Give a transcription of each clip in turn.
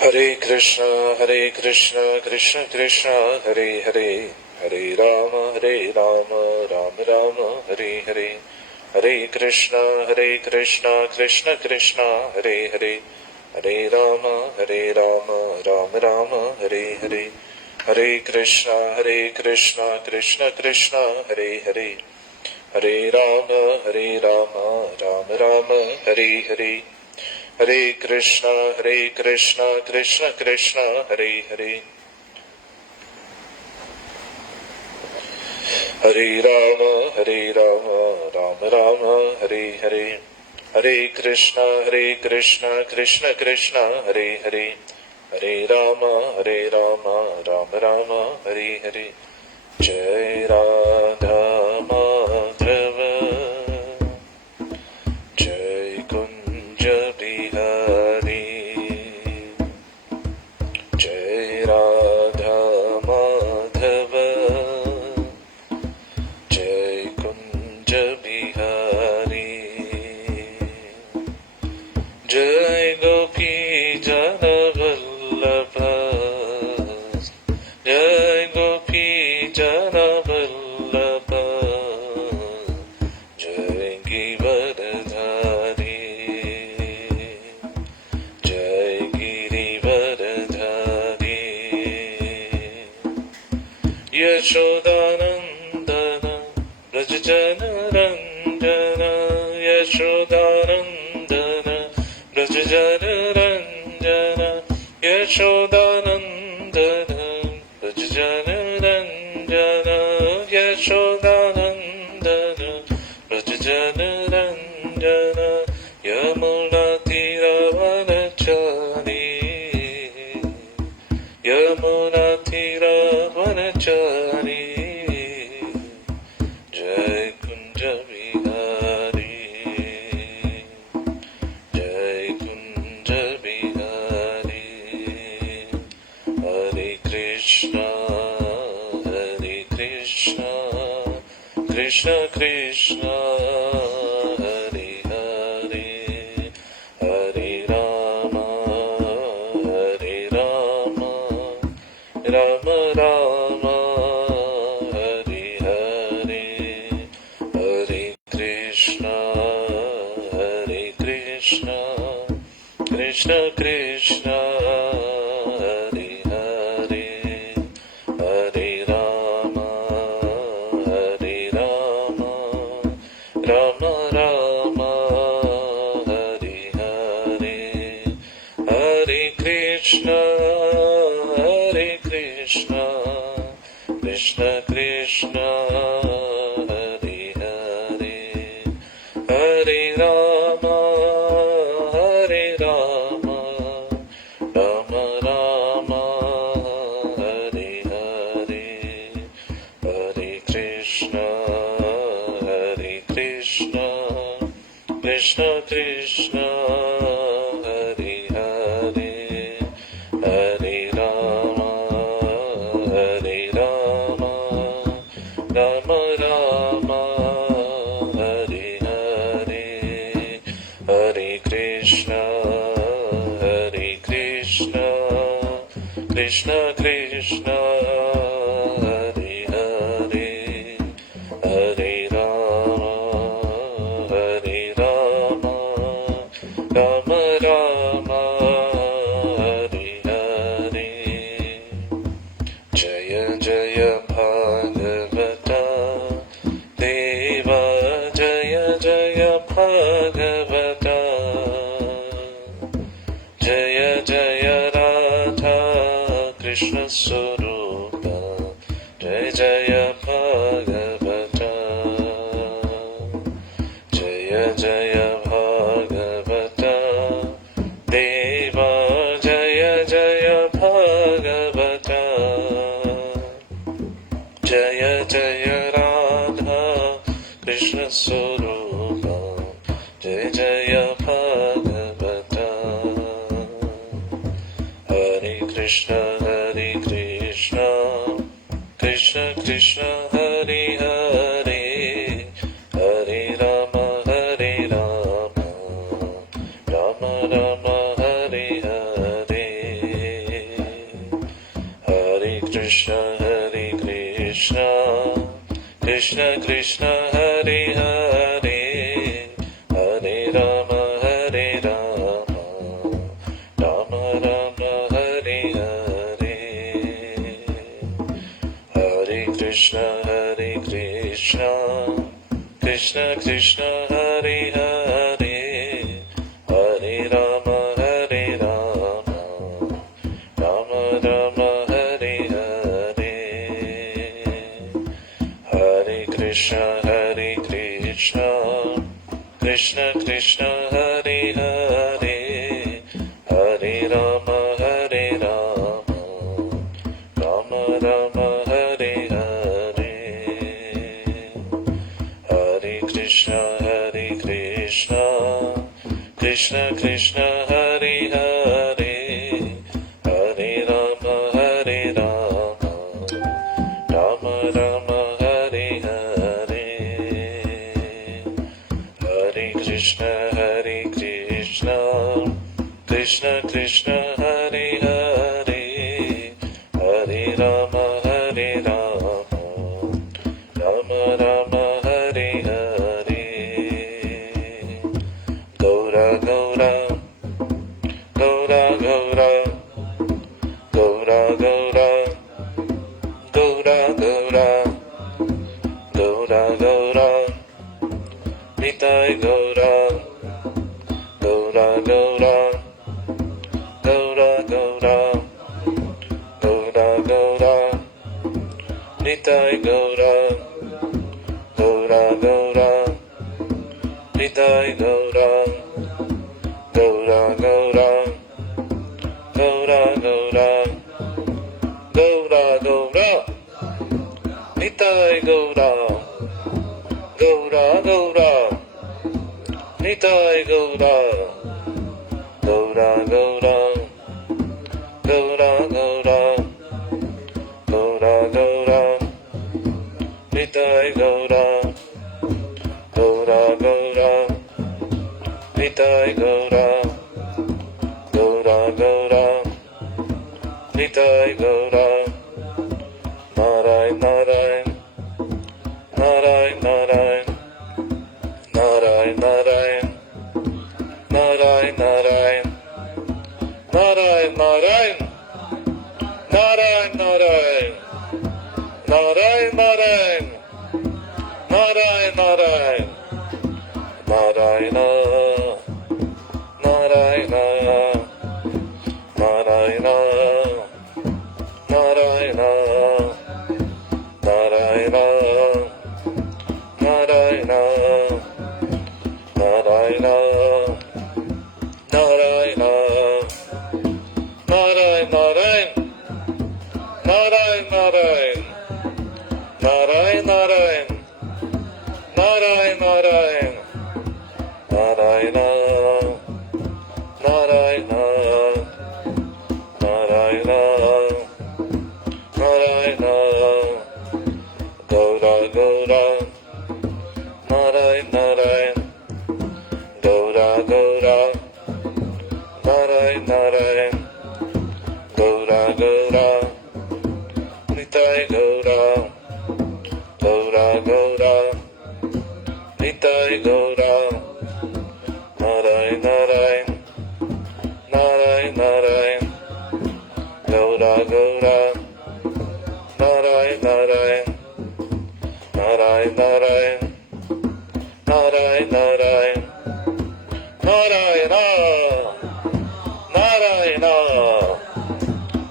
Hare Krishna, Krishna Krishna, Hare Hare, Hare Rama, Rama Rama, Hare Hare. Hare Krishna, Krishna Krishna, Hare Hare, Hare Rama, Rama Rama, Hare Hare. Hare Krishna, Krishna Krishna, Hare Hare, Hare Rama, Rama Rama, Hare Hare. Hare Krishna, Krishna Krishna, Hare Hare. Hare Rama, Rama Rama, Hare Hare. Hare Krishna, Krishna Krishna, Hare Hare. Hare Rama, Rama Rama, Hare Hare. Jai Radha Madhava, Jai Kunja Bihari, Jai Radha Madhava, Jai Kunja Bihari, Jai Gopi Jana Vallabha, Jai Gopi Jana Vallabha, Jai Giridhari, Jai Giridhari, Yashodanandana, Brajajana Ranjana, Yashodanandana, Brajajana Ranjana, Yashodanandana, Brajajana Ranjana, Yashodanandana, Brajajana Ranjana, Yamuna Tiravanachari, Yamuna Tiravanachari, Jai Kunja Bihari, Jai Kunja Bihari. Hare Krishna, Krishna Krishna, Hare Hare, Hare Rama, Rama Rama, Hare Hare. Hare Krishna, Krishna Krishna, Hare Hare, Hare Rama, Rama Rama, Hare Hare. Hare Krishna, Krishna Krishna, Hare Hare, Hare Rama, Rama Rama, Hare Hare. Hare Krishna, Krishna Krishna, Hare Hare, Hare Rama, Rama Rama, Hare Hare. Hare Krishna, Krishna Krishna, Hare Hare, Hare Rama, Rama Rama, Hare Hare. Jaya Jaya Bhagavata Deva, Jaya Jaya Bhagavata, Jaya Jaya Radha Krishna Swarupa, Jaya Jaya Bhagavata, Jaya Jaya Bhagavata Deva, Jaya Jaya Bhagavata, Jaya Jaya Radha Krishna Swarupa, Jaya Jaya Bhagavata. Hare Krishna, Krishna Krishna, Hare Hare, Hare Rama, Rama Rama, Hare Hare. Krishna Krishna Hare Hare, Hare Rama Hare Rama, Rama Rama Hare Hare, Hare Krishna Krishna Krishna Hare Hare, Hare Rama Hare Rama, Rama Rama Hare Hare, Hare Krishna Krishna Krishna Hare Hare, Hare Rama Hare Rama, Rama Rama Hare Hare, Hare Krishna Krishna Krishna Hare Hare, Hare Rama Hare Rama, Rama Rama Hare Hare, Hare Krishna Krishna Krishna Hare Hare, Hare Rama Hare Rama, Rama Rama Hare Hare, Gaura Gaura Gaura Gaura Gaura Gaura Gaura Gaura Gaura Gaura Nitai Gaura Gaura Gaura Gaura Gaura Gaura Gaura Nitai Gaura Gaura Gaura Nitai Gaura Gaura Gaura Gaura Gaura Gaura Gaura Nitai Gaura Gaura Gaura Nitai Gaura Gaura Gaura Gaura Gaura Gaura Gaura Nitai Gaura Gaura Gaura Nitai Gaura Gaura Gaura Nitai Gaura Narayan Narayan Narayan Narayan Narayan Narayan Narayan Narayan Narayan Narayan Narayan Narayan Narayan Narayan Narayan Narayan Narayana Narayana Narayana Narayana Narayana Narayana Narayana Narayana Narayan Narayan Narayan Narayan Narayan Narayan Narayan Narayan Narayana Narayana Narayana Narayana Gaura Gaura Narayan Narayan Gaura Gaura Narayan Narayan Gaura Gaura Nitai Gaura Gaura Gaura Nitai Gaura Narayan Narayan Narayan Narayan Gaura Gaura Narayan Narayan Narayan Narayan Narayan Narayan Narayana Narayana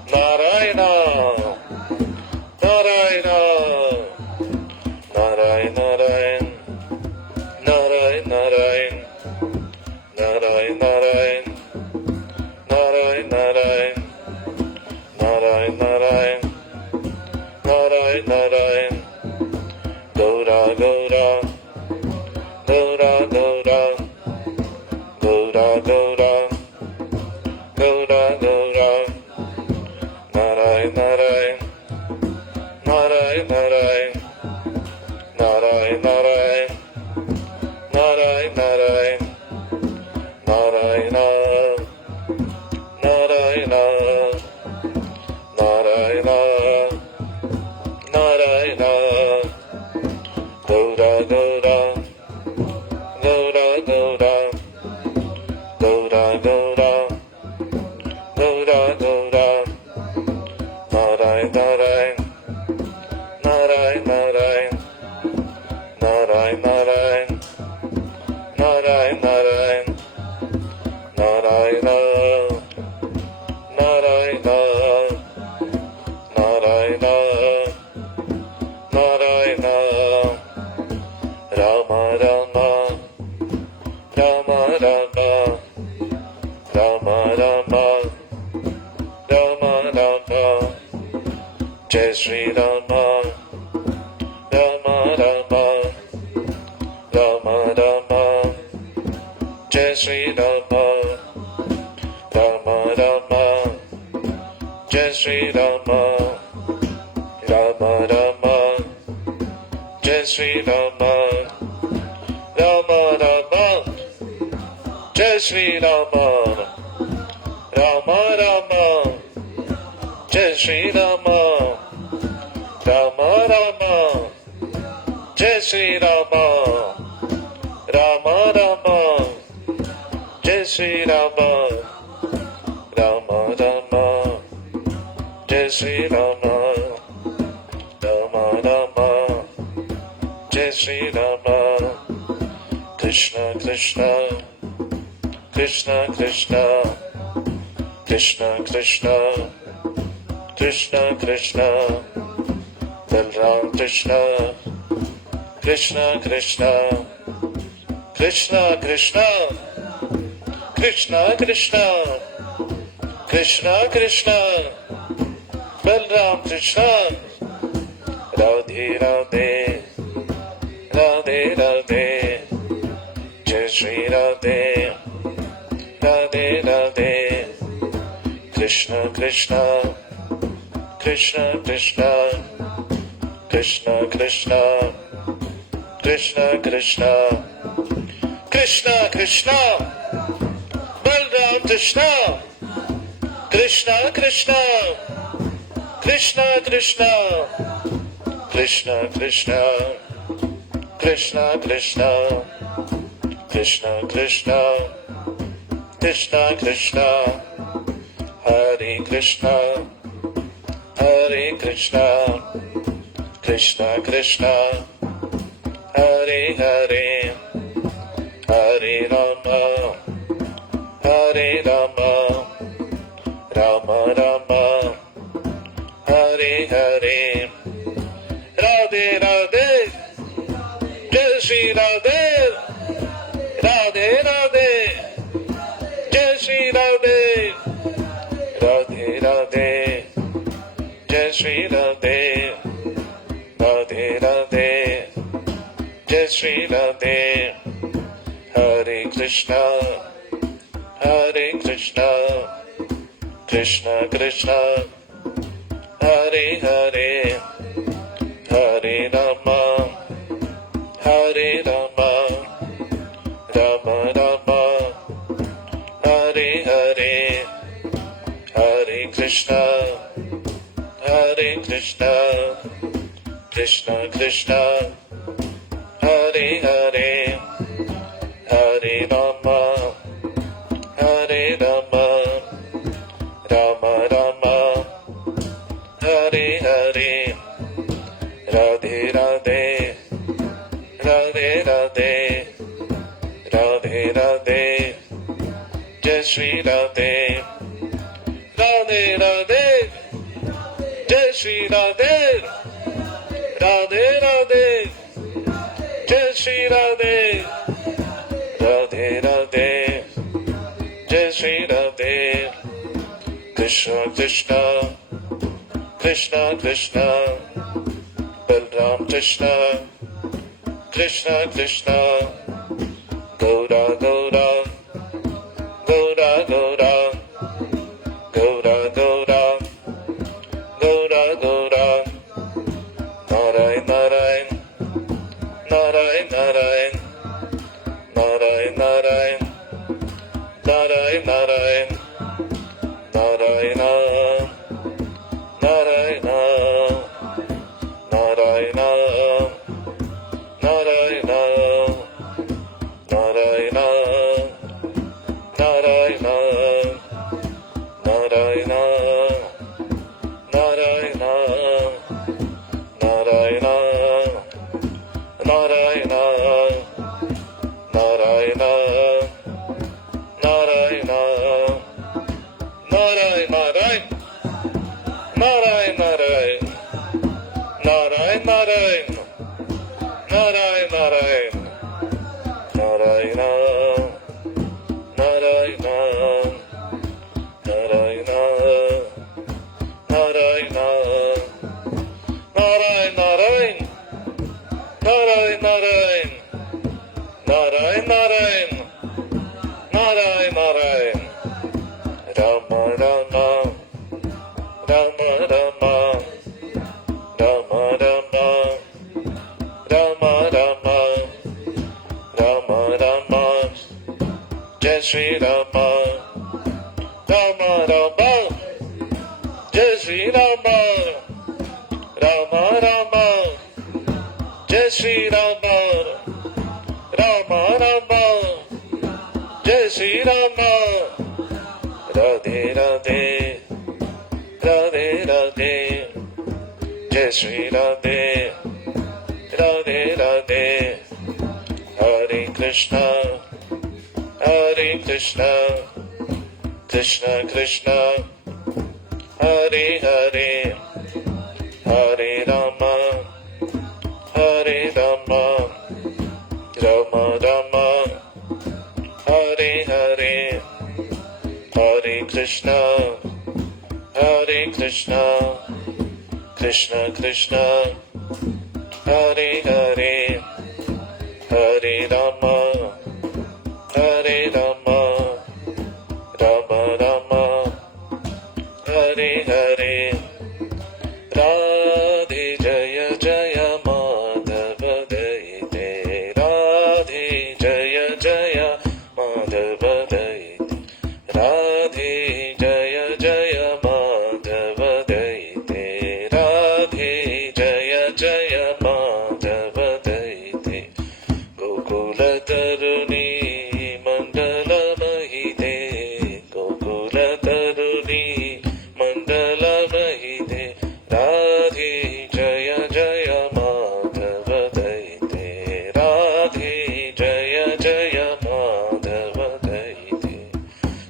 Narayana Narayana Narayan Narayan Narayan Narayan Narayan Narayan Narayan Narayan Narayan Narayan Narayan Narayan Gaura Gaura Gaura Gaura Gaura Gaura Gaura Gaura Narayan Narayan Narayan Narayan Narayan Narayan Narayan Narayan Narayana Narayana Narayana Narayana Gaura Gaura, Narayan Narayan, Narayan Narayan, Narayan Narayan, Narayan Narayan, Narayana, Narayana, Narayana, Narayana, Rama Rama, Rama Rama, Rama Rama, Rama Rama, Jai Shri Rama, Rama Rama, Rama Rama, Jai Shri Rama, Rama Rama, Jai Shri Rama, Rama Rama, Jai Shri Rama, Rama Rama, Jai Shri Rama, Rama Rama, Jai Shri Rama, Rama Rama, Jai Shri Rama, Rama Rama, Jai Shri Rama, Rama Rama, Jai Shri Rama, Rama Rama, Jai Shri Rama, Krishna Krishna, Krishna Krishna, Krishna Krishna, Krishna Krishna, Balram Krishna, Krishna Krishna, Krishna Krishna, Krishna Krishna, Krishna Krishna, Balram Krishna, Radhe Radhe, Radhe Radhe, Jai Shri Radhe, Radhe Radhe, Krishna Krishna, Krishna Krishna, Krishna Krishna, Krishna Krishna, Krishna Krishna, Balram Krishna, Krishna Krishna, Krishna Krishna, Krishna Krishna, Krishna Krishna, Krishna Krishna, Krishna Krishna, Hare Krishna, Hare Krishna, Krishna Krishna, Hare Hare, Hare Rama, Hare Rama, Rama Rama, Hare Hare, Radhe Radhe, Jai Shri Radhe, Radhe Radhe, Jai Shri Radhe, Radhe Radhe, Jai Shri Radhe, Radhe Radhe, Jai Shri Radhe, Hare Krishna, Hare Krishna, Krishna Krishna, Hare Hare, Hare Rama, Hare Rama, Rama Rama, Hare Hare, Hare Krishna, Hare Krishna, Krishna Krishna, Hare Hare, Hare Rama, Hare Rama, Rama Rama, Hare Hare, Radhe Radhe, Radhe Radhe, Radhe Radhe, Jai Shri Radhe, Radhe Radhe, Jai Shri Radhe, Radhe Radhe, Jai Shri Radhe, Radhe Radhe, Jai Shri Radhe, Krishna Krishna, Krishna Krishna, Balram Krishna, Krishna Krishna, Gaura Gaura, Gaura Gaura, Gaura Gaura, Gaura Gaura, Narayan Narayan, Narayan Narayan, Narayan Narayan, Narayan Narayan, Narayana, Narayana, Narayana, Narayana, Narayana. Narayana, Narayana, Narayana, Narayana, Narayana, Narayana, Narayana, Narayana, Narayana, Narayana, Narayana, Narayana, Narayana, Narayana, Narayana, Narayana, Narayana, Narayana, Rama Rama, Rama Rama, Rama Rama, Rama Rama, Rama Rama, Jai Shri Rama, Rama Rama, Jai Shri Rama, Rama Rama, Jai Shri Rama, Rama Rama, Jai Shri Rama, Radhe Radhe, Radhe Radhe, Jai Shri Radhe, Radhe Radhe, Hare Krishna, Hare Krishna, Krishna Krishna, Hare Hare, Hare Rama, Hare Rama, Rama Rama, Hare Hare, Hare Krishna, Hare Krishna, Krishna Krishna, Hare Hare, Hare Rama, Hare Rama, Rama Rama, Hare Hare, Radhe Jaya Jaya Madhava Daite, Radhe Jaya Jaya Madhava Daite, Radhe Jaya Jaya Madhava Daite, Radhe Jaya Jaya Madhava Daite, Gokula Taruni Mandala Mahite, Gokula Taruni Mandala Mahite, Radhe Jaya Jaya Madhava Daite, Radhe Jaya Jaya Madhava Daite,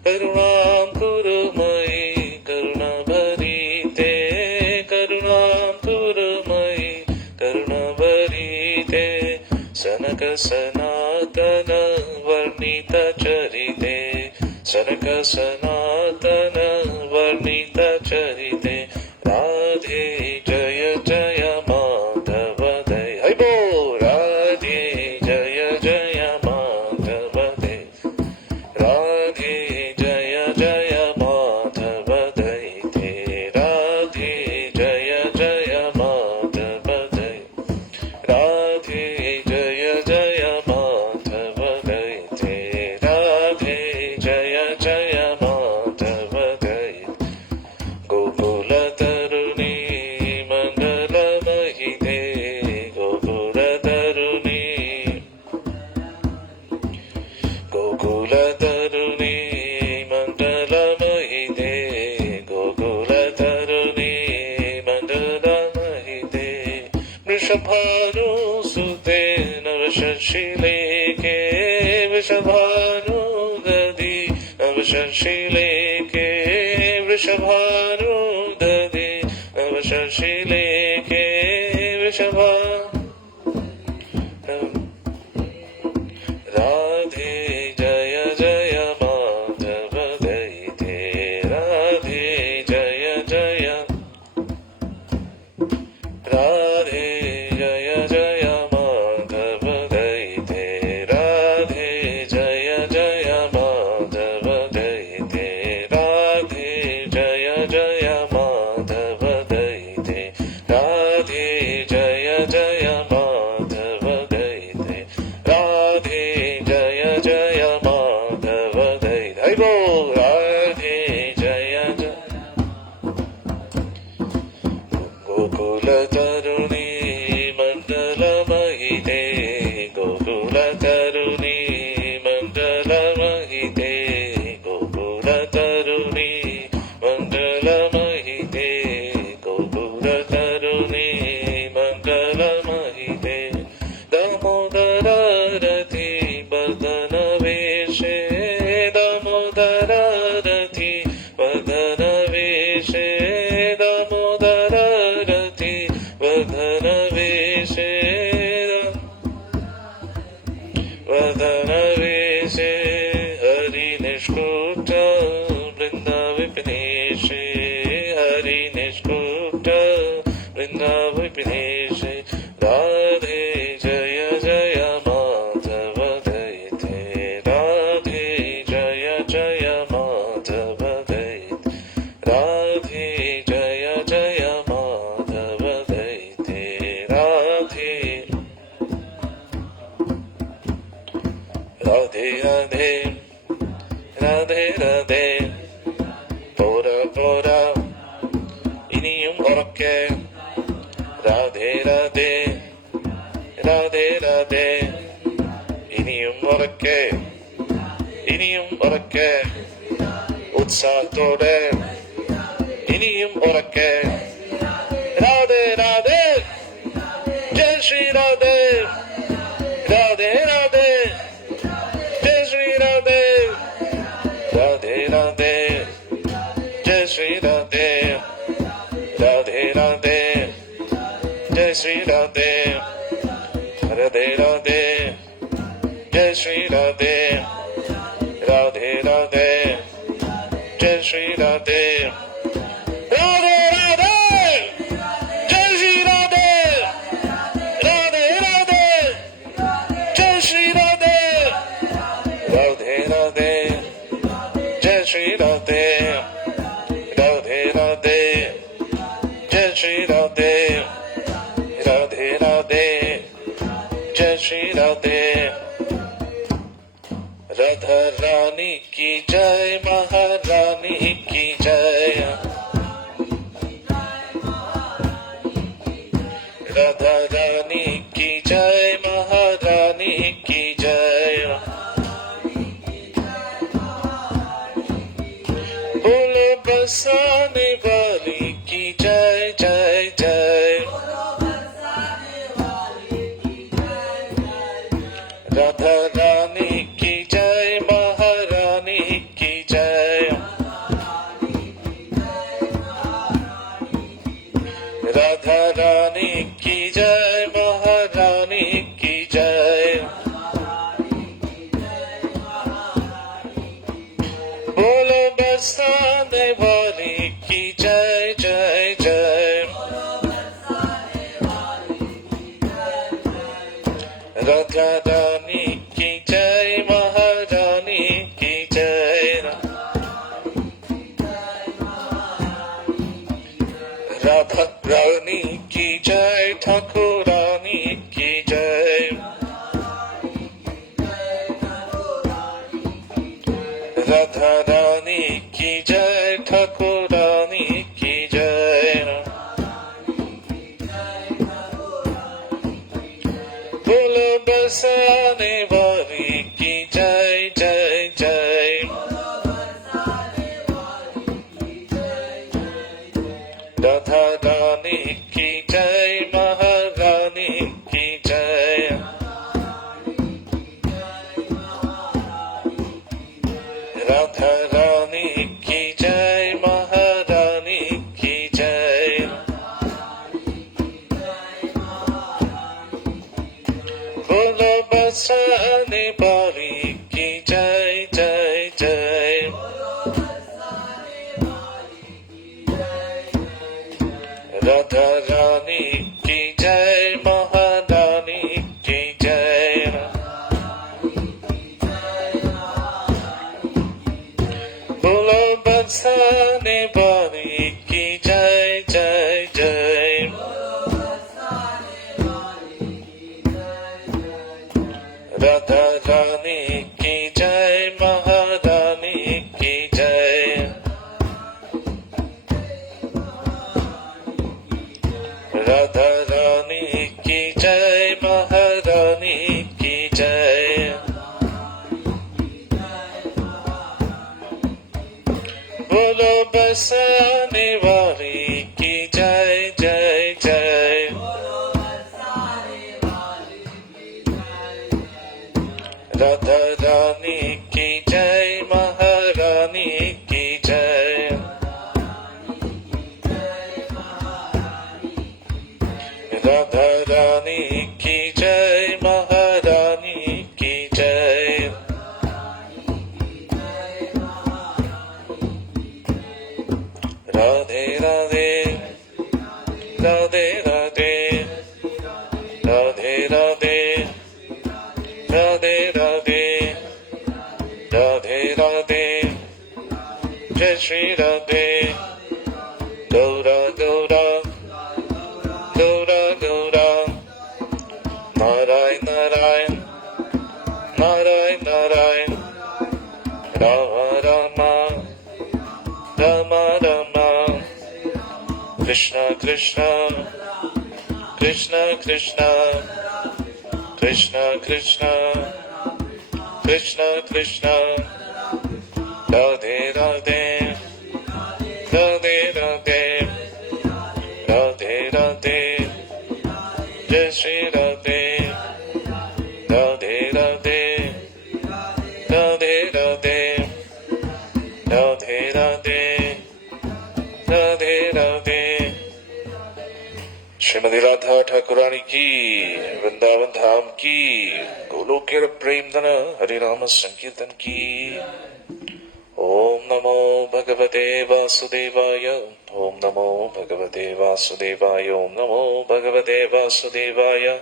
Karunam Kurumai Karuna Bharite, Karunam Kurumai Karuna Bharite, Sanaka Sanatana Varnita Charite, Sanaka Sanatana Varnita Charite, Radhe Jaya Jaya Madhava Dai, Hai Bo, Radhe Jaya Jaya Madhava Dai, Radhe Jaya Jaya Madhava Dai, Radhe Jaya Jaya Madhava Dai, Radhe Jaya Jaya Madhava Dai, Radhe Jaya Jaya Madhava Dai, Gokula Taruni Mandala Mahite, Gokula Taruni, Gokula Taruni Mandala Mahite, Gokula Taruni Mandala Mahite, Vrishabhanu Sute Navashashileke, Vrishabhanu Dadi Navashashileke, Vrishabhanu Dadi Navashashileke, Vrishabhanu, Radhe Jaya Jaya Madhava Daite, Radhe Jaya Jaya, Radhe Jaya Jaya Madhava Daite, Radhe Jaya Jaya Madhava Daite, Radhe Jaya Jaya Madhava Daite, Radhe Jaya Jaya Madhava Daite, Radhe Jaya Jaya Madhava Daite, Hai Bo, Radhe Jaya Jaya, Gokula Taruni Mandala Mahite, Gokula Taruni Mandala Mahite, Gokula Taruni Radhe जय जय माधव दैते राधे राधे राधे രാധേ രാധേ പോരാ പോരാ ഇനിയും ഉറക്കെ രാധേ രാധേ രാധേ രാധേ ഇനിയും ഉറക്കെ ഉത്സാഹത്തോടെ ഇനിയും ഉറക്കെ രാധേ രാധേ ജയ ശ്രീ രാധേ രാധേ രാധേ ജയ ശ്രീ രാധേ രാധേ രാധേ ജയ ശ്രീ രാധേ രാധേ രാധേ ജയ ശ്രീ രാധേ രാധേ രാധേ ജയ ശ്രീ രാധേ രാധേ രാധേ ജയ ശ്രീ രാധേ രാധേ രാധേ ജയ ശ്രീ രാധേ രാധേ രാധേ ജയ ശ്രീ രാധേ രാധേ രാധേ जय श्री राधे राधे राधे जय श्री राधे राधे राधे जय श्री राधे राधा रानी की जय महारानी की जय राधा रानी की जय महारानी की जय बोलो बरसाने वाली की जय जय जय राधा रानी की जय महारानी की जय राधा रानी की जय महारानी की जय बोलो बरसाने वाली की जय जय जय राधा रानी की जय महारानी की जय राधा रानी की जय ठाकुरानी की जय राधा रानी की जय ठाकुरानी की जय बोलो बरसाने वाली की जय जय जय राधा रानी की जय महारानी की जय राधा रानी की जय महारानी की जय बोलो बरसाने वाली की जय जय जय राधा रानी की जय महारानी की जय बोलो बरसाने वाली की जय जय जय राधा रानी की जय महारानी की जय राधा रानी की जय महारानी की जय बोलो बरसाने वाली की जय जय जय राधा रानी की जय महारानी की जय राधा रानी की जय महारानी की जय राधे राधे राधे राधे राधे राधे राधे राधे राधे राधे जय Shri Radhe Gaura Gaura, Gaura Gaura, Narayan Narayan, Narayan Narayan, Rama Rama, Rama Rama, Krishna Krishna, Krishna Krishna, Krishna Krishna, Krishna Krishna, Radhe Radhe, Radhe Radhe, Radhe Radhe, Jai Shri Radhe, Radhe Radhe, Radhe Radhe, Radhe Radhe, Radhe Radhe. Shrimati Radha Thakurani की, वृंदावन धाम की, गोलोक प्रेम धन हरिनाम संकीर्तन की। ओम नमो भगवते वासुदेवाय, ओम नमो भगवते वासुदेवाय, ओम नमो भगवते वासुदेवाय।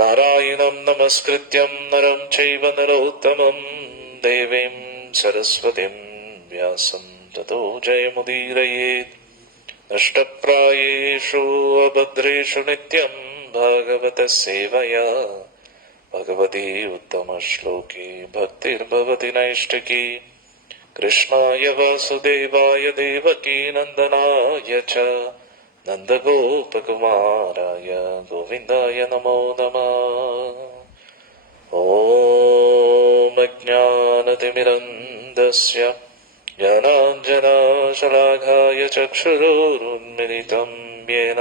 नारायणं नमस्कृत्यं नरं चैव नरोत्तमं, देवीं सरस्वतीं व्यासं ततो जयमुदीरयेत्। नष्टप्रायेषु अभद्रेषु नित्यं भागवतः सेवया, भगवती उत्तमश्लोके भक्तिर्भवति नैष्टिकी। कृष्णाय वासुदेवाय देवकी नन्दनाय च, नन्दगोपकुमाराय गोविन्दाय नमो नमः। ॐ अज्ञानतिमिरन्धस्य ज्ञानाञ्जनशलाघाय चक्षुरुन्मिलितं येन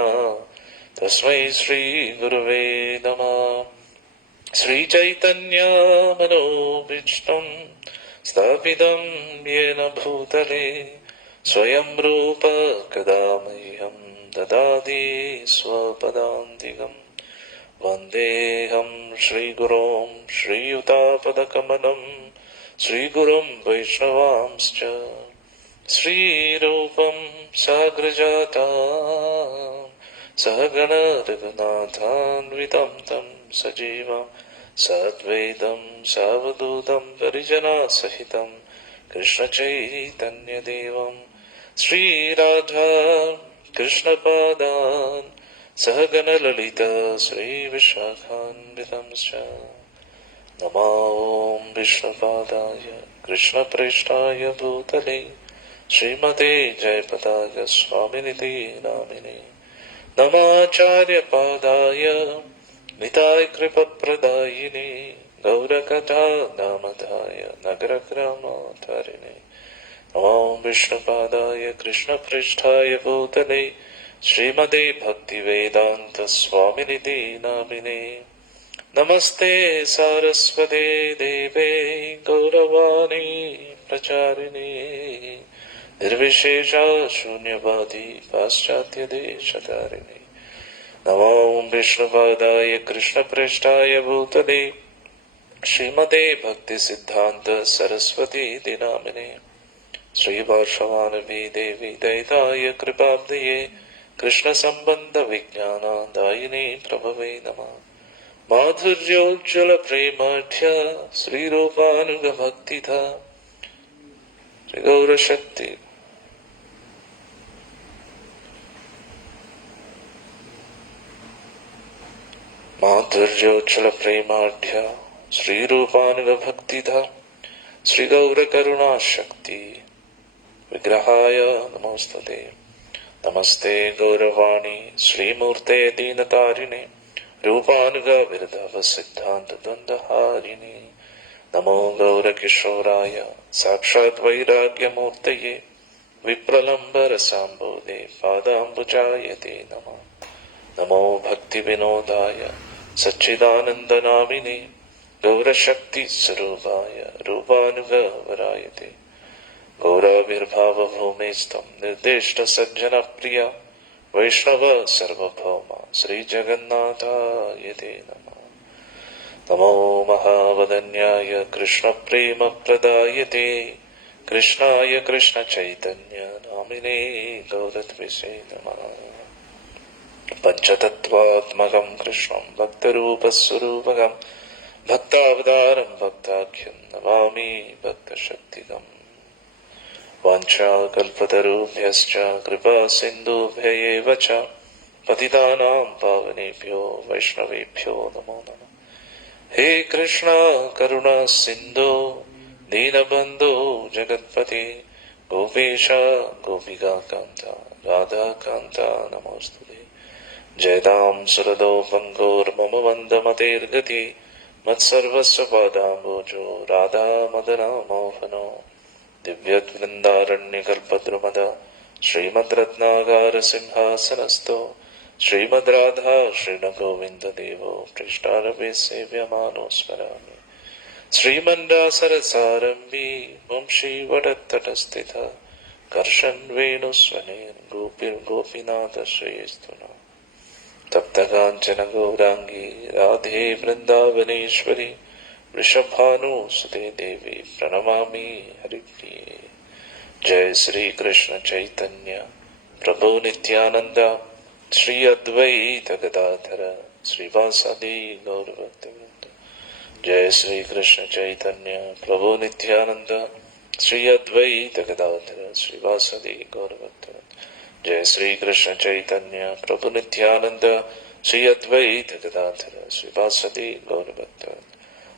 तस्मै श्रीगुरुवे नमः। श्रीचैतन्यमनोभीष्टं स्थापितं येन भूतले स्वयं रूप कदा मह्यं ददाति स्वपदान्तिकम्। वन्देऽहं श्रीगुरों श्रीयुतापदकमलं, श्रीगुरुं वैष्णवांश्च, श्रीरूपं साग्रजातां सहगण रघुनाथान्वितं तं सजीवं साद्वैतं सावधूतं परिजनसहितं कृष्णचैतन्यदेवं श्रीराधा कृष्णपादान् सहगण ललिता श्रीविशाखान्वितंश्च। नमो ॐ विष्णुपादाय कृष्णप्रेष्ठाय भूतले श्रीमते जयपताय स्वामिनिति नामिने। नमाचार्यपादाय निताय कृपप्रदायिने, गौरकथा नामधाय नगरग्रामतारिणे। नमो विष्णुपादाय कृष्णप्रेष्ठाय भूतले श्रीमते भक्तिवेदान्त स्वामिनिति नामिने। नमस्ते सारस्वते देवे गौरवाणी प्रचारिणे, निर्विशेष शून्यवादी पाश्चात्य देशतारिणे। नमो विष्णुपादाय कृष्णप्रेष्ठाय भूतले श्रीमते भक्ति सिद्धांत सरस्वती नामिने। श्रीवार्षवानवी देवी दयिताय कृपाब्धये कृष्ण संबंध विज्ञानदायिने प्रभवे नमः। माधुर्योज्ज्वल प्रेमाढ्य श्रीरूपानुग भक्तिधा श्री गौरशक्ति। माधुर्योज्ज्वल प्रेमाढ्य श्रीरूपानुग भक्तिधा श्री गौर करुणा शक्ति विग्रहाय नमोस्तुते। नमस्ते गौरवाणी श्रीमूर्ते दीनतारिणे, रूपानुग विरधव सिद्धांत द्वंद्वहारिणे। नमो गौरकिशोराय साक्षात् वैराग्यमूर्तये, विप्रलम्बर सांबोधे पादाम्बुजायते नमः। नमो भक्ति विनोदाय सच्चिदानंदनामिने, गौरशक्ति स्वरूपाय रूपानुग वरायते। गौराविर्भाव भूमिस्थं निर्दिष्ट सज्जन प्रिया, वैष्णव सर्वभौम श्री जगन्नाथाय ते नमः। नमो महावदन्याय कृष्ण प्रेम प्रदायते, कृष्णाय कृष्ण चैतन्य नामिने गौरत्विषे नमः। पंचतत्वात्मकं कृष्णं भक्तरूपस्वरूपकं, भक्तावतारं भक्ताख्यं नमामि भक्तशक्तिकम्। വാഞ്ചാകൽപതരുഭ്യശ്ച കൃപാ സിന്ധുഭ്യയേവ ച പതിതാനാം പാവനേഭ്യോ വൈഷ്ണവേഭ്യോ നമോ നമഃ. ഹേ കൃഷ്ണ കരുണ സിന്ധു ദീനബന്ധു ജഗത്പതി ഗോപീശ ഗോപികാകാന്ത രാധാകാന്ത നമോസ്തുതേ. ജയതാം സുരദോ പങ്കോർമമ വന്ദമതേർഗതി മത്സർവസ്വ പാദാംബോജോ രാധാമദനാമോഹനോ ദിവ്യവൃന്ദാരണ്യകൽപദ്രുമദ ശ്രീമദ് രത്നാകാര സിംഹാസനസ്ഥോ ശ്രീമദ് രാധാ ശ്രീണഗോവിന്ദദേവോ പൃഷ്ഠാരവേ സേവ്യമാനോ സ്മരാമി. ശ്രീമന്ദാസരസാരംഭി വംശീവടത്തടസ്ഥിത കർഷൻ വേണുസ്വനേൻ ഗോപിർഗോപിനാഥ ശ്രേയസ്തുന തപ്തകാഞ്ചന ഗൗരാംഗി രാധേ വൃന്ദാവനേശ്വരി വൃഷഭാനുസുതേ ദേവി പ്രണമാമി ഹരിപ്രിയേ. ജയ ശ്രീ കൃഷ്ണ ചൈതന്യ പ്രഭു നിത്യാനന്ദ ശ്രീ അദ്വൈത ഗദാധര ശ്രീവാസാദി ഗൗരഭക്തവൃന്ദ. ജയ ശ്രീ കൃഷ്ണ ചൈതന്യ പ്രഭു നിത്യാനന്ദ ശ്രീ അദ്വൈത ഗദാധര ശ്രീവാസാദി ഗൗരഭക്തവൃന്ദ. ജയ ശ്രീ കൃഷ്ണ ചൈതന്യ പ്രഭു നിത്യാനന്ദ ശ്രീ അദ്വൈത ഗദാധര ശ്രീവാസാദി ഗൗരഭക്തവൃന്ദ.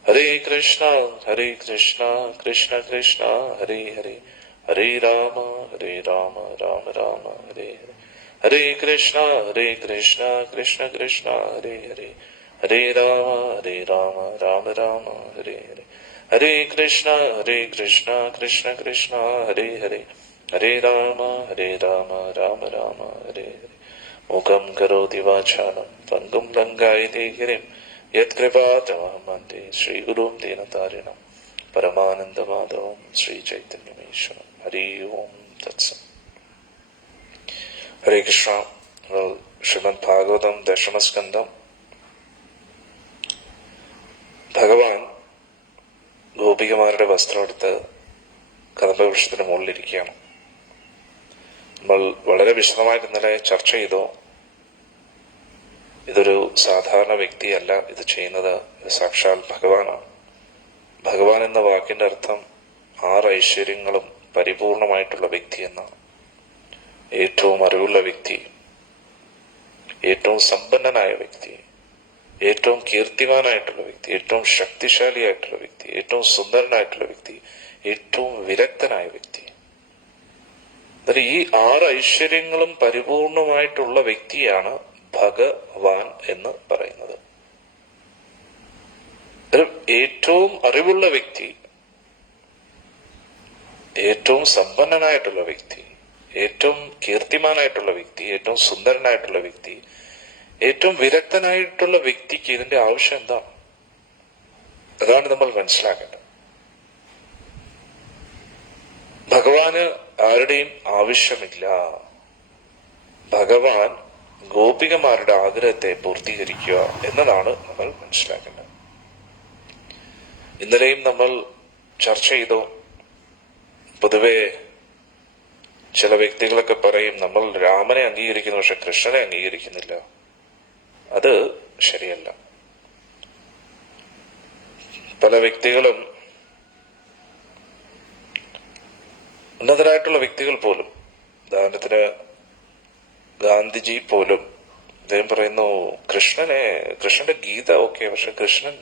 ഹരേ കൃഷ്ണ കൃഷ്ണ കൃഷ്ണ ഹരേ ഹരേ ഹരേ രാമ രാമ രാമ ഹരേ ഹരേ. ഹരേ കൃഷ്ണ കൃഷ്ണ കൃഷ്ണ ഹരേ ഹരേ ഹരേ രാമ രാമ രാമ ഹരേ ഹരേ. ഹരേ കൃഷ്ണ കൃഷ്ണ കൃഷ്ണ ഹരേ ഹരേ ഹരേ രാമ രാമ രാമ ഹരേ ഹരേ. മുഖം കരോതി വാചാലം പങ്കും ലങ്കായതേ ഗിരിം യത്കൃപാതമഹം വന്ദേ ശ്രീഗുരും ദീനതാരിണം പരമാനന്ദമാധവം ശ്രീചൈതന്യമീശ്വരം. ഹരി ഓം തത്സം. ഹരേ കൃഷ്ണ. ശ്രീമദ് ഭാഗവതം ദശമസ്കന്ധം. ഭഗവാൻ ഗോപികമാരുടെ വസ്ത്രമെടുത്ത് കദംബവൃക്ഷത്തിന് മുകളിലിരിക്കുകയാണ്. നമ്മൾ വളരെ വിശദമായിട്ട് ഇന്നലെ ചർച്ച ചെയ്തു. ഇതൊരു സാധാരണ വ്യക്തിയല്ല ഇത് ചെയ്യുന്നത്, സാക്ഷാൽ ഭഗവാനാണ്. ഭഗവാൻ എന്ന വാക്കിന്റെ അർത്ഥം 6 ഐശ്വര്യങ്ങളും പരിപൂർണമായിട്ടുള്ള വ്യക്തി എന്നാണ്. ഏറ്റവും അറിവുള്ള വ്യക്തി, ഏറ്റവും സമ്പന്നനായ വ്യക്തി, ഏറ്റവും കീർത്തിമാനായിട്ടുള്ള വ്യക്തി, ഏറ്റവും ശക്തിശാലിയായിട്ടുള്ള വ്യക്തി, ഏറ്റവും സുന്ദരനായിട്ടുള്ള വ്യക്തി, ഏറ്റവും വിരക്തനായ വ്യക്തി. അതായത് ഈ 6 ഐശ്വര്യങ്ങളും പരിപൂർണമായിട്ടുള്ള വ്യക്തിയാണ് ഭഗവാൻ എന്ന് പറയുന്നത്. ഏറ്റവും അറിവുള്ള വ്യക്തി, ഏറ്റവും സമ്പന്നനായിട്ടുള്ള വ്യക്തി, ഏറ്റവും കീർത്തിമാനായിട്ടുള്ള വ്യക്തി, ഏറ്റവും സുന്ദരനായിട്ടുള്ള വ്യക്തി, ഏറ്റവും വിരക്തനായിട്ടുള്ള വ്യക്തിക്ക് ഇതിന്റെ ആവശ്യം എന്താണ്? അതാണ് നമ്മൾ മനസ്സിലാക്കേണ്ടത്. ഭഗവാന് ആരുടെയും ആവശ്യമില്ല. ഭഗവാൻ ഗോപികമാരുടെ ആഗ്രഹത്തെ പൂർത്തീകരിക്കുക എന്നതാണ് നമ്മൾ മനസ്സിലാക്കേണ്ടത്. ഇന്നലെയും നമ്മൾ ചർച്ച ചെയ്തു. പൊതുവെ ചില വ്യക്തികളൊക്കെ പറയും നമ്മൾ രാമനെ അംഗീകരിക്കുന്നു പക്ഷെ കൃഷ്ണനെ അംഗീകരിക്കുന്നില്ല. അത് ശരിയല്ല. പല വ്യക്തികളും, ഉന്നതരായിട്ടുള്ള വ്യക്തികൾ പോലും, ഉദാഹരണത്തിന് ഗാന്ധിജി പോലും അദ്ദേഹം പറയുന്നു കൃഷ്ണന്റെ ഗീത ഓക്കെ, പക്ഷെ കൃഷ്ണൻ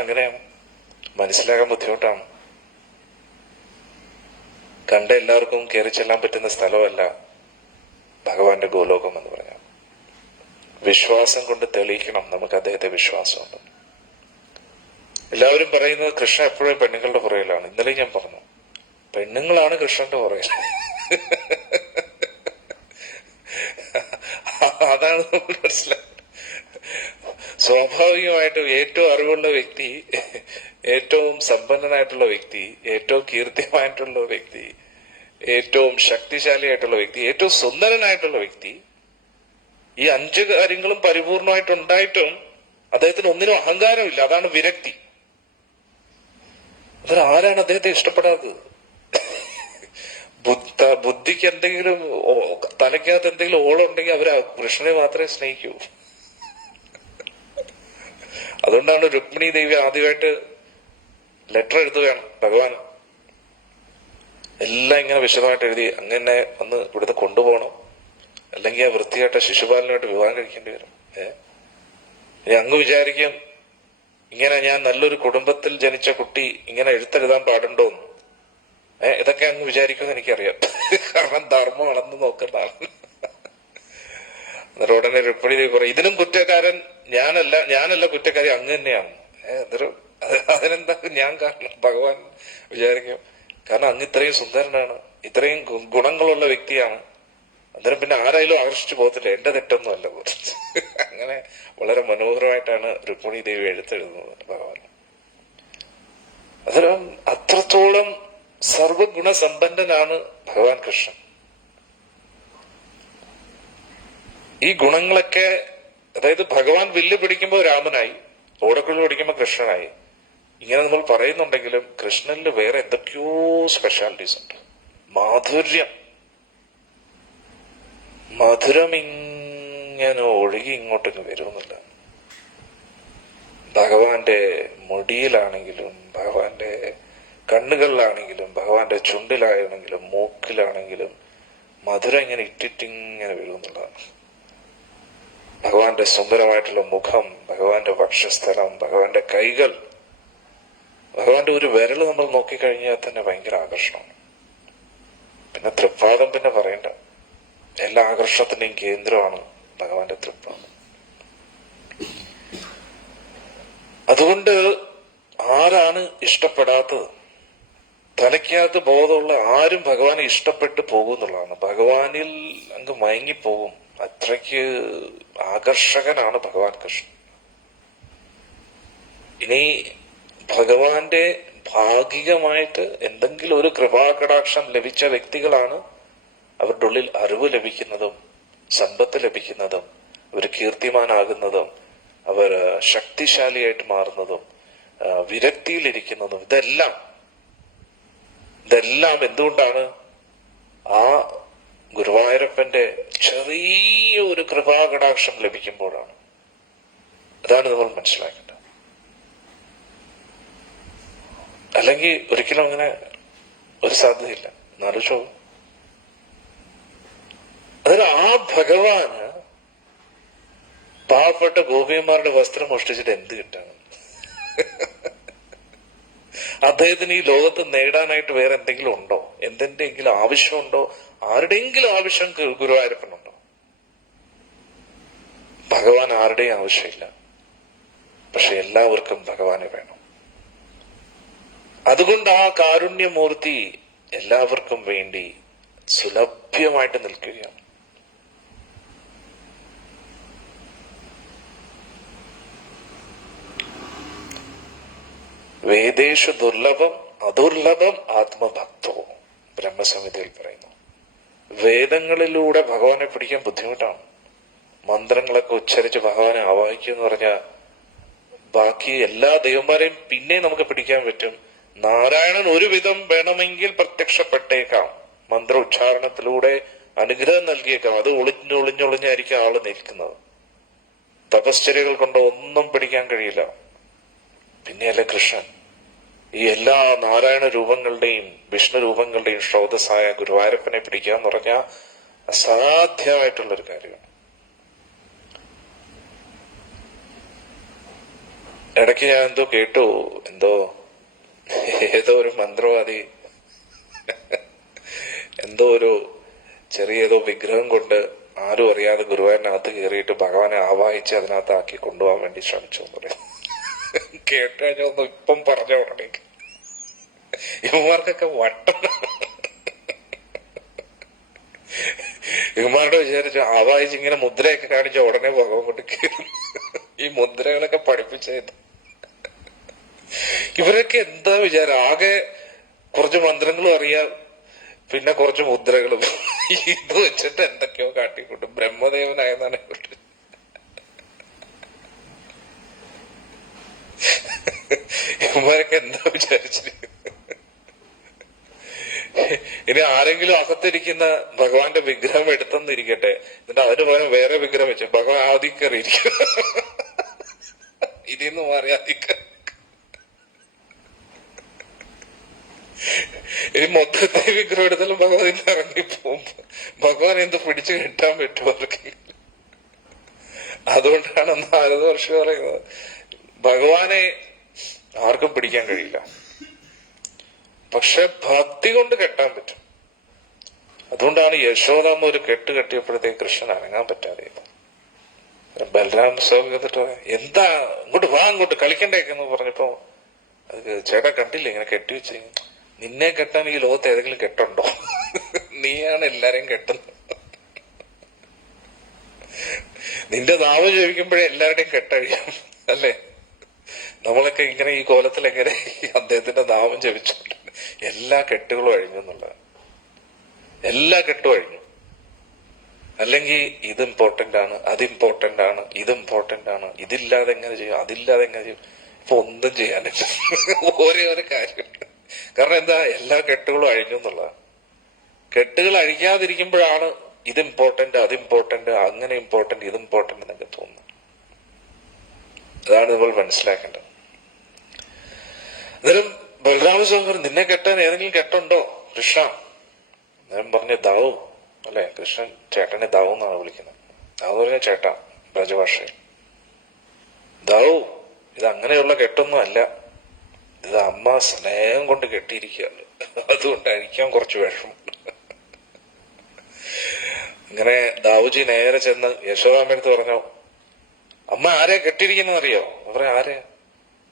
അങ്ങനെയാണ്, മനസ്സിലാക്കാൻ ബുദ്ധിമുട്ടാണ്. കണ്ട എല്ലാവർക്കും കയറി ചെല്ലാൻ പറ്റുന്ന സ്ഥലമല്ല ഭഗവാന്റെ ഗോലോകം എന്ന് പറഞ്ഞാൽ. വിശ്വാസം കൊണ്ട് തെളിയിക്കണം നമുക്ക് അദ്ദേഹത്തെ വിശ്വാസമുണ്ട്. എല്ലാവരും പറയുന്നത് കൃഷ്ണൻ എപ്പോഴും പെണ്ണുങ്ങളുടെ പുറകിലാണ്. ഇന്നലെ ഞാൻ പറഞ്ഞു, പെണ്ണുങ്ങളാണ് കൃഷ്ണന്റെ പുറകിൽ. അതാണ് നമ്മൾ മനസ്സിലാക്കുന്നത്. സ്വാഭാവികമായിട്ടും ഏറ്റവും അറിവുള്ള വ്യക്തി, ഏറ്റവും സമ്പന്നനായിട്ടുള്ള വ്യക്തി, ഏറ്റവും കീർത്തിമായിട്ടുള്ള വ്യക്തി, ഏറ്റവും ശക്തിശാലിയായിട്ടുള്ള വ്യക്തി, ഏറ്റവും സുന്ദരനായിട്ടുള്ള വ്യക്തി, ഈ 5 കാര്യങ്ങളും പരിപൂർണമായിട്ടുണ്ടായിട്ടും അദ്ദേഹത്തിന് ഒന്നിനും അഹങ്കാരമില്ല. അതാണ് വിരക്തി. അതിൽ ആരാണ് അദ്ദേഹത്തെ ഇഷ്ടപ്പെടാത്തത്? ബുദ്ധിക്ക് എന്തെങ്കിലും, തലയ്ക്കകത്ത് എന്തെങ്കിലും ഓളമുണ്ടെങ്കിൽ അവര് കൃഷ്ണനെ മാത്രമേ സ്നേഹിക്കൂ. അതുകൊണ്ടാണ് രുക്മിണി ദേവി ആദ്യമായിട്ട് ലെറ്റർ എഴുതുകയാണ് ഭഗവാൻ. എല്ലാം ഇങ്ങനെ വിശദമായിട്ട് എഴുതി, അങ്ങനെ ഒന്ന് ഇവിടുന്ന് കൊണ്ടുപോകണം, അല്ലെങ്കിൽ ആ വൃത്തിയായിട്ട ശിശുപാലനായിട്ട് വിവാഹം കഴിക്കേണ്ടി വരും. ഇനി അങ്ങ് വിചാരിക്കും ഇങ്ങനെ ഞാൻ നല്ലൊരു കുടുംബത്തിൽ ജനിച്ച കുട്ടി ഇങ്ങനെ എഴുത്തെഴുതാൻ പാടുണ്ടോന്ന്. ഇതൊക്കെ അങ്ങ് വിചാരിക്കുമെന്ന് എനിക്കറിയാം. കാരണം ധർമ്മം അളന്ന് നോക്കേണ്ട ആളാണ്. എന്നിട്ട് ഉടനെ റിപ്പണിയിലേക്ക് പറയും, ഇതിനും കുറ്റക്കാരൻ ഞാനല്ല കുറ്റക്കാരി, അങ്ങ് തന്നെയാണ്. അതിനെന്താ ഞാൻ കാരണം? ഭഗവാൻ വിചാരിക്കും കാരണം അങ്ങ് ഇത്രയും സുന്ദരനാണ്, ഇത്രയും ഗുണങ്ങളുള്ള വ്യക്തിയാണ്, അന്നേരം പിന്നെ ആരായാലും ആകർഷിച്ചു പോകത്തില്ല, എന്റെ തെറ്റൊന്നും അല്ല. അങ്ങനെ വളരെ മനോഹരമായിട്ടാണ് രുക്മിണി ദേവി എഴുത്തെഴുതുന്നത് ഭഗവാൻ. അന്നേരം അത്രത്തോളം സർവഗുണസമ്പന്നനാണ് ഭഗവാൻ കൃഷ്ണൻ. ഈ ഗുണങ്ങളൊക്കെ, അതായത് ഭഗവാൻ വില്ല് പിടിക്കുമ്പോൾ രാമനായി, ഓടക്കുഴൽ പിടിക്കുമ്പോൾ കൃഷ്ണനായി, ഇങ്ങനെ നമ്മൾ പറയുന്നുണ്ടെങ്കിലും കൃഷ്ണനിൽ വേറെ എന്തൊക്കെയോ സ്പെഷ്യാലിറ്റീസ് ഉണ്ട്. മധുരം ഇങ്ങനെ ഒഴുകി ഇങ്ങോട്ടൊക്കെ വരുമെന്നില്ല. ഭഗവാന്റെ മുടിയിലാണെങ്കിലും, ഭഗവാന്റെ കണ്ണുകളിലാണെങ്കിലും, ഭഗവാന്റെ ചുണ്ടിലാണെങ്കിലും, മൂക്കിലാണെങ്കിലും മധുരം ഇങ്ങനെ ഇട്ടിട്ടിങ്ങനെ വീഴുന്നുള്ളതാണ്. ഭഗവാന്റെ സുന്ദരമായിട്ടുള്ള മുഖം, ഭഗവാന്റെ വക്ഷസ്ഥലം, ഭഗവാന്റെ കൈകൾ, ഭഗവാന്റെ ഒരു വിരൽ നമ്മൾ നോക്കിക്കഴിഞ്ഞാൽ തന്നെ ഭയങ്കര ആകർഷണമാണ്. പിന്നെ തൃപ്പാദം പിന്നെ പറയണ്ട, എല്ലാ ആകർഷണത്തിന്റെയും കേന്ദ്രമാണ് ഭഗവാന്റെ തൃപ്പാദം. അതുകൊണ്ട് ആരാണ് ഇഷ്ടപ്പെടാത്തത്? തലയ്ക്കകത്ത് ബോധമുള്ള ആരും ഭഗവാനെ ഇഷ്ടപ്പെട്ടു പോകുന്നുള്ളതാണ്. ഭഗവാനിൽ അങ്ങ് മയങ്ങിപ്പോകും. അത്രയ്ക്ക് ആകർഷകനാണ് ഭഗവാൻ കൃഷ്ണൻ. ഇനി ഭഗവാന്റെ ഭാഗികമായിട്ട് എന്തെങ്കിലും ഒരു കൃപാകടാക്ഷം ലഭിച്ച വ്യക്തികളാണ് അവരുടെ ഉള്ളിൽ അറിവ് ലഭിക്കുന്നതും സമ്പത്ത് ലഭിക്കുന്നതും അവർ കീർത്തിമാനാകുന്നതും അവർ ശക്തിശാലിയായിട്ട് മാറുന്നതും വിരക്തിയിലിരിക്കുന്നതും. ഇതെല്ലാം എന്തുകൊണ്ടാണ്? ആ ഗുരുവായൂരപ്പന്റെ ചെറിയ ഒരു കൃപാകടാക്ഷം ലഭിക്കുമ്പോഴാണ്. അതാണ് നമ്മൾ മനസ്സിലാക്കേണ്ടത്. അല്ലെങ്കിൽ ഒരിക്കലും അങ്ങനെ ഒരു സാധ്യതയില്ല. എന്നാലോചിച്ചോ, അതിൽ ആ ഭഗവാന് പാവപ്പെട്ട ഗോപിയന്മാരുടെ വസ്ത്രം മോഷ്ടിച്ചിട്ട് എന്ത് കിട്ടാണ്? അദ്ദേഹത്തിന് ഈ ലോകത്ത് നേടാനായിട്ട് വേറെ എന്തെങ്കിലും ഉണ്ടോ? എന്തെങ്കിലും ആവശ്യമുണ്ടോ? ആരുടെയെങ്കിലും ആവശ്യം ഗുരുവായൂരപ്പനുണ്ടോ? ഭഗവാൻ ആരുടെയും ആവശ്യമില്ല. പക്ഷെ എല്ലാവർക്കും ഭഗവാനെ വേണം. അതുകൊണ്ട് ആ കാരുണ്യമൂർത്തി എല്ലാവർക്കും വേണ്ടി സുലഭ്യമായിട്ട് നിൽക്കുകയാണ്. വേദേഷു ദുർലഭം അദുർലഭം ആത്മഭക്തോ, ബ്രഹ്മസമിതിയിൽ പറയുന്നു. വേദങ്ങളിലൂടെ ഭഗവാനെ പിടിക്കാൻ ബുദ്ധിമുട്ടാണ്. മന്ത്രങ്ങളൊക്കെ ഉച്ചരിച്ച് ഭഗവാനെ ആവാഹിക്കുക എന്ന് പറഞ്ഞാൽ ബാക്കി എല്ലാ ദൈവന്മാരെയും പിന്നെ നമുക്ക് പിടിക്കാൻ പറ്റും. നാരായണൻ ഒരുവിധം വേണമെങ്കിൽ പ്രത്യക്ഷപ്പെട്ടേക്കാം, മന്ത്ര ഉച്ചാരണത്തിലൂടെ അനുഗ്രഹം നൽകിയേക്കാം. അത് ഒളിഞ്ഞൊളിഞ്ഞായിരിക്കും ആള് നിൽക്കുന്നത്. തപശ്ചര്യകൾ കൊണ്ട് ഒന്നും പിടിക്കാൻ കഴിയില്ല. പിന്നെയല്ല കൃഷ്ണൻ. ഈ എല്ലാ നാരായണ രൂപങ്ങളുടെയും വിഷ്ണു രൂപങ്ങളുടെയും സ്രോതസ്സായ ഗുരുവായൂരപ്പനെ പിടിക്കുക എന്ന് പറഞ്ഞാൽ അസാധ്യമായിട്ടുള്ളൊരു കാര്യമാണ്. ഇടയ്ക്ക് ഞാൻ കേട്ടു, ഏതോ ഒരു മന്ത്രവാദി ഒരു ചെറിയ വിഗ്രഹം കൊണ്ട് ആരും അറിയാതെ ഗുരുവായൂരിനകത്ത് കയറിയിട്ട് ഭഗവാനെ ആവാഹിച്ച് അതിനകത്ത് ആക്കി കൊണ്ടുപോകാൻ വേണ്ടി ശ്രമിച്ചു എന്ന് പറയും. കേട്ടുകഴിഞ്ഞൊന്നും ഇപ്പം പറഞ്ഞ ഉടനെ ഇവന്മാർക്കൊക്കെ വട്ടം. ഇവന്മാരുടെ വിചാരിച്ചു ആവാഹിച്ച് ഇങ്ങനെ മുദ്രയൊക്കെ കാണിച്ച ഉടനെ ഭഗവാൻ കൊണ്ട് കയറും. ഈ മുദ്രകളൊക്കെ പഠിപ്പിച്ചത് ഇവരൊക്കെ എന്താ വിചാരം? ആകെ കുറച്ച് മന്ത്രങ്ങളും അറിയാം, പിന്നെ കുറച്ച് മുദ്രകളും. ഇത് വെച്ചിട്ട് എന്തൊക്കെയോ കാട്ടിക്കൂട്ടും. ബ്രഹ്മദേവനായെന്നാണ് കൊണ്ട് ഇവന്മാരൊക്കെ എന്താ വിചാരിച്ചിരിക്കുന്നത്? ഇനി ആരെങ്കിലും അകത്തിരിക്കുന്ന ഭഗവാന്റെ വിഗ്രഹം എടുത്തെന്നിരിക്കട്ടെ, എന്നിട്ട് അതിന് പകരം വേറെ വിഗ്രഹം വെച്ചു ഭഗവാൻ ആദ്യം കയറിയിരിക്കും. ഇതിന്ന് മാറി ആദ്യം ഇനി മൊത്തത്തിൽ വിഗ്രഹം എടുത്താലും ഭഗവാൻ ഇന്ന് ഇറങ്ങിപ്പോകുമ്പോ ഭഗവാൻ എന്ത് പിടിച്ചു കെട്ടാൻ പറ്റും അവർക്ക്? അതുകൊണ്ടാണ് നാരദ മഹർഷി പറയുന്നത് ഭഗവാനെ ആർക്കും പിടിക്കാൻ കഴിയില്ല, പക്ഷെ ഭക്തി കൊണ്ട് കെട്ടാൻ പറ്റും. അതുകൊണ്ടാണ് യശോദാമ്മ ഒരു കെട്ട് കെട്ടിയപ്പോഴത്തേക്ക് കൃഷ്ണൻ അനങ്ങാൻ പറ്റാതെ ബലരാമ സ്വാമി വന്നിട്ട് എന്താ ഇങ്ങോട്ട് വാ, അങ്ങോട്ട് കളിക്കണ്ടേക്കെന്ന് പറഞ്ഞപ്പോ അത് ചേട്ടാ കണ്ടില്ല ഇങ്ങനെ കെട്ടിവെച്ച്, നിന്നെ കെട്ടാൻ ഈ ലോകത്ത് ഏതെങ്കിലും കെട്ടുണ്ടോ? നീയാണ് എല്ലാരെയും കെട്ടുന്നത്. നിന്റെ നാമം ജപിക്കുമ്പോഴേ എല്ലാവരുടെയും കെട്ടഴിയും അല്ലേ? നമ്മളൊക്കെ ഇങ്ങനെ ഈ കോലത്തിൽ എങ്ങനെ അദ്ദേഹത്തിന്റെ നാമം ജപിച്ചോണ്ട് എല്ലാ കെട്ടുകളും അഴിഞ്ഞു എന്നുള്ളതാണ്. എല്ലാ കെട്ടും അഴിഞ്ഞു. അല്ലെങ്കിൽ ഇത് ഇമ്പോർട്ടന്റ് ആണ്, അത് ഇമ്പോർട്ടന്റ് ആണ്, ഇത് ഇമ്പോർട്ടന്റ് ആണ്, ഇതില്ലാതെ എങ്ങനെ ചെയ്യും, അതില്ലാതെ എങ്ങനെ ചെയ്യും. ഇപ്പൊ ഒന്നും ചെയ്യാനില്ല, ഒരേ ഒരു കാര്യം. കാരണം എന്താ, എല്ലാ കെട്ടുകളും അഴിഞ്ഞു എന്നുള്ളതാണ്. കെട്ടുകൾ അഴിക്കാതിരിക്കുമ്പോഴാണ് ഇത് ഇമ്പോർട്ടന്റ്, അത് ഇമ്പോർട്ടന്റ്, അങ്ങനെ ഇമ്പോർട്ടന്റ്, ഇത് ഇമ്പോർട്ടന്റ് എന്നൊക്കെ തോന്നുന്നു. അതാണ് നമ്മൾ മനസ്സിലാക്കേണ്ടത്. അന്നേരം ബലരാമസ്വാമി പറഞ്ഞു നിന്നെ കെട്ടാൻ ഏതെങ്കിലും കെട്ടുണ്ടോ കൃഷ്ണ? അന്നേരം പറഞ്ഞു ദാവു അല്ലെ, കൃഷ്ണൻ ചേട്ടനെ ദാവു എന്നാണ് വിളിക്കുന്നത്. ദാവു പറഞ്ഞ ചേട്ടാ ബ്രജഭാഷയിൽ. ദാവു ഇത് അങ്ങനെയുള്ള കെട്ടൊന്നും അല്ല, ഇത് അമ്മ സ്നേഹം കൊണ്ട് കെട്ടിയിരിക്കുകയാണ്, അതുകൊണ്ട് അഴിക്കാൻ കുറച്ച് വിഷമം. അങ്ങനെ ദാവുജി നേരെ ചെന്ന് യശോദാമ്മടുത്ത് പറഞ്ഞു അമ്മ ആരെ കെട്ടിയിരിക്കുന്നത് അറിയോ? പറയാ ആരെ?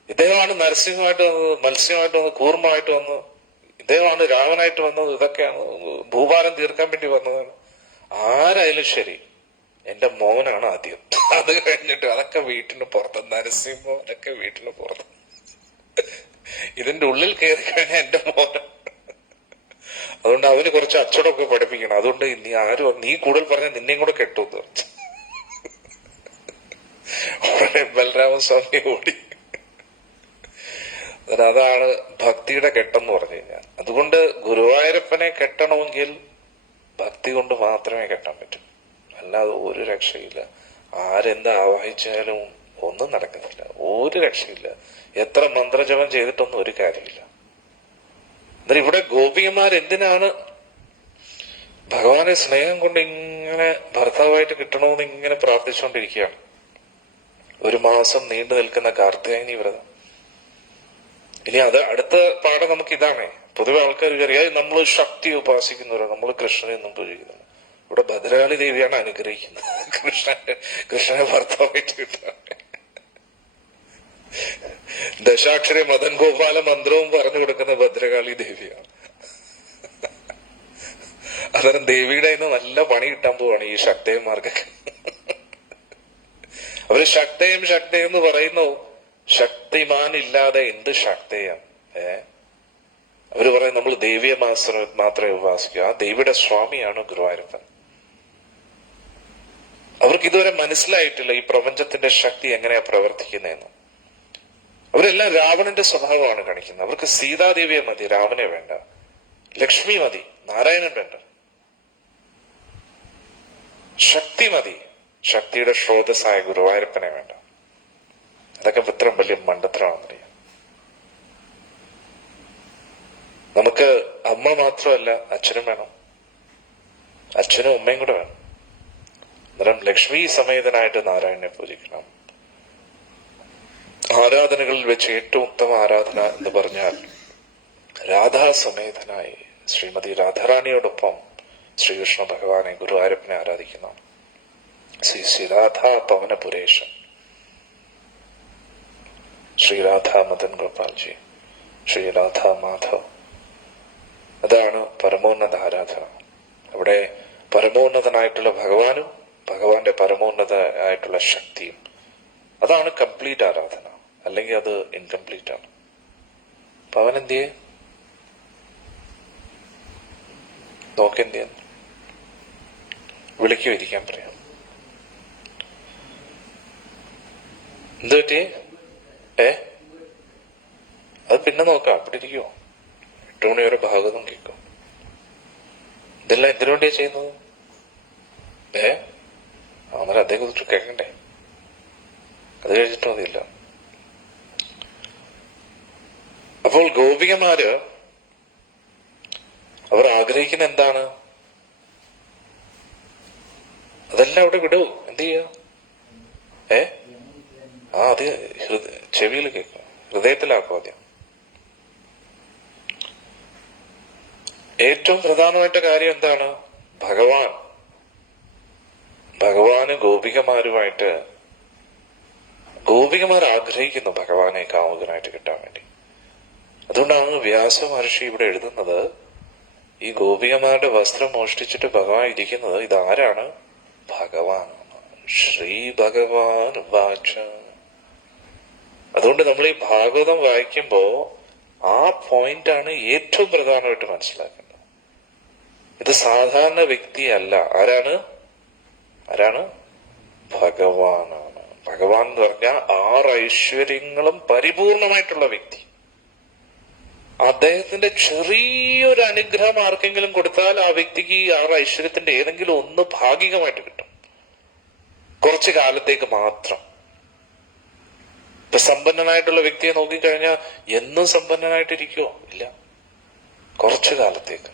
ഇദ്ദേഹമാണ് നരസിംഹമായിട്ട് വന്നത്, മത്സ്യമായിട്ട് വന്നത്, കൂർമ്മമായിട്ട് വന്നത്, ഇദ്ദേഹമാണ് രാമനായിട്ട് വന്നത്, ഇതൊക്കെയാണ് ഭൂഭാരം തീർക്കാൻ വേണ്ടി വന്നതാണ്. ആരായാലും ശരി എന്റെ മോനാണ് ആദ്യം, അത് കഴിഞ്ഞിട്ട് അതൊക്കെ വീട്ടിന് പുറത്ത്, നരസിംഹം അതൊക്കെ വീട്ടിന് പുറത്ത്, ഇതിന്റെ ഉള്ളിൽ കയറി കഴിഞ്ഞാൽ എന്റെ മോനാണ്. അതുകൊണ്ട് അവന് കുറച്ച് അച്ചടമൊക്കെ പഠിപ്പിക്കണം. അതുകൊണ്ട് നീ ആരും നീ കൂടുതൽ പറഞ്ഞാൽ നിന്നെയും കൂടെ കെട്ടുമെന്ന് പറഞ്ഞു. ബലരാമസ്വാമി ഓടി. അതാണ് ഭക്തിയുടെ കെട്ടെന്ന് പറഞ്ഞു കഴിഞ്ഞാൽ. അതുകൊണ്ട് ഗുരുവായൂരപ്പനെ കെട്ടണമെങ്കിൽ ഭക്തി കൊണ്ട് മാത്രമേ കെട്ടാൻ പറ്റൂ, അല്ലാതെ ഒരു രക്ഷയില്ല. ആരെന്ത് ആവാഹിച്ചാലും ഒന്നും നടക്കുന്നില്ല, ഒരു രക്ഷയില്ല. എത്ര മന്ത്രജപം ചെയ്തിട്ടൊന്നും ഒരു കാര്യമില്ല. എന്നാൽ ഇവിടെ ഗോപികമാരെന്തിനാണ് ഭഗവാനെ സ്നേഹം കൊണ്ട് ഇങ്ങനെ ഭർത്താവായിട്ട് കിട്ടണമെന്ന് ഇങ്ങനെ പ്രാർത്ഥിച്ചുകൊണ്ടിരിക്കുകയാണ്. 1 മാസം നീണ്ടു നിൽക്കുന്ന കാർത്തികേയനി വ്രതം. ഇനി അത് അടുത്ത പാഠം നമുക്ക് ഇതാണ്. പൊതുവെ ആൾക്കാർ വിചാരിക്കുക നമ്മൾ ശക്തി ഉപാസിക്കുന്നവരാണ്, നമ്മൾ കൃഷ്ണനെ ഒന്നും പൂജിക്കുന്നത്. ഇവിടെ ഭദ്രകാളി ദേവിയാണ് അനുഗ്രഹിക്കുന്നത് കൃഷ്ണനെ ഭർത്താവായിട്ട് കിട്ടാൻ. ദശാക്ഷരി മദൻ ഗോപാല മന്ത്രവും പറഞ്ഞു കൊടുക്കുന്ന ഭദ്രകാളി ദേവിയാണ്. അന്നേരം ദേവിയുടെ നല്ല പണി കിട്ടാൻ പോവാണ് ഈ ശക്തയന്മാർക്കൊക്കെ. അവര് ശക്തയും എന്ന് പറയുന്നു. ശക്തിമാൻ ഇല്ലാതെ എന്ത് ശക്തയം? അവര് പറയും നമ്മൾ ദേവിയെ മാത്രമേ ഉപാസിക്കൂ. ആ ദേവിയുടെ സ്വാമിയാണ് ഗുരുവായൂരപ്പൻ. അവർക്ക് ഇതുവരെ മനസ്സിലായിട്ടില്ല ഈ പ്രപഞ്ചത്തിന്റെ ശക്തി എങ്ങനെയാ പ്രവർത്തിക്കുന്നതെന്ന്. അവരെല്ലാം രാവണന്റെ സ്വഭാവമാണ് കാണിക്കുന്നത്. അവർക്ക് സീതാദേവിയെ മതി, രാമനെ വേണ്ട. ലക്ഷ്മി മതി, നാരായണൻ വേണ്ട. ശക്തി മതി, ശക്തിയുടെ സ്രോതസ്സായ ഗുരുവായൂരപ്പനെ വേണ്ട. അതൊക്കെ ഇത്രയും വലിയ മണ്ടത്തരമാണെന്നറിയാം. നമുക്ക് അമ്മ മാത്രമല്ല അച്ഛനും വേണം, അച്ഛനും ഉമ്മയും കൂടെ വേണം. അന്നേരം ലക്ഷ്മി സമേതനായിട്ട് നാരായണനെ പൂജിക്കണം. ആരാധനകളിൽ വെച്ച് ഏറ്റവും ഉത്തമ ആരാധന എന്ന് പറഞ്ഞാൽ രാധാസമേതനായി ശ്രീമതി രാധാറാണിയോടൊപ്പം ശ്രീകൃഷ്ണ ഭഗവാനെ ഗുരുവായൂരപ്പനെ ആരാധിക്കുന്ന ശ്രീ ശ്രീരാധാ പവനപുരേശൻ, ശ്രീരാധാ മദൻ ഗോപാൽജി, ശ്രീരാധാ മാധവ്. അതാണ് പരമോന്നത ആരാധന. അവിടെ പരമോന്നതനായിട്ടുള്ള ഭഗവാനും ഭഗവാന്റെ പരമോന്നത ആയിട്ടുള്ള ശക്തിയും, അതാണ് കംപ്ലീറ്റ് ആരാധന. അല്ലെങ്കിൽ അത് ഇൻകംപ്ലീറ്റ് ആണ്. അപ്പൊ അവൻ എന്ത് ചെയ്യും? നോക്കെന്ത് ചെയ്യാൻ വിളിക്കും, ഇരിക്കാൻ പറയാം. എന്ത് പറ്റി? അത് പിന്നെ നോക്കാം, അവിടെ ഇരിക്കുവോ? 8 മണി വരെ ഭാഗവതം കേൾക്കും. ഇതെല്ലാം എന്തിനു വേണ്ടിയാ ചെയ്യുന്നത്? അന്നേരം അദ്ദേഹം കുറിച്ച് കേൾക്കണ്ടേ? അത് കഴിഞ്ഞിട്ട് മതിയില്ല. അപ്പോൾ ഗോപികമാര് അവർ ആഗ്രഹിക്കുന്ന എന്താണ്? അതെല്ലാം അവിടെ വിടൂ. എന്ത് ചെയ്യാ? അത് ചെവിയിൽ കേൾക്കും, ഹൃദയത്തിലാക്കും ആദ്യം. ഏറ്റവും പ്രധാനമായിട്ട് കാര്യം എന്താണ്? ഭഗവാന് ഗോപികമാർ ആഗ്രഹിക്കുന്നു ഭഗവാനെ കാമുകനായിട്ട് കിട്ടാൻ വേണ്ടി. അതുകൊണ്ടാണ് വ്യാസ മഹർഷി ഇവിടെ എഴുതുന്നത്, ഈ ഗോപികമാരുടെ വസ്ത്രം മോഷ്ടിച്ചിട്ട് ഭഗവാൻ ഇരിക്കുന്നത് ഇതാരാണ്? ഭഗവാനാണ്. ശ്രീ ഭഗവാൻ വാച. അതുകൊണ്ട് നമ്മൾ ഈ ഭാഗവതം വായിക്കുമ്പോ ആ പോയിന്റാണ് ഏറ്റവും പ്രധാനമായിട്ട് മനസ്സിലാക്കേണ്ടത്. ഇത് സാധാരണ വ്യക്തിയല്ല. ആരാണ്? ഭഗവാനാണ്. ഭഗവാൻ എന്ന് പറഞ്ഞാൽ 6 ഐശ്വര്യങ്ങളും പരിപൂർണമായിട്ടുള്ള വ്യക്തി. അദ്ദേഹത്തിന്റെ ചെറിയൊരു അനുഗ്രഹം ആർക്കെങ്കിലും കൊടുത്താൽ ആ വ്യക്തിക്ക് ഈ 6 ഐശ്വര്യത്തിന്റെ ഏതെങ്കിലും ഒന്ന് ഭാഗികമായിട്ട് കിട്ടും, കുറച്ചു കാലത്തേക്ക് മാത്രം. ഇപ്പൊ സമ്പന്നനായിട്ടുള്ള വ്യക്തിയെ നോക്കിക്കഴിഞ്ഞാൽ എന്നും സമ്പന്നനായിട്ടിരിക്കുവോ? ഇല്ല, കുറച്ചു കാലത്തേക്ക്.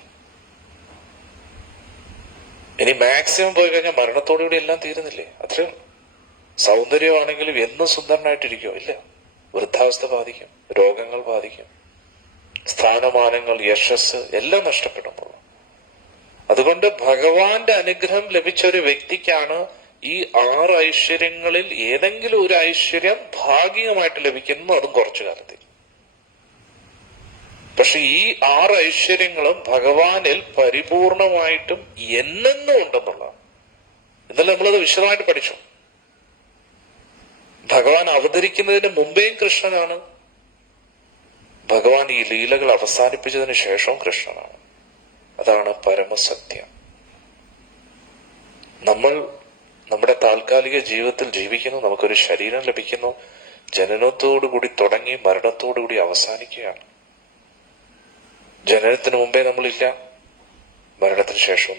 ഇനി മാക്സിമം പോയി കഴിഞ്ഞാൽ മരണത്തോടുകൂടി എല്ലാം തീരുന്നില്ലേ? അത്രയും സൗന്ദര്യമാണെങ്കിലും എന്നും സുന്ദരനായിട്ടിരിക്കുവോ? ഇല്ല, വൃദ്ധാവസ്ഥ ബാധിക്കും, രോഗങ്ങൾ ബാധിക്കും, സ്ഥാനമാനങ്ങൾ, യശസ് എല്ലാം നഷ്ടപ്പെടുമ്പോൾ. അതുകൊണ്ട് ഭഗവാന്റെ അനുഗ്രഹം ലഭിച്ച ഒരു വ്യക്തിക്കാണ് ഈ 6 ഐശ്വര്യങ്ങളിൽ ഏതെങ്കിലും ഒരു ഐശ്വര്യം ഭാഗികമായിട്ട് ലഭിക്കുന്നു, അതും കുറച്ചു കാലത്തേക്ക്. പക്ഷെ ഈ 6 ഐശ്വര്യങ്ങളും ഭഗവാനിൽ പരിപൂർണമായിട്ടും എന്നെന്നും ഉണ്ടെന്നുള്ളതാണ്. ഇന്നലെ നമ്മളത് വിശദമായിട്ട് പഠിച്ചു. ഭഗവാൻ അവതരിക്കുന്നതിന് മുമ്പേയും കൃഷ്ണനാണ്, ഭഗവാൻ ഈ ലീലകൾ അവസാനിപ്പിച്ചതിന് ശേഷവും കൃഷ്ണനാണ്. അതാണ് പരമസത്യം. നമ്മൾ നമ്മുടെ താൽക്കാലിക ജീവിതത്തിൽ ജീവിക്കുന്നു, നമുക്കൊരു ശരീരം ലഭിക്കുന്നു, ജനനത്തോടുകൂടി തുടങ്ങി മരണത്തോടുകൂടി അവസാനിക്കുകയാണ്. ജനനത്തിന് മുമ്പേ നമ്മളില്ല, മരണത്തിന് ശേഷവും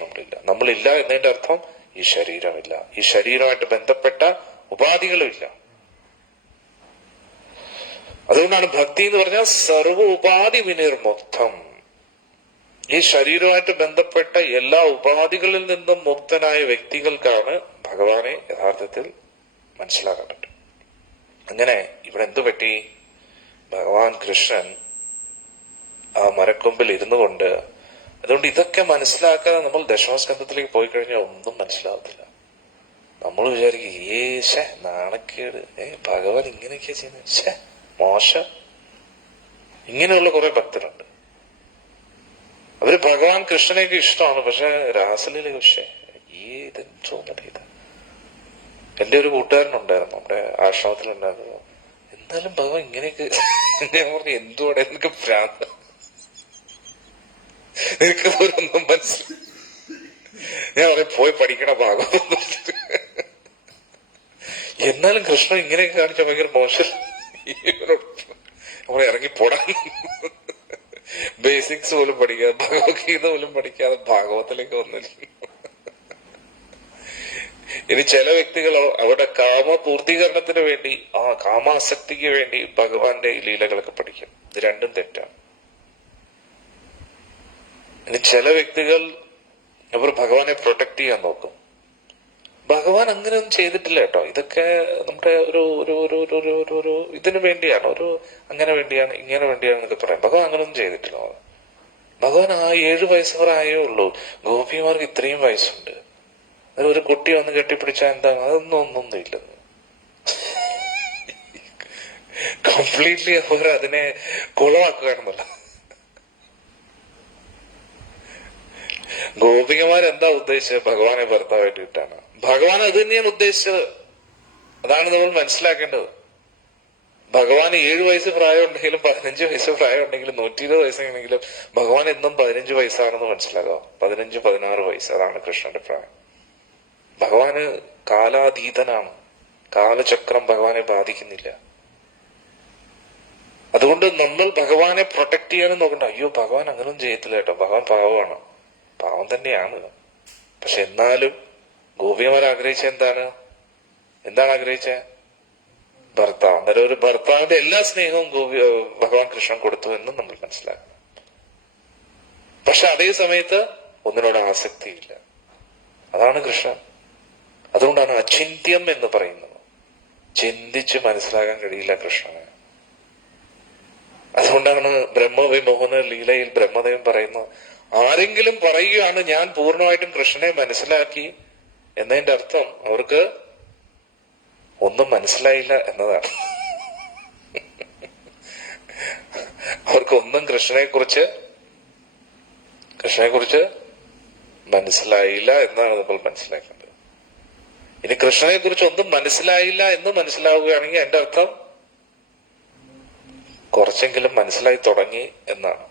നമ്മളില്ല എന്നതിന്റെ അർത്ഥം ഈ ശരീരമില്ല, ഈ ശരീരമായിട്ട് ബന്ധപ്പെട്ട ഉപാധികളും ഇല്ല. അതുകൊണ്ടാണ് ഭക്തി എന്ന് പറഞ്ഞാൽ സർവ ഉപാധി വിനിർമുക്തം. ഈ ശരീരമായിട്ട് ബന്ധപ്പെട്ട എല്ലാ ഉപാധികളിൽ നിന്നും മുക്തനായ വ്യക്തികൾക്കാണ് ഭഗവാനെ യഥാർത്ഥത്തിൽ മനസ്സിലാക്കാൻ പറ്റും. അങ്ങനെ ഇവിടെ എന്തു പറ്റി? ഭഗവാൻ കൃഷ്ണൻ ആ മരക്കൊമ്പിൽ ഇരുന്നു കൊണ്ട്, അതുകൊണ്ട് ഇതൊക്കെ മനസ്സിലാക്കാതെ നമ്മൾ ദശമസ്കന്ധത്തിലേക്ക് പോയി കഴിഞ്ഞാൽ ഒന്നും മനസ്സിലാവത്തില്ല. നമ്മൾ വിചാരിക്കും നാണക്കേട്, ഭഗവാൻ ഇങ്ങനെയൊക്കെയാ ചെയ്യുന്നത്, മോശം. ഇങ്ങനെയുള്ള കുറെ ഭക്തരുണ്ട്. അവര് ഭഗവാൻ കൃഷ്ണനെയൊക്കെ ഇഷ്ടമാണ്, പക്ഷെ രാസലീല തോന്നണില്ല. എന്റെ ഒരു കൂട്ടുകാരനുണ്ടായിരുന്നു, നമ്മുടെ ആശ്രമത്തിലുണ്ടായിരുന്നു. എന്നാലും ഭഗവാൻ ഇങ്ങനെയൊക്കെ ഞാൻ പറഞ്ഞു, എന്തുകൂടെ നിനക്ക് ഭ്രാന്ത്, നിനക്ക് ഒന്നും മനസ്സിലായി. ഞാൻ പറയും പോയി പഠിക്കണ ഭാഗവതം. എന്നാലും കൃഷ്ണൻ ഇങ്ങനെയൊക്കെ കാണിച്ച ഭയങ്കര മോശം. നമ്മൾ ഇറങ്ങിപ്പോടാൻ, ബേസിക്സ് പോലും പഠിക്കാതെ, ഭഗവത്ഗീത പോലും പഠിക്കാതെ ഭാഗവത്തിലേക്ക് വന്നില്ല. ഇനി ചില വ്യക്തികൾ അവരുടെ കാമപൂർത്തീകരണത്തിന് വേണ്ടി, കാമാസക്തിക്ക് വേണ്ടി ഭഗവാന്റെ ലീലകളൊക്കെ പഠിക്കും. ഇത് രണ്ടും തെറ്റാണ്. ഇനി ചില വ്യക്തികൾ അവർ ഭഗവാനെ പ്രൊട്ടക്ട് ചെയ്യാൻ നോക്കും. ഭഗവാൻ അങ്ങനെയൊന്നും ചെയ്തിട്ടില്ല കേട്ടോ. ഇതൊക്കെ നമ്മുടെ ഒരു ഇതിനു വേണ്ടിയാണ്, അങ്ങനെ വേണ്ടിയാണ്, ഇങ്ങനെ വേണ്ടിയാണ് എന്നൊക്കെ പറയാം. ഭഗവാൻ അങ്ങനെയൊന്നും ചെയ്തിട്ടില്ല. ഭഗവാൻ 7 വയസ്സ് പ്രായമേ ഉള്ളൂ. ഗോപിമാർക്ക് ഇത്രയും വയസ്സുണ്ട്. ഒരു കുട്ടി വന്ന് കെട്ടിപ്പിടിച്ചാൽ എന്താണ്? ഒന്നും ഇല്ലെന്ന്. കംപ്ലീറ്റ്ലി അവർ അതിനെ കുളമാക്കുകയാണെന്നല്ല. ഗോപികമാരെന്താ ഉദ്ദേശിച്ചത്? ഭഗവാനെ ഭർത്താവായിട്ട് കിട്ടാണ്. ഭഗവാൻ അത് തന്നെയാണ് ഉദ്ദേശിച്ചത്. അതാണ് നമ്മൾ മനസ്സിലാക്കേണ്ടത്. ഭഗവാൻ 7 വയസ്സ് പ്രായം ഉണ്ടെങ്കിലും 15 വയസ്സ് പ്രായം ഉണ്ടെങ്കിലും 120 വയസ്സാണെങ്കിലും ഭഗവാൻ എന്നും 15 വയസ്സാണെന്ന് മനസ്സിലാകാം. 15-16 വയസ്സ്, അതാണ് കൃഷ്ണന്റെ പ്രായം. ഭഗവാന് കാലാതീതനാണ്. കാലചക്രം ഭഗവാനെ ബാധിക്കുന്നില്ല. അതുകൊണ്ട് നമ്മൾ ഭഗവാനെ പ്രൊട്ടക്ട് ചെയ്യാനും നോക്കണ്ട. അയ്യോ ഭഗവാൻ അങ്ങനൊന്നും ചെയ്യത്തില്ല കേട്ടോ, ഭഗവാൻ പാവമാണ്. പാവം തന്നെയാണ്. പക്ഷെ എന്നാലും ഗോപികമാർ ആഗ്രഹിച്ച എന്താണ് ആഗ്രഹിച്ചത്? ഭർത്താവ്. അന്നേരം ഒരു ഭർത്താവിന്റെ എല്ലാ സ്നേഹവും ഭഗവാൻ കൃഷ്ണൻ കൊടുത്തു എന്നും നമ്മൾ മനസ്സിലാക്കണം. പക്ഷെ അതേ സമയത്ത് ഒന്നിനോട് ആസക്തിയില്ല. അതാണ് കൃഷ്ണൻ. അതുകൊണ്ടാണ് അചിന്ത്യം എന്ന് പറയുന്നത്. ചിന്തിച്ച് മനസ്സിലാക്കാൻ കഴിയില്ല കൃഷ്ണനെ. അതുകൊണ്ടാണ് ബ്രഹ്മവിമോഹന ലീലയിൽ ബ്രഹ്മദേവൻ പറയുന്നത്, ആരെങ്കിലും പറയുകയാണ് ഞാൻ പൂർണ്ണമായിട്ടും കൃഷ്ണനെ മനസ്സിലാക്കി എന്നതിന്റെ അർത്ഥം അവർക്ക് ഒന്നും മനസ്സിലായില്ല എന്നതാണ്. അവർക്കൊന്നും കൃഷ്ണനെ കുറിച്ച് മനസ്സിലായില്ല എന്നാണ് നമ്മൾ മനസ്സിലാക്കേണ്ടത്. ഇനി കൃഷ്ണനെ കുറിച്ച് ഒന്നും മനസ്സിലായില്ല എന്ന് മനസ്സിലാവുകയാണെങ്കിൽ എന്റെ അർത്ഥം കുറച്ചെങ്കിലും മനസ്സിലായി തുടങ്ങി എന്നാണ്.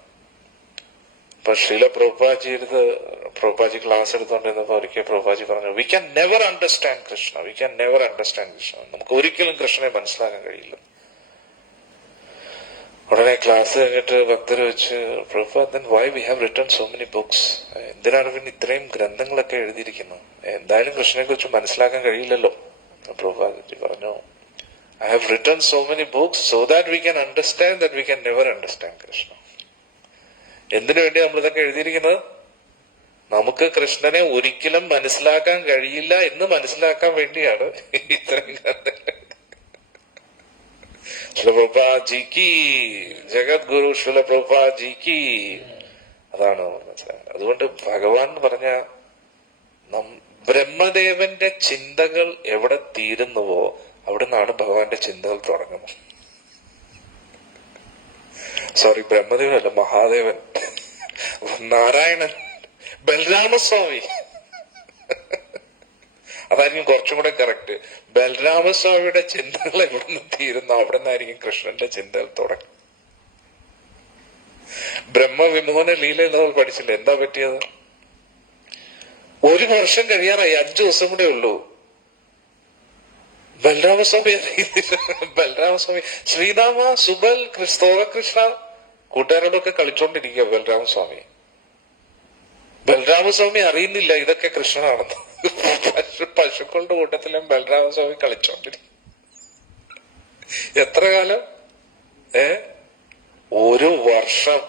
ഇപ്പൊ ശ്രീല പ്രഭുപാജി ക്ലാസ് എടുത്തുകൊണ്ടിരുന്നപ്പോ ഒരിക്കൽ പ്രഭുപാജി പറഞ്ഞു, we can never understand Krishna, we can never understand Krishna. നമുക്ക് ഒരിക്കലും കൃഷ്ണനെ മനസ്സിലാക്കാൻ കഴിയില്ല. ഉടനെ ക്ലാസ് കഴിഞ്ഞിട്ട് ഭക്തർ വെച്ച്, Prabhupada, then why we have written so many books? എന്തിനാണ് പിന്നെ ഇത്രയും ഗ്രന്ഥങ്ങളൊക്കെ എഴുതിയിരിക്കുന്നത്? എന്തായാലും കൃഷ്ണനെ കുറിച്ച് മനസ്സിലാക്കാൻ കഴിയില്ലല്ലോ. പ്രഭുപാദ് പറഞ്ഞു, I have written so many books so that we can understand that we can never understand Krishna. എന്തിനു വേണ്ടി നമ്മളിതൊക്കെ എഴുതിയിരിക്കുന്നത്? നമുക്ക് കൃഷ്ണനെ ഒരിക്കലും മനസ്സിലാക്കാൻ കഴിയില്ല എന്ന് മനസ്സിലാക്കാൻ വേണ്ടിയാണ് ഇത്രയും ഗ്രന്ഥങ്ങൾ. ശ്രീല പ്രഭുപാദ്ജിക്ക്, ജഗദ്ഗുരു ശ്രീല പ്രഭുപാദ്ജിക്ക്. അതാണ് നമ്മൾ മനസ്സിലാക്കുന്നത്. അതുകൊണ്ട് ഭഗവാൻ പറഞ്ഞ ബ്രഹ്മദേവന്റെ ചിന്തകൾ എവിടെ തീരുന്നുവോ അവിടെ നിന്നാണ് ഭഗവാന്റെ ചിന്തകൾ തുടങ്ങുന്നത്. സോറി, ബ്രഹ്മദേവനല്ല, മഹാദേവൻ, നാരായണൻ, ബലരാമസ്വാമി. അതായിരിക്കും കുറച്ചും കൂടെ കറക്റ്റ്. ബലരാമസ്വാമിയുടെ ചിന്തകൾ എവിടെ നിന്ന് തീരുന്നു അവിടെ നിന്നായിരിക്കും കൃഷ്ണന്റെ ചിന്തകൾ തുടങ്ങും. ബ്രഹ്മവിമോഹന ലീല നമ്മൾ പഠിച്ചില്ല. എന്താ പറ്റിയത്? 1 വർഷം കഴിയാറായി, 5 ദിവസം കൂടെ ഉള്ളൂ. ബലരാമസ്വാമി അറിയുന്നില്ല. ബലരാമസ്വാമി ശ്രീരാമ സുബൽ കൃഷ്ണ കൂട്ടുകാരോടൊക്കെ കളിച്ചോണ്ടിരിക്കുക. ബലരാമസ്വാമി അറിയുന്നില്ല ഇതൊക്കെ കൃഷ്ണനാണെന്ന്. പശുക്കളുടെ കൂട്ടത്തിലും ബലരാമസ്വാമി കളിച്ചോണ്ടിരിക്കും. എത്ര കാലം? 1 വർഷം.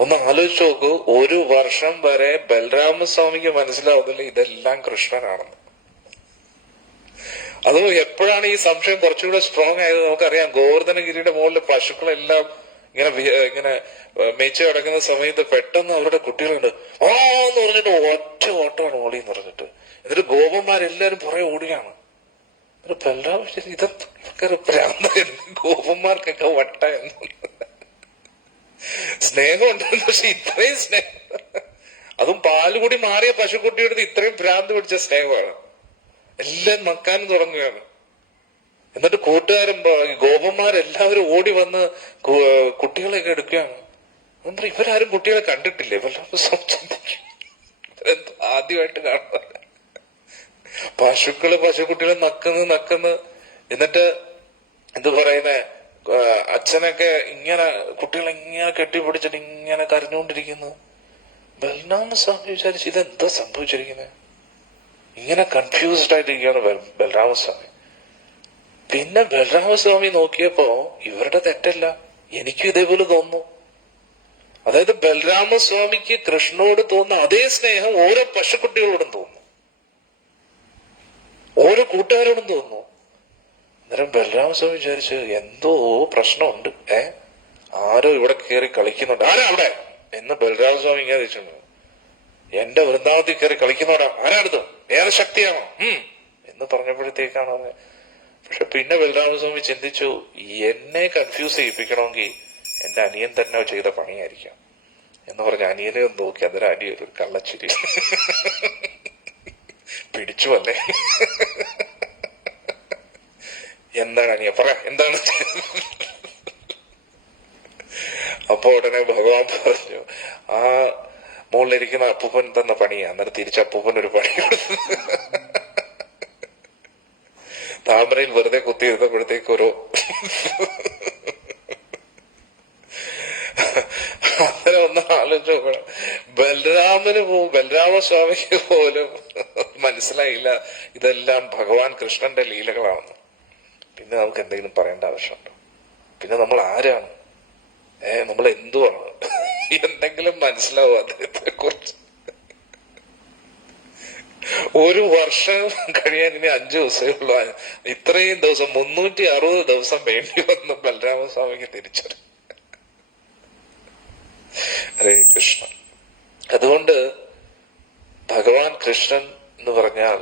ഒന്ന് ആലോചിച്ച് നോക്കൂ. 1 വർഷം വരെ ബലരാമസ്വാമിക്ക് മനസ്സിലാവുന്നില്ല ഇതെല്ലാം കൃഷ്ണനാണെന്ന്. അത് എപ്പോഴാണ് ഈ സംശയം കുറച്ചുകൂടെ സ്ട്രോങ് ആയത്? നമുക്കറിയാം, ഗോവർദ്ധനഗിരിയുടെ മുകളിൽ പശുക്കളെല്ലാം ഇങ്ങനെ മേച്ച് കിടക്കുന്ന സമയത്ത് പെട്ടെന്ന് അവരുടെ കുട്ടികളുണ്ട് എന്ന് പറഞ്ഞിട്ട് ഒറ്റ ഓട്ടമാണ് ഓടി എന്ന് പറഞ്ഞിട്ട്. എന്നിട്ട് ഗോപന്മാരെല്ലാരും പുറകെ ഓടുകയാണ്. ബലരാമ ഇതൊക്കെ ഭ്രാന്ത, ഗോപന്മാർക്കൊക്കെ വട്ട എന്ന്. സ്നേഹമുണ്ട്, പക്ഷെ ഇത്രയും സ്നേഹം, അതും പാലുകൂടി മാറിയ പശുക്കുട്ടിയെടുത്ത് ഇത്രയും ഭ്രാന്ത് പിടിച്ച സ്നേഹമാണ്. എല്ലാം നക്കാനും തുടങ്ങുകയാണ്. എന്നിട്ട് കൂട്ടുകാരും ഗോപന്മാരെല്ലാവരും ഓടി വന്ന് കുട്ടികളെയൊക്കെ എടുക്കുകയാണ്. അതുകൊണ്ട് ഇവരാരും കുട്ടികളെ കണ്ടിട്ടില്ലേ? വല്ലതും ചിന്തിക്കും, ആദ്യമായിട്ട് കാണുന്നത്. പശുക്കുട്ടികളെ നക്കുന്നു. എന്നിട്ട് എന്ത് പറയുന്നേ, അച്ഛനൊക്കെ ഇങ്ങനെ കുട്ടികളെ ഇങ്ങനെ കെട്ടിപ്പിടിച്ചിട്ട് ഇങ്ങനെ കരഞ്ഞുകൊണ്ടിരിക്കുന്നു. ബലരാമസ്വാമി വിചാരിച്ചു ഇതെന്താ സംഭവിച്ചിരിക്കുന്നത്? ഇങ്ങനെ കൺഫ്യൂസ്ഡ് ആയിട്ടിരിക്കുകയാണ് ബലരാമസ്വാമി. പിന്നെ ബലരാമസ്വാമി നോക്കിയപ്പോ ഇവരുടെ തെറ്റല്ല, എനിക്കും ഇതേപോലെ തോന്നുന്നു. അതായത് ബലരാമസ്വാമിക്ക് കൃഷ്ണനോട് തോന്നുന്ന അതേ സ്നേഹം ഓരോ പശുക്കുട്ടികളോടും തോന്നുന്നു, ഓരോ കൂട്ടുകാരോടും തോന്നുന്നു. അന്നേരം ബലരാമസ്വാമി വിചാരിച്ച് എന്തോ പ്രശ്നമുണ്ട്, ആരോ ഇവിടെ കയറി കളിക്കുന്നുണ്ട്. ആരാ അവിടെ എന്ന് ബലരാമസ്വാമി ഇങ്ങനെ ചോദിച്ചിട്ടുണ്ട്. എന്റെ വൃന്ദാവനത്തിൽ കയറി കളിക്കുന്നവരാ, ആരാടുത്ത്, ഏറെ ശക്തിയാണോ എന്ന് പറഞ്ഞപ്പോഴത്തേക്കാണ്. പക്ഷെ പിന്നെ ബലരാമസ്വാമി ചിന്തിച്ചു, എന്നെ കൺഫ്യൂസ് ചെയ്യിപ്പിക്കണമെങ്കിൽ എന്റെ അനിയൻ തന്നെ ചെയ്ത പണിയായിരിക്കാം എന്ന് പറഞ്ഞ അനിയനെ ഒന്ന് നോക്കി. അന്നേരം അനിയൻ ഒരു കള്ളച്ചിരി പിടിച്ചു വന്നേ. എന്താണ് അനിയ പറ, എന്താണ്? അപ്പൊ ഉടനെ ഭഗവാൻ പറഞ്ഞു, ആ മുകളിലിരിക്കുന്ന അപ്പൂപ്പൻ തന്ന പണിയാ. അന്നേരം തിരിച്ച് അപ്പൂപ്പൻ ഒരു പണി കൊടുത്തു. താമരയിൽ വെറുതെ കുത്തിയിരുന്നപ്പോഴത്തേക്കൊരു അങ്ങനെ ഒന്ന് ആലോചിച്ച് നോക്കണം. ബലരാമസ്വാമിക്ക് പോലും മനസ്സിലായില്ല ഇതെല്ലാം ഭഗവാൻ കൃഷ്ണന്റെ ലീലകളാണെന്ന്. പിന്നെ നമുക്ക് എന്തെങ്കിലും പറയേണ്ട ആവശ്യമുണ്ടോ? പിന്നെ നമ്മൾ ആരാണ്? നമ്മൾ എന്തുവാണ്? എന്തെങ്കിലും മനസ്സിലാവും അദ്ദേഹത്തെ കുറിച്ച്? ഒരു വർഷം കഴിയാൻ ഇനി 5 ദിവസമേ ഉള്ളൂ. ഇത്രയും ദിവസം 360 ദിവസം വേണ്ടി വന്നു ബലരാമസ്വാമിക്ക് തിരിച്ചറിയും. ഹരേ കൃഷ്ണ. അതുകൊണ്ട് ഭഗവാൻ കൃഷ്ണൻ എന്ന് പറഞ്ഞാൽ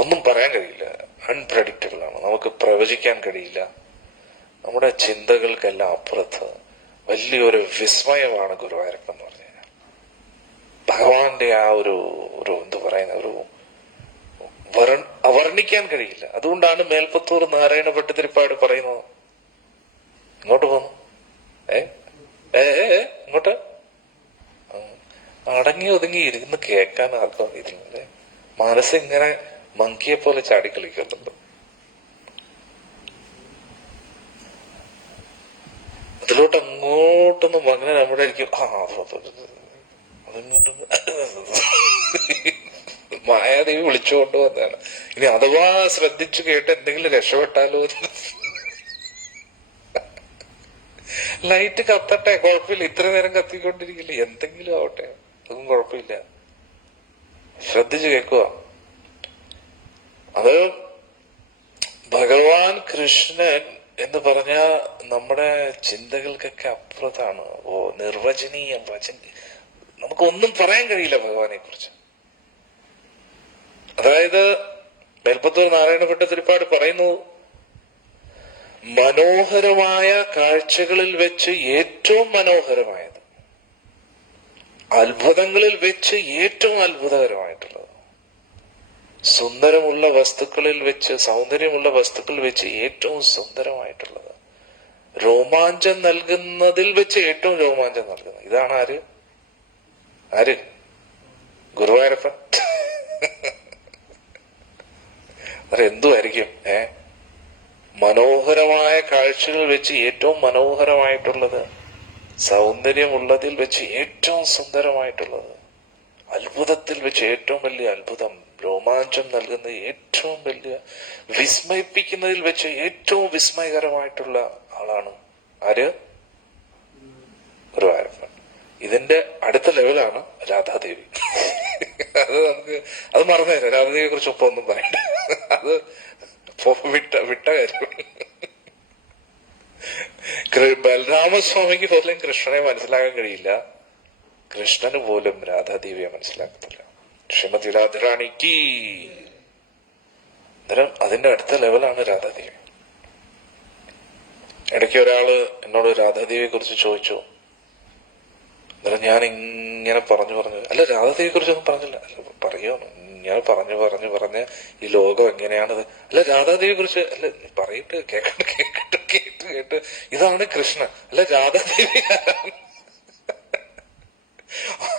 ഒന്നും പറയാൻ കഴിയില്ല. അൺപ്രഡിക്റ്റബിൾ ആണ്. നമുക്ക് പ്രവചിക്കാൻ കഴിയില്ല. നമ്മുടെ ചിന്തകൾക്കെല്ലാം അപ്പുറത്ത് വലിയൊരു വിസ്മയമാണ് ഗുരുവായൂരപ്പൻ എന്ന് പറഞ്ഞു കഴിഞ്ഞാൽ. ഭഗവാന്റെ ആ ഒരു എന്താ പറയുന്ന ഒരു അവർണിക്കാൻ കഴിയില്ല. അതുകൊണ്ടാണ് മേൽപ്പത്തൂർ നാരായണ ഭട്ടതിരിപ്പാട് പറയുന്നത്. ഇങ്ങോട്ട് പോന്നു ഇങ്ങോട്ട് അടങ്ങി ഒതുങ്ങി ഇരുന്ന് കേൾക്കാൻ ആർക്കും ഇതില്ലേ? മനസ്സിങ്ങനെ മങ്കിയെ പോലെ ചാടിക്കളിക്കുന്നുണ്ട്. അതിലോട്ട് അങ്ങോട്ടൊന്നും അങ്ങനെ നമ്മുടെ ആയിരിക്കും അതിങ്ങോട്ട് മായാദേവി വിളിച്ചുകൊണ്ട് വന്നതാണ്. ഇനി അഥവാ ശ്രദ്ധിച്ചു കേട്ട് എന്തെങ്കിലും രക്ഷപ്പെട്ടാലോ. ലൈറ്റ് കത്തട്ടെ, കുഴപ്പമില്ല. ഇത്ര നേരം കത്തിക്കൊണ്ടിരിക്കില്ല, എന്തെങ്കിലും ആവട്ടെ, അതൊന്നും കുഴപ്പമില്ല. ശ്രദ്ധിച്ചു കേൾക്കുക. അത് ഭഗവാൻ കൃഷ്ണൻ എന്ന് പറഞ്ഞ നമ്മുടെ ചിന്തകൾക്കൊക്കെ അപ്പുറത്താണ്. നിർവചനീയം, നമുക്കൊന്നും പറയാൻ കഴിയില്ല ഭഗവാനെ കുറിച്ച്. അതായത് മേൽപ്പത്തൂർ നാരായണ ഭട്ടതിരിപ്പാട് പറയുന്നു, മനോഹരമായ കാഴ്ചകളിൽ വെച്ച് ഏറ്റവും മനോഹരമായത്, അത്ഭുതങ്ങളിൽ വെച്ച് ഏറ്റവും അത്ഭുതകരമായിട്ടുള്ളത്, സുന്ദരമുള്ള വസ്തുക്കളിൽ വെച്ച്, സൗന്ദര്യമുള്ള വസ്തുക്കളിൽ വെച്ച് ഏറ്റവും സുന്ദരമായിട്ടുള്ളത്, രോമാഞ്ചം നൽകുന്നതിൽ വെച്ച് ഏറ്റവും രോമാഞ്ചം നൽകുന്നത്. ഇതാണ് ആര് ഗുരുവായൂരപ്പൻ. അതെന്തുമായിരിക്കും? മനോഹരമായ കാഴ്ചകൾ വെച്ച് ഏറ്റവും മനോഹരമായിട്ടുള്ളത്, സൗന്ദര്യമുള്ളതിൽ വെച്ച് ഏറ്റവും സുന്ദരമായിട്ടുള്ളത്, അത്ഭുതത്തിൽ വെച്ച് ഏറ്റവും വലിയ അത്ഭുതം, രോമാഞ്ചം നൽകുന്ന ഏറ്റവും വലിയ, വിസ്മയിപ്പിക്കുന്നതിൽ വെച്ച് ഏറ്റവും വിസ്മയകരമായിട്ടുള്ള ആളാണ് ആര്? ഗുരുവായൂരപ്പൻ. ഇതിന്റെ അടുത്ത ലെവലാണ് രാധാദേവി. അത് മറന്നുതരാം. രാധാദേവിയെ കുറിച്ച് ഒപ്പം ഒന്നും പറയണ്ട. അത് വിട്ട കാര്യം. ബലരാമസ്വാമിക്ക് പോലും കൃഷ്ണനെ മനസ്സിലാക്കാൻ കഴിയില്ല. കൃഷ്ണന് പോലും രാധാദേവിയെ മനസ്സിലാക്കത്തില്ല. ശ്രീമതി രാധാറാണിക്ക്. അന്നേരം അതിന്റെ അടുത്ത ലെവലാണ് രാധാദേവി. ഇടയ്ക്ക് ഒരാള് എന്നോട് രാധാദേവിയെ കുറിച്ച് ചോദിച്ചു. അന്നേരം ഞാൻ ഇങ്ങനെ പറഞ്ഞു അല്ല രാധാദേവിയെ കുറിച്ചൊന്നും പറഞ്ഞില്ല. പറയോ? ഞാൻ പറഞ്ഞ് ഈ ലോകം എങ്ങനെയാണത്. അല്ല രാധാദേവിയെ കുറിച്ച് അല്ല പറയിട്ട് കേട്ട് ഇതാണ് കൃഷ്ണൻ. അല്ല രാധാദേവി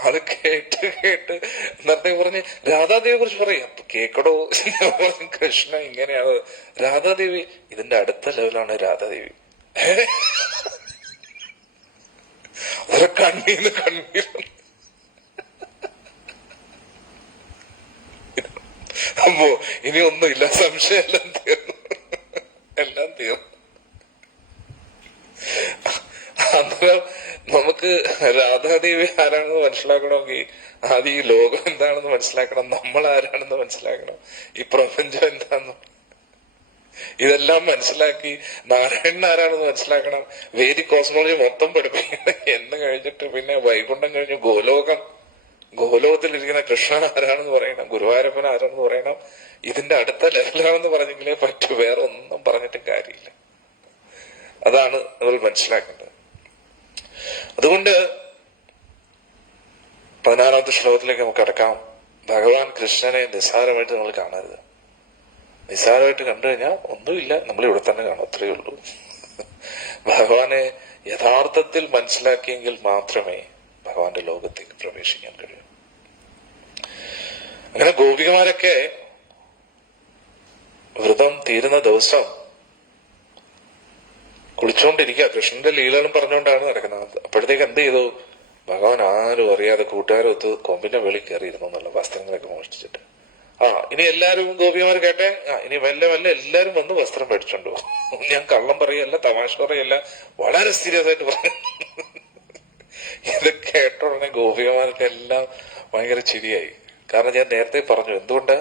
ആള് കേട്ട് എന്നിട്ട് പറഞ്ഞ് രാധാദേവിയെ കുറിച്ച് പറയാം. കേക്കടോ, കൃഷ്ണ ഇങ്ങനെയാണ്. രാധാദേവി ഇതിന്റെ അടുത്ത ലെവലാണ് രാധാദേവി. ഒരു കണ്ണീന്ന് അമ്മോ, ഇനി ഒന്നുമില്ല, സംശയം എല്ലാം തീർന്നു. അന്നേരം നമുക്ക് രാധാദേവി ആരാണെന്ന് മനസ്സിലാക്കണമെങ്കിൽ ആദ്യം ഈ ലോകം എന്താണെന്ന് മനസ്സിലാക്കണം, നമ്മൾ ആരാണെന്ന് മനസ്സിലാക്കണം, ഈ പ്രപഞ്ചം എന്താണെന്ന്. ഇതെല്ലാം മനസ്സിലാക്കി നാരായണൻ ആരാണെന്ന് മനസ്സിലാക്കണം, വേദിക് കോസ്മോളജി മൊത്തം പഠിപ്പിക്കണം. എന്ന് കഴിഞ്ഞിട്ട് പിന്നെ വൈകുണ്ഠം കഴിഞ്ഞ് ഗോലോകത്തിലിരിക്കുന്ന കൃഷ്ണൻ ആരാണെന്ന് പറയണം, ഗുരുവായൂരപ്പൻ ആരാണെന്ന് പറയണം. ഇതിന്റെ അടുത്ത ലെവലാണെന്ന് പറഞ്ഞെങ്കിലേ പറ്റൂ. വേറെ ഒന്നും പറഞ്ഞിട്ടും കാര്യമില്ല. അതാണ് നമ്മൾ മനസ്സിലാക്കേണ്ടത്. അതുകൊണ്ട് 16ാമത്തെ ശ്ലോകത്തിലേക്ക് നമുക്ക് കടക്കാം. ഭഗവാൻ കൃഷ്ണനെ നിസ്സാരമായിട്ട് നമ്മൾ കാണരുത്. നിസ്സാരമായിട്ട് കണ്ടു കഴിഞ്ഞാൽ ഒന്നുമില്ല, നമ്മൾ ഇവിടെ തന്നെ കാണും, അത്രയേ ഉള്ളൂ. ഭഗവാനെ യഥാർത്ഥത്തിൽ മനസ്സിലാക്കിയെങ്കിൽ മാത്രമേ ഭഗവാന്റെ ലോകത്തേക്ക് പ്രവേശിക്കാൻ കഴിയൂ. അങ്ങനെ ഗോപികമാരൊക്കെ വ്രതം തീരുന്ന ദിവസം കുളിച്ചുകൊണ്ടിരിക്കുക. കൃഷ്ണന്റെ ലീലകളും പറഞ്ഞുകൊണ്ടാണ് നടക്കുന്നത്. അപ്പോഴത്തേക്ക് എന്ത് ചെയ്തു? ഭഗവാൻ ആരും അറിയാതെ കൂട്ടുകാരൊത്ത് കൊമ്പിന്റെ വെളി കയറിയിരുന്നു എന്നുള്ള വസ്ത്രങ്ങളൊക്കെ മോഷ്ടിച്ചിട്ട്. ഇനി എല്ലാരും ഗോപികമാർ കേട്ടെ, ഇനി മെല്ലെ എല്ലാരും വന്ന് വസ്ത്രം മേടിച്ചോണ്ടു. ഞാൻ കള്ളം പറയല്ല, തമാശ പറയല്ല, വളരെ സീരിയസ് ആയിട്ട് പറഞ്ഞു. ഇത് കേട്ട ഉടനെ ഗോപികമാർക്കെല്ലാം ഭയങ്കര ചിരിയായി. കാരണം ഞാൻ നേരത്തെ പറഞ്ഞു എന്തുകൊണ്ട്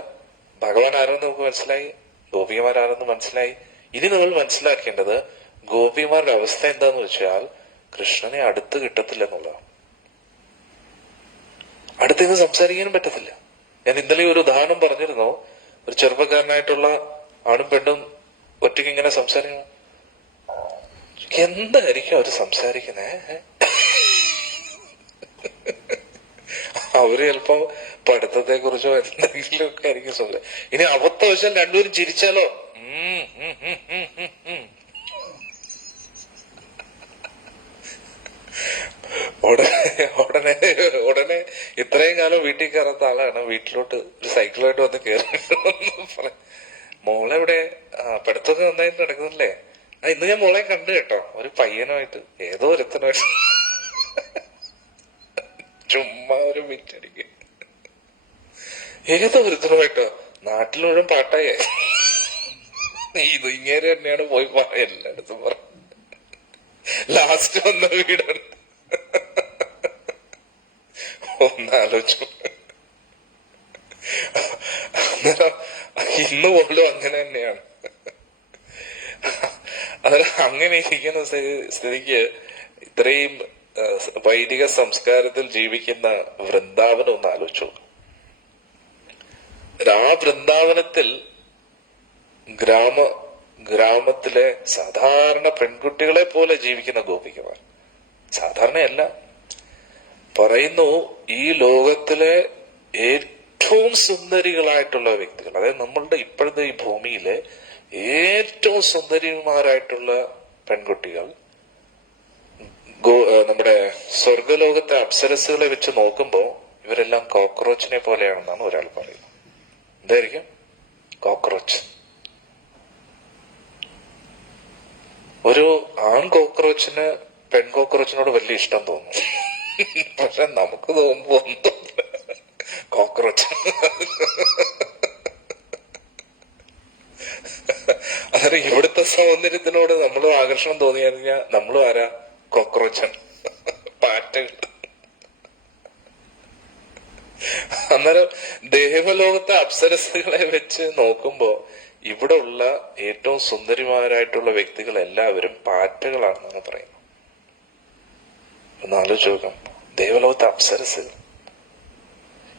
ഭഗവാൻ ആരെന്ന് നമുക്ക് മനസ്സിലായി, ഗോപികമാരാരെന്ന് മനസ്സിലായി. ഇനി നമ്മൾ മനസ്സിലാക്കേണ്ടത് ഗോപികമാരുടെ അവസ്ഥ എന്താന്ന് വെച്ചാൽ കൃഷ്ണനെ അടുത്ത് കിട്ടത്തില്ല എന്നുള്ളതാണ്. അടുത്തുനിന്ന് സംസാരിക്കാനും പറ്റത്തില്ല. ഞാൻ ഇന്നലെ ഒരു ഉദാഹരണം പറഞ്ഞിരുന്നു. ഒരു ചെറുപ്പക്കാരനായിട്ടുള്ള ആണും പെണ്ണും ഒറ്റയ്ക്ക് ഇങ്ങനെ സംസാരിക്കണം. എന്തായിരിക്കും അവര് സംസാരിക്കുന്നേ? അവര് ചിലപ്പോ പഠിത്തത്തെ കുറിച്ചോ എന്തെങ്കിലുമൊക്കെ ആയിരിക്കും സംസാരിക്കും. ഇനി അബദ്ധവശാൽ രണ്ടുപേരും ചിരിച്ചാലോ, ഉടനെ ഇത്രയും കാലം വീട്ടിൽ കയറാത്ത ആളാണ് വീട്ടിലോട്ട് ഒരു സൈക്കിളായിട്ട് വന്ന് കയറി മോളെവിടെ പഠിത്തമൊക്കെ നന്നായിട്ട് നടക്കുന്നില്ലേ? ഇന്ന് ഞാൻ മോളെ കണ്ടു കേട്ടോ, ഒരു പയ്യനുമായിട്ട് ഏതോ ഒരുത്തനുമായിട്ട് ചുമ്മാ ഒരു മിറ്റടിക്ക്. ഏതോ ഒരുത്തനുമായിട്ടോ നാട്ടിൽ മുഴുവൻ പാട്ടായേ. ഇത് ഇങ്ങനെ തന്നെയാണ് പോയി എല്ലായിടത്തും പറ. ലാസ്റ്റ് വന്ന വീടാണ്. ഒന്നാലോചിച്ചു. ഇന്ന് പോലും അങ്ങനെ തന്നെയാണ്. അങ്ങനെ ഇരിക്കുന്ന സ്ഥിതിക്ക് ഇത്രയും വൈദിക സംസ്കാരത്തിൽ ജീവിക്കുന്ന വൃന്ദാവനം ഒന്ന് ആലോചിച്ചു. ആ വൃന്ദാവനത്തിൽ ഗ്രാമത്തിലെ സാധാരണ പെൺകുട്ടികളെ പോലെ ജീവിക്കുന്ന ഗോപികമാർ, സാധാരണയല്ല പറയുന്നു, ഈ ലോകത്തിലെ ഏറ്റവും സുന്ദരികളായിട്ടുള്ള വ്യക്തികൾ, അതായത് നമ്മളുടെ ഇപ്പോഴത്തെ ഈ ഭൂമിയിലെ ഏറ്റവും സുന്ദരിമാരായിട്ടുള്ള പെൺകുട്ടികൾ നമ്മുടെ സ്വർഗലോകത്തെ അപ്സരസുകളെ വെച്ച് നോക്കുമ്പോ ഇവരെല്ലാം കോക്രോച്ചിനെ പോലെയാണെന്നാണ് ഒരാൾ പറയുന്നത്. എന്തായിരിക്കും കോക്രോച്ച്? ഒരു ആൺ കോക്രോച്ചിന് പെൺ കോക്രോച്ചിനോട് വലിയ ഇഷ്ടം തോന്നും. പക്ഷെ നമുക്ക് തോന്നുമ്പോ കോക്രോച്ച്. അതായത് ഇവിടുത്തെ സൗന്ദര്യത്തിനോട് നമ്മൾ ആകർഷണം തോന്നി കഴിഞ്ഞാൽ നമ്മളും ആരാ? കോക്രോച്ചാണ്, പാറ്റകൾ. അന്നേരം ദേവലോകത്തെ അപ്സരസുകളെ വെച്ച് നോക്കുമ്പോ ഇവിടെ ഉള്ള ഏറ്റവും സുന്ദരിമാരായിട്ടുള്ള വ്യക്തികൾ എല്ലാവരും പാറ്റകളാണെന്നാണ് പറയുന്നത്. ഒന്ന് ആലോചിച്ച് നോക്കാം, ദേവലോകത്തെ അപ്സരസുകൾ.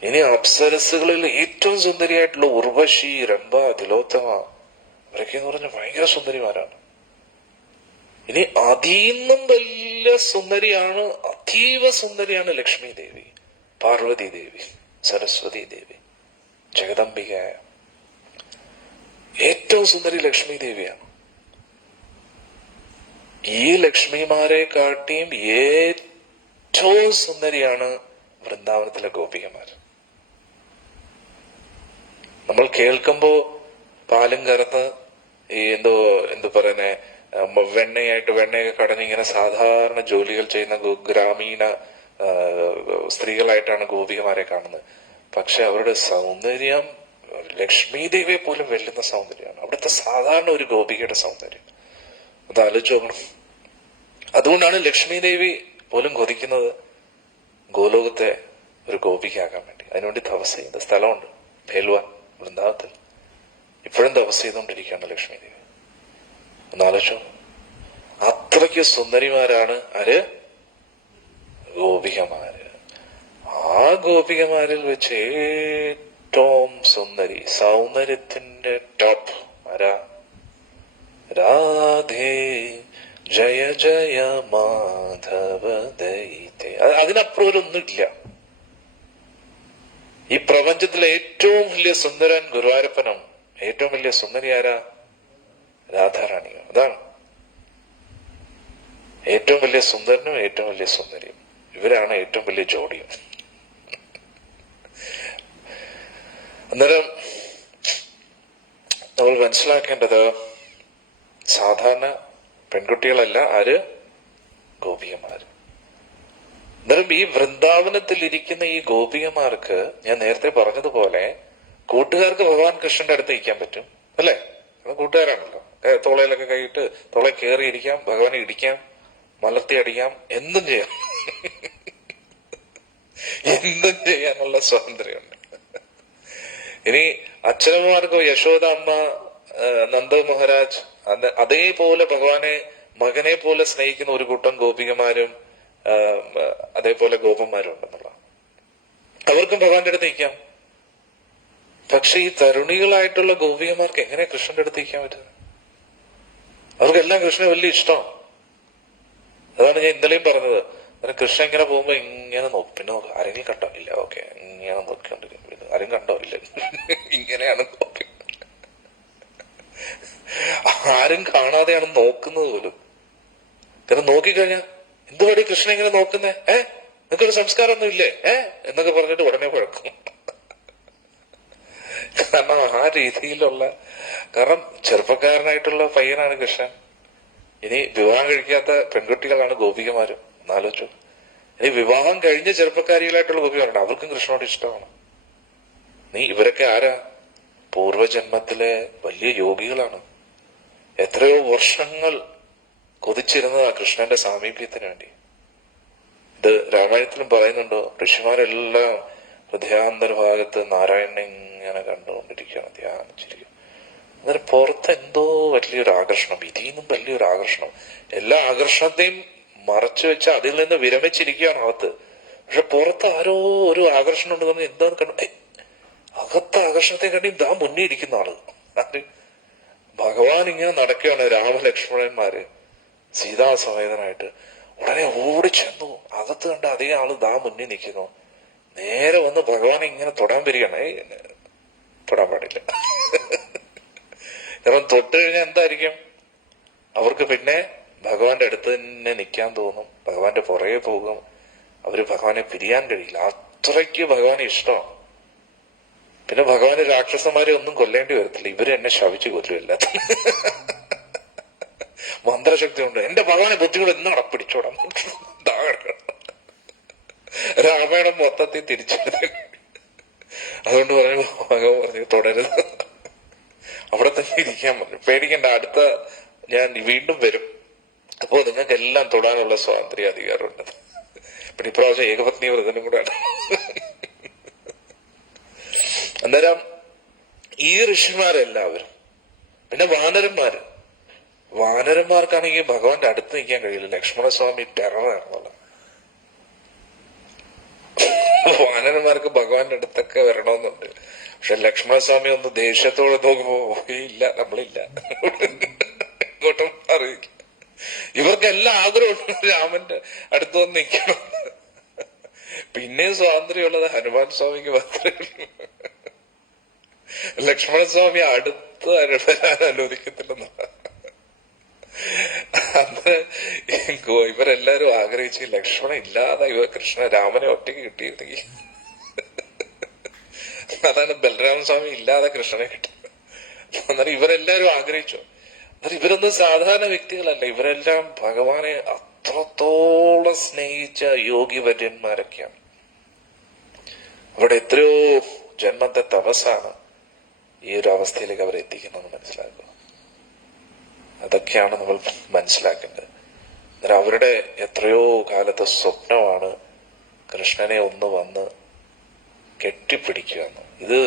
ഇനി അപ്സരസുകളിൽ ഏറ്റവും സുന്ദരിയായിട്ടുള്ള ഉർവശി, രംഭ, തിലോത്തമ, അവരൊക്കെ എന്ന് പറഞ്ഞാൽ ഭയങ്കര സുന്ദരിമാരാണ്. ഇനി അതീന്നും വലിയ സുന്ദരിയാണ്, അതീവ സുന്ദരിയാണ് ലക്ഷ്മി ദേവി, പാർവതി ദേവി, സരസ്വതി ദേവി, ജഗദംബികയായ ഏറ്റവും സുന്ദരി ലക്ഷ്മി ദേവിയാണ്. ഈ ലക്ഷ്മിമാരെ കാട്ടിയും ഏറ്റവും സുന്ദരിയാണ് വൃന്ദാവനത്തിലെ ഗോപികമാർ. നമ്മൾ കേൾക്കുമ്പോ പാലും കറന്ന് ഈ എന്തോ പറയുന്നേ, വെണ്ണയൊക്കെ കടഞ്ഞ് ഇങ്ങനെ സാധാരണ ജോലികൾ ചെയ്യുന്ന ഗ്രാമീണ സ്ത്രീകളായിട്ടാണ് ഗോപികമാരെ കാണുന്നത്. പക്ഷെ അവരുടെ സൗന്ദര്യം ലക്ഷ്മി ദേവിയെ പോലും വെല്ലുന്ന സൗന്ദര്യമാണ് അവിടുത്തെ സാധാരണ ഒരു ഗോപികയുടെ സൗന്ദര്യം. അത് ആലോചിച്ച് നോക്കണം. അതുകൊണ്ടാണ് ലക്ഷ്മി ദേവി പോലും കൊതിക്കുന്നത് ഗോലോകത്തെ ഒരു ഗോപികയാകാൻ വേണ്ടി. അതിനുവേണ്ടി തപസ് ചെയ്യുന്ന സ്ഥലമുണ്ട് ഭേൽവാൻ, വൃന്ദാവനത്തിൽ. ഇപ്പോഴും തപസ് ചെയ്തുകൊണ്ടിരിക്കുകയാണ് ലക്ഷ്മി ദേവി. ഒന്നാലോചിച്ചോ, അത്രയ്ക്ക് സുന്ദരിമാരാണ് ആര്? ഗോപികമാര്. ആ ഗോപികമാരിൽ വെച്ച് ഏറ്റവും സുന്ദരി, സൗന്ദര്യത്തിന്റെ ടോപ്പ് ആരാ? രാധേ ജയ ജയ മാധവ ദൈതേ. അതിനപ്പുറം ഒന്നുമില്ല. ഈ പ്രപഞ്ചത്തിലെ ഏറ്റവും വലിയ സുന്ദരൻ ഗുരുവായൂരപ്പനും ഏറ്റവും വലിയ സുന്ദരി ആരാ? രാധാറാണിയോ. അതാണ് ഏറ്റവും വലിയ സുന്ദരനും ഏറ്റവും വലിയ സുന്ദരിയും. ഇവരാണ് ഏറ്റവും വലിയ ജോഡിയും. അന്നേരം നമ്മൾ മനസ്സിലാക്കേണ്ടത് സാധാരണ പെൺകുട്ടികളല്ല, ആര്? ഗോപികമാര്. അന്നേരം ഈ വൃന്ദാവനത്തിൽ ഇരിക്കുന്ന ഈ ഗോപികമാർക്ക് ഞാൻ നേരത്തെ പറഞ്ഞതുപോലെ കൂട്ടുകാർക്ക് ഭഗവാൻ കൃഷ്ണന്റെ അടുത്ത് ഇരിക്കാൻ പറ്റും, അല്ലേ? അത് കൂട്ടുകാരാണല്ലോ. തോളയിലൊക്കെ കൈയിട്ട് തോളെ കയറിയിരിക്കാം, ഭഗവാനെ ഇടിക്കാം, മലർത്തി അടിക്കാം, എന്തും ചെയ്യാം. എന്തും ചെയ്യാനുള്ള സ്വാതന്ത്ര്യമുണ്ട്. ഇനി അച്ഛനമ്മമാർക്കോ യശോദ അമ്മ, നന്ദ മഹാരാജ്, അതേപോലെ ഭഗവാനെ മകനെ പോലെ സ്നേഹിക്കുന്ന ഒരു കൂട്ടം ഗോപികമാരും അതേപോലെ ഗോപന്മാരും ഉണ്ടെന്നുള്ള, അവർക്കും ഭഗവാന്റെ അടുത്ത് നിൽക്കാം. പക്ഷെ ഈ തരുണികളായിട്ടുള്ള ഗോപികമാർക്ക് എങ്ങനെ കൃഷ്ണന്റെ അടുത്ത് നിൽക്കാൻ പറ്റുന്നത്? അവർക്കെല്ലാം കൃഷ്ണന് വലിയ ഇഷ്ടമാണ്. അതാണ് ഞാൻ ഇന്നലെയും പറഞ്ഞത്. കൃഷ്ണൻ ഇങ്ങനെ പോകുമ്പോ ഇങ്ങനെ നോക്കും, പിന്നെ ആരെങ്കിലും കണ്ടോ ഇല്ല, ഓക്കെ, ഇങ്ങനെ നോക്കിക്കൊണ്ടിരിക്കും, ആരും കണ്ടോ ഇല്ല, ഇങ്ങനെയാണ് നോക്കി, ആരും കാണാതെയാണ് നോക്കുന്നത് പോലും. കാരണം നോക്കിക്കഴിഞ്ഞാ എന്തുപടി കൃഷ്ണൻ ഇങ്ങനെ നോക്കുന്നേ, നിനക്കൊരു സംസ്കാരമൊന്നും ഇല്ലേ എന്നൊക്കെ പറഞ്ഞിട്ട് ഉടനെ കുഴക്കും. കാരണം ആ രീതിയിലുള്ള, കാരണം ചെറുപ്പക്കാരനായിട്ടുള്ള പയ്യനാണ് കൃഷ്ണൻ. ഇനി വിവാഹം കഴിക്കാത്ത പെൺകുട്ടികളാണ് ഗോപികമാരും, എന്നാലോചിച്ചു. ഇനി വിവാഹം കഴിഞ്ഞ ചെറുപ്പക്കാരികളായിട്ടുള്ള ഗോപികമാരുണ്ട്, അവർക്കും കൃഷ്ണനോട് ഇഷ്ടമാണ്. ഇവരൊക്കെ ആരാ? പൂർവജന്മത്തിലെ വലിയ യോഗികളാണ്. എത്രയോ വർഷങ്ങൾ കൊതിച്ചിരുന്നതാ കൃഷ്ണന്റെ സാമീപ്യത്തിന് വേണ്ടി. ഇത് രാമായണത്തിലും പറയുന്നുണ്ടോ, ഋഷിമാരെല്ലാം ഹൃദയാന്തർഭാഗത്ത് നാരായണനെ ഇങ്ങനെ കണ്ടുകൊണ്ടിരിക്കുകയാണ്, ധ്യാനിച്ചിരിക്കുക. അന്നേരം പുറത്ത് എന്തോ വലിയൊരു ആകർഷണം, ഇതിന്നും വലിയൊരു ആകർഷണം. എല്ലാ ആകർഷണത്തെയും മറച്ചു വെച്ച് അതിൽ നിന്ന് വിരമിച്ചിരിക്കുകയാണ് അകത്ത്. പക്ഷെ പുറത്ത് ആരോ ഒരു ആകർഷണം ഉണ്ട്. നമ്മൾ എന്താന്ന് കണ്ടു, അകത്തെ ആകർഷണത്തെ കണ്ടി ഇതാ മുന്നേ ഇരിക്കുന്ന ആള്. ഭഗവാൻ ഇങ്ങനെ നടക്കുകയാണ്, രാമലക്ഷ്മണന്മാര് സീതാസമേതനായിട്ട്. ഉടനെ ഓടിച്ചെന്നു, അകത്ത് കണ്ട അതേ ആള് ദാ മുന്നിൽ നിൽക്കുന്നു. നേരെ വന്ന് ഭഗവാനെ ഇങ്ങനെ തൊടാൻ വരികയാണ്. തൊടാൻ പാടില്ല. കാരണം തൊട്ട് കഴിഞ്ഞാൽ എന്തായിരിക്കും? അവർക്ക് പിന്നെ ഭഗവാന്റെ അടുത്ത് തന്നെ നിൽക്കാൻ തോന്നും, ഭഗവാന്റെ പുറകെ പോകും. അവര് ഭഗവാനെ പിരിയാൻ കഴിയില്ല, അത്രയ്ക്ക് ഭഗവാനെ ഇഷ്ടമാണ്. പിന്നെ ഭഗവാന് രാക്ഷസന്മാരെ ഒന്നും കൊല്ലേണ്ടി വരത്തില്ല, ഇവര് എന്നെ ശവിച്ചു കൊല്ലുമില്ല. മന്ത്രശക്തി കൊണ്ട് എന്റെ ഭഗവാനെ ബുദ്ധികൾ എന്നാണ് പിടിച്ചോടാം. രാമായണം മൊത്തത്തിൽ തിരിച്ചു. അതുകൊണ്ട് പറഞ്ഞു, ഭഗവാൻ പറഞ്ഞു തുടരുത്, അവിടെ തന്നെ ഇരിക്കാൻ പറഞ്ഞു. പേടിക്കണ്ട, അടുത്ത ഞാൻ വീണ്ടും വരും, അപ്പോ നിങ്ങൾക്ക് എല്ലാം തൊടാനുള്ള സ്വാതന്ത്ര്യ അധികാരമുണ്ട്. പിന്നെ ഇപ്രാവശ്യം ഏകപത്നി വ്രതനും കൂടെയാണ്. അന്നേരം ഈ ഋഷിമാരെല്ലാവരും, പിന്നെ വാനരന്മാർക്കാണെങ്കിൽ ഭഗവാന്റെ അടുത്ത് നിൽക്കാൻ കഴിയില്ല. ലക്ഷ്മണസ്വാമി ടെററായിരുന്നല്ലോ. വാനരന്മാർക്ക് ഭഗവാന്റെ അടുത്തൊക്കെ വരണമെന്നുണ്ട്. പക്ഷെ ലക്ഷ്മണസ്വാമി ഒന്ന് ദേഷ്യത്തോടെ നോക്കുമ്പോ ഇല്ല, നമ്മളില്ല, ഇങ്ങോട്ടും അറിയിക്കും. ഇവർക്കെല്ലാം ആഗ്രഹമുണ്ട് രാമന്റെ അടുത്ത് വന്ന് നിൽക്കണം. പിന്നെയും സ്വാതന്ത്ര്യമുള്ളത് ഹനുമാൻ സ്വാമിക്ക് മാത്രമേ. ലക്ഷ്മണസ്വാമി അടുത്ത് വരാൻ അനുവദിക്കത്തില്ലെന്നാണ്. അന്ന് ഇവരെല്ലാരും ആഗ്രഹിച്ച് ലക്ഷ്മണൻ ഇല്ലാതെ രാമനെ ഒറ്റയ്ക്ക് കിട്ടിയിരുന്നെങ്കിൽ. അതാണ് ബലരാമ സ്വാമി ഇല്ലാതെ കൃഷ്ണനെ കിട്ടുന്നത്. അന്നേരം ഇവരെല്ലാരും ആഗ്രഹിച്ചു. അന്നേരം ഇവരൊന്നും സാധാരണ വ്യക്തികളല്ല, ഇവരെല്ലാം ഭഗവാനെ അത്രത്തോളം സ്നേഹിച്ച യോഗിവര്യന്മാരൊക്കെയാണ്. അവിടെ എത്രയോ ജന്മത്തെ തപസ്സാണ് ഈ ഒരു അവസ്ഥയിലേക്ക് അവരെ എത്തിക്കുന്നത് മനസ്സിലാക്കുക. അതൊക്കെയാണ് നമ്മൾ മനസ്സിലാക്കേണ്ടത്. അന്നേരം അവരുടെ എത്രയോ കാലത്തെ സ്വപ്നമാണ് കൃഷ്ണനെ ഒന്ന് വന്ന് കെട്ടിപ്പിടിക്കുക എന്ന്. ഇത്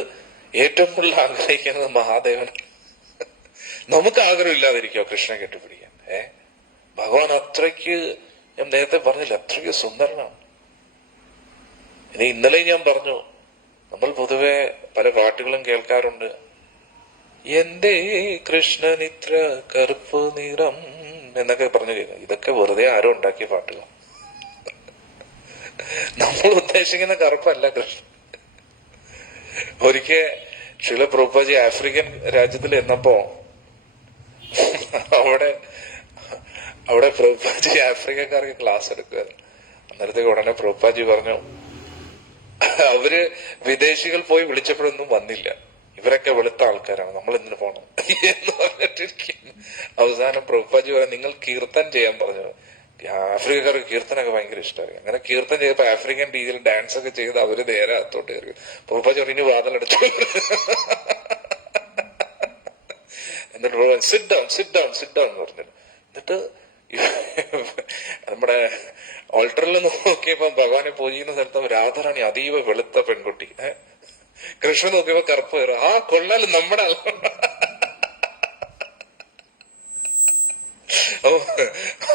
ഏറ്റവും കൂടുതൽ ആഗ്രഹിക്കുന്നത് മഹാദേവൻ. നമുക്ക് ആഗ്രഹം ഇല്ലാതിരിക്കോ കൃഷ്ണനെ കെട്ടിപ്പിടിക്കാൻ? ഭഗവാൻ അത്രയ്ക്ക്, ഞാൻ നേരത്തെ പറഞ്ഞില്ല, അത്രയ്ക്ക് സുന്ദരനാണ്. ഇനി ഇന്നലെ ഞാൻ പറഞ്ഞു, നമ്മൾ പൊതുവെ പല പാട്ടുകളും കേൾക്കാറുണ്ട്. എന്തേ കൃഷ്ണൻ ഇത്ര കറുപ്പ് നിറം എന്നൊക്കെ പറഞ്ഞു കേൾക്കാം. ഇതൊക്കെ വെറുതെ ആരോ ഉണ്ടാക്കിയ പാട്ടുകൾ. നമ്മൾ ഉദ്ദേശിക്കുന്ന കറുപ്പല്ല കൃഷ്ണൻ. ഒരിക്കൽ ശ്രീല പ്രഭുപാദി ആഫ്രിക്കൻ രാജ്യത്തിൽ എന്നപ്പോ അവിടെ പ്രഭുപാദി ആഫ്രിക്കക്കാർക്ക് ക്ലാസ് എടുക്കുക. അന്നേരത്തേക്ക് ഉടനെ പ്രഭുപാദി പറഞ്ഞു, അവര് വിദേശികൾ പോയി വിളിച്ചപ്പോഴൊന്നും വന്നില്ല, ഇവരൊക്കെ വെളുത്ത ആൾക്കാരാണ്, നമ്മൾ എന്തിനു പോണം എന്ന് പറഞ്ഞിട്ടിരിക്കുന്നു. അവസാനം പ്രഭുപാദി പറഞ്ഞു, നിങ്ങൾ കീർത്തൻ ചെയ്യാൻ പറഞ്ഞു. ആഫ്രിക്കക്കാർക്ക് കീർത്തനൊക്കെ ഭയങ്കര ഇഷ്ടമായി. അങ്ങനെ കീർത്തൻ ചെയ്തപ്പോ ആഫ്രിക്കൻ രീതിയിൽ ഡാൻസ് ഒക്കെ ചെയ്ത് അവര് നേരെ അകത്തോട്ട് കയറി. പ്രഭുപാദി പറഞ്ഞു, ഇനി വാതിലടച്ചു. എന്നിട്ട് സിറ്റ് ഡൗൺ എന്ന് പറഞ്ഞിട്ട്, എന്നിട്ട് നമ്മുടെ ഓൾട്ടറിൽ നോക്കിയപ്പോ ഭഗവാനെ പൂജിക്കുന്ന സ്ഥലത്ത് രാധാറാണി അതീവ വെളുത്ത പെൺകുട്ടി, കൃഷ്ണൻ നോക്കിയപ്പോ കറുപ്പ് കയറും. ആ കൊള്ളാൽ നമ്മുടെ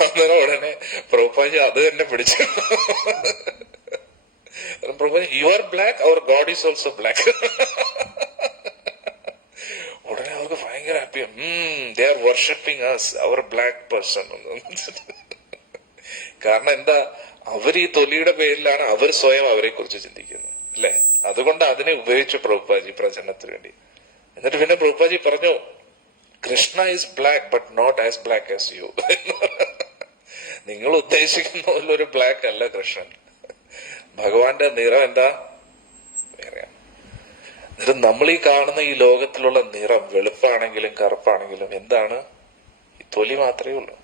അന്നേരം ഉടനെ പ്രഭുപാജി അത് തന്നെ പിടിച്ചു. Prabhupaji, you are black, our god is also black. ഉടനെ അവർക്ക് ഭയങ്കര ഹാപ്പിയാ. They are worshipping us, our black person. കാരണം എന്താ, അവർ ഈ തൊലിയുടെ പേരിലാണ് അവർ സ്വയം അവരെ കുറിച്ച് ചിന്തിക്കുന്നത്, അല്ലെ? അതുകൊണ്ട് അതിനെ ഉപയോഗിച്ചു പ്രഭുപാജി പ്രചരണത്തിന് വേണ്ടി. എന്നിട്ട് പിന്നെ പ്രഭുപാജി പറഞ്ഞു, Krishna is black but not as black as you. നിങ്ങൾ ഉദ്ദേശിക്കുന്ന പോലെ ഒരു ബ്ലാക്ക് അല്ല കൃഷ്ണൻ. ഭഗവാന്റെ നിറം എന്താ? വേറെയാണ്. എന്നിട്ട് നമ്മൾ ഈ കാണുന്ന ഈ ലോകത്തിലുള്ള നിറം വെളുപ്പാണെങ്കിലും കറുപ്പാണെങ്കിലും എന്താണ്? ഈ തൊലി മാത്രമേ ഉള്ളൂ.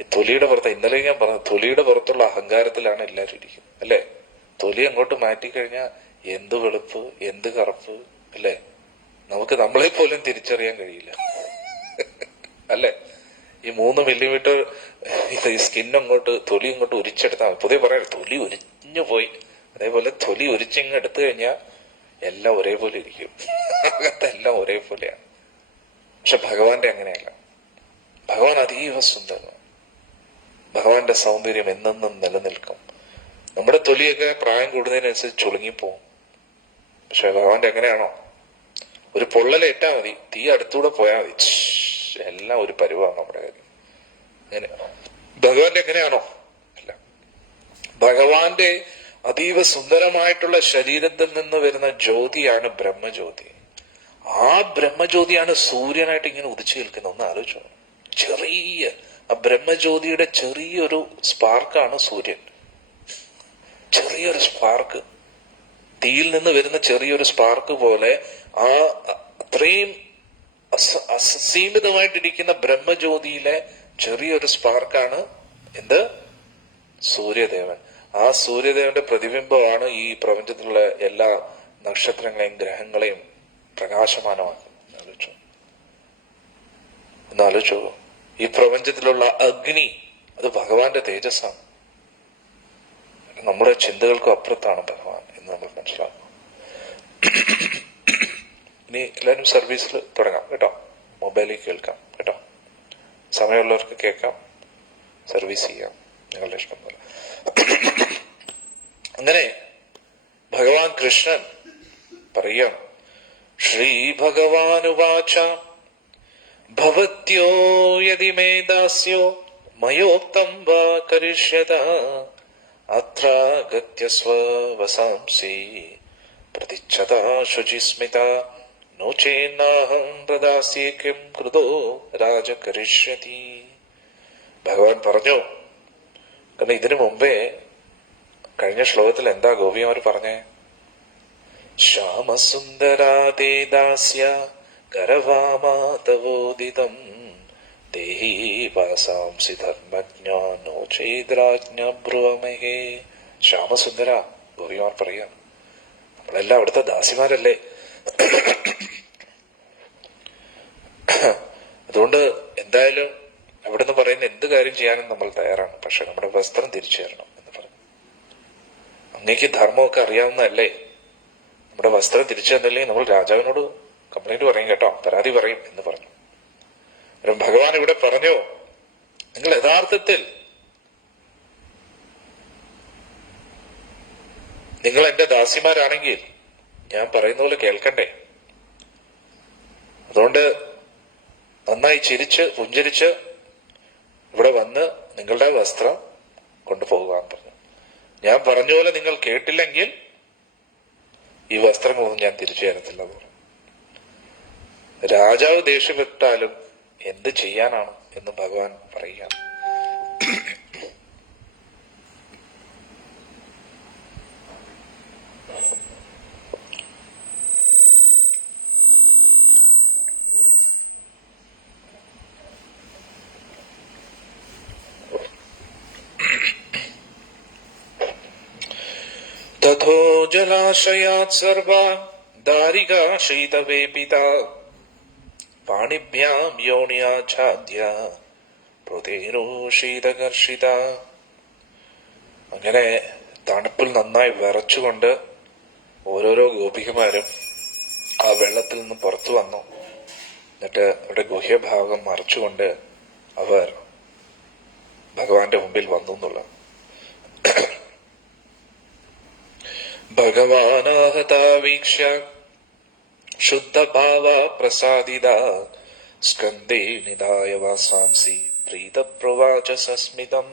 ഈ തൊലിയുടെ പുറത്ത്, ഇന്നലെ ഞാൻ പറഞ്ഞു, തൊലിയുടെ പുറത്തുള്ള അഹങ്കാരത്തിലാണ് എല്ലാവരും ഇരിക്കും, അല്ലെ? തൊലി അങ്ങോട്ട് മാറ്റിക്കഴിഞ്ഞാൽ എന്ത് വെളുപ്പ് എന്ത് കറുപ്പ്, അല്ലെ? നമുക്ക് നമ്മളെ പോലും തിരിച്ചറിയാൻ കഴിയില്ല, അല്ലെ? ഈ 3 മില്ലിമീറ്റർ ഈ സ്കിൻ അങ്ങോട്ട്, തൊലി അങ്ങോട്ട് ഉരിച്ചെടുത്താൽ, പുതിയ പറയാം തൊലി ഉരിഞ്ഞു പോയി, അതേപോലെ തൊലി ഉരിച്ചിങ്ങ് എടുത്തു കഴിഞ്ഞാൽ എല്ലാം ഒരേപോലെ ഇരിക്കും, എല്ലാം ഒരേപോലെയാണ്. പക്ഷെ ഭഗവാന്റെ അങ്ങനെയല്ല. ഭഗവാൻ അതീവ സുന്ദരമാണ്. ഭഗവാന്റെ സൗന്ദര്യം എന്നെന്നും നിലനിൽക്കും. നമ്മുടെ തൊലിയൊക്കെ പ്രായം കൂടുന്നതിനനുസരിച്ച് ചുളുങ്ങിപ്പോവും. പക്ഷെ ഭഗവാന്റെ എങ്ങനെയാണോ? ഒരു പൊള്ളലേറ്റാ മതി, തീ അടുത്തൂടെ പോയാൽ മതി, എല്ലാം ഒരു പരുവാണ് നമ്മുടെ കാര്യം. അങ്ങനെ ഭഗവാന്റെ എങ്ങനെയാണോ? അല്ല. ഭഗവാന്റെ അതീവ സുന്ദരമായിട്ടുള്ള ശരീരത്തിൽ നിന്ന് വരുന്ന ജ്യോതിയാണ് ബ്രഹ്മജ്യോതി. ആ ബ്രഹ്മജ്യോതിയാണ് സൂര്യനായിട്ട് ഇങ്ങനെ ഉദിച്ചു നിൽക്കുന്നത്. ഒന്ന് ആലോചിച്ചോ. ചെറിയ ആ ബ്രഹ്മജ്യോതിയുടെ ചെറിയൊരു സ്പാർക്കാണ് സൂര്യൻ. ചെറിയൊരു സ്പാർക്ക്, തീയിൽ നിന്ന് വരുന്ന ചെറിയൊരു സ്പാർക്ക് പോലെ ആ അത്രയും അസീമിതമായിട്ടിരിക്കുന്ന ബ്രഹ്മജ്യോതിയിലെ ചെറിയൊരു സ്പാർക്കാണ് എന്ത്? സൂര്യദേവൻ. ആ സൂര്യദേവന്റെ പ്രതിബിംബമാണ് ഈ പ്രപഞ്ചത്തിലുള്ള എല്ലാ നക്ഷത്രങ്ങളെയും ഗ്രഹങ്ങളെയും പ്രകാശമാനമാക്കുന്നത്. എന്നാലോചിച്ചോ. ഈ പ്രപഞ്ചത്തിലുള്ള അഗ്നി അത് ഭഗവാന്റെ തേജസ്സാണ്. നമ്മുടെ ചിന്തകൾക്കും അപ്പുറത്താണ് ഭഗവാൻ എന്ന് നമ്മൾ മനസ്സിലാക്കണം. ഇനി എല്ലാവരും സർവീസിൽ തുടങ്ങാം കേട്ടോ. മൊബൈലിൽ കേൾക്കാം കേട്ടോ. സമയമുള്ളവർക്ക് കേൾക്കാം, സർവീസ് ചെയ്യാം, നിങ്ങളുടെ ഇഷ്ടം പോലെ. അങ്ങനെ ഭഗവാൻ കൃഷ്ണൻ പറയാം, ശ്രീ ഭഗവാനുവാച ഭവത്യോ യദി മേ ദാസ്യോ മയോക്തം വാ കരിഷ്യതഃ അത്രാഗത്യ സ്വവസാംസി പ്രതിച്ഛതാ ശുചിസ്മിത നോ ചേന്നാഹം പ്രദാസ്യേ കിം കൃതോ രാജ കരിഷ്യതി. ഭഗവാൻ പറഞ്ഞു. കാരണം ഇതിനു മുമ്പേ കഴിഞ്ഞ ശ്ലോകത്തിൽ എന്താ ഗോപിയമാർ പറഞ്ഞേ? ശ്യാമസുന്ദരാതേ ദാസ്യ കരവാമാതവോദിതം ദേഹി വാസാംസി ധർമ്മജ്ഞാനോ ചേദ്രാജ്ഞ ബ്രുവമഹേ. ശ്യാമസുന്ദര, ഗോപിമാർ പറയാം, നമ്മളെല്ലാം അവിടുത്തെ ദാസിമാരല്ലേ. അതുകൊണ്ട് എന്തായാലും അവിടുന്ന് പറയുന്ന എന്ത് കാര്യം ചെയ്യാനും നമ്മൾ തയ്യാറാണ്. പക്ഷെ നമ്മുടെ വസ്ത്രം തിരിച്ചു തരണം എന്ന് പറഞ്ഞു. അങ്ങേക്ക് ധർമ്മമൊക്കെ അറിയാവുന്നതല്ലേ, നമ്മുടെ വസ്ത്രം തിരിച്ചു തന്നില്ലെങ്കിൽ നമ്മൾ രാജാവിനോട് കംപ്ലൈന്റ് പറയും കേട്ടോ, പരാതി പറയും എന്ന് പറഞ്ഞു. ഭഗവാൻ ഇവിടെ പറഞ്ഞു, നിങ്ങൾ യഥാർത്ഥത്തിൽ നിങ്ങൾ എന്റെ ദാസിമാരാണെങ്കിൽ ഞാൻ പറയുന്ന പോലെ കേൾക്കണ്ടേ. അതുകൊണ്ട് നന്നായി ചിരിച്ച് പുഞ്ചിരിച്ച് ഇവിടെ വന്ന് നിങ്ങളുടെ വസ്ത്രം കൊണ്ടുപോകാൻ പറഞ്ഞു. ഞാൻ പറഞ്ഞ പോലെ നിങ്ങൾ കേട്ടില്ലെങ്കിൽ ഈ വസ്ത്രങ്ങളൊന്നും ഞാൻ തിരിച്ചു തരത്തില്ല എന്ന് പറഞ്ഞു. രാജാവ് ദേഷ്യപ്പെട്ടാലും എന്ത് ചെയ്യാനാണ് എന്ന് ഭഗവാൻ പറയുക. തഥോ ജലാശയാത് സർവാൻ ദാരികാ ശീതവേപിതാ പാണിഭ്യാം യോനിയാച്ഛാദ്യ ഹൃദയരോ ശീതകർഷിത. അങ്ങനെ തണുപ്പിൽ നന്നായി വിറച്ചുകൊണ്ട് ഓരോരോ ഗോപികമാരും ആ വെള്ളത്തിൽ നിന്ന് പുറത്തു വന്നു. എന്നിട്ട് അവരുടെ ഗുഹ്യഭാഗം മറച്ചുകൊണ്ട് അവർ ഭഗവാന്റെ മുമ്പിൽ വന്നു എന്നുള്ള. ഭഗവാനാഹതാവീക്ഷ്യ ശുദ്ധഭാവ പ്രസാദിത സ്കന്ദേ നിധായ വാസാംസി പ്രീതപ്രവാച സസ്മിതം.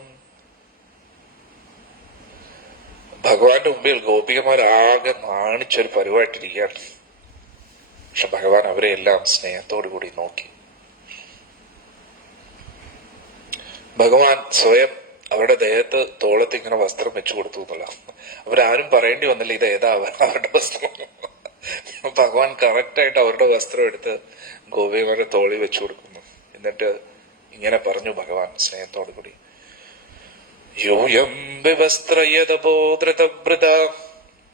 ഭഗവാന്റെ മുമ്പിൽ ഗോപികമാരാകെ നാണിച്ചൊരു പരിവായിട്ടിരിക്കുകയാണ്. പക്ഷെ ഭഗവാൻ അവരെ എല്ലാം സ്നേഹത്തോടു കൂടി നോക്കി. ഭഗവാൻ സ്വയം അവരുടെ ദേഹത്ത് തോളത്ത് ഇങ്ങനെ വസ്ത്രം വെച്ചു കൊടുത്തു എന്നുള്ള. അവരാരും പറയേണ്ടി വന്നില്ല ഇത് ഏതാ അവരുടെ വസ്ത്രം. ഭഗവാൻ കറക്റ്റായിട്ട് അവരുടെ വസ്ത്രം എടുത്ത് ഗോപികമാരുടെ തോളി വെച്ചു കൊടുക്കുന്നു. എന്നിട്ട് ഇങ്ങനെ പറഞ്ഞു ഭഗവാൻ സ്നേഹത്തോടു കൂടി, യൂയം വിവസ്ത്രയതപോധൃതവൃത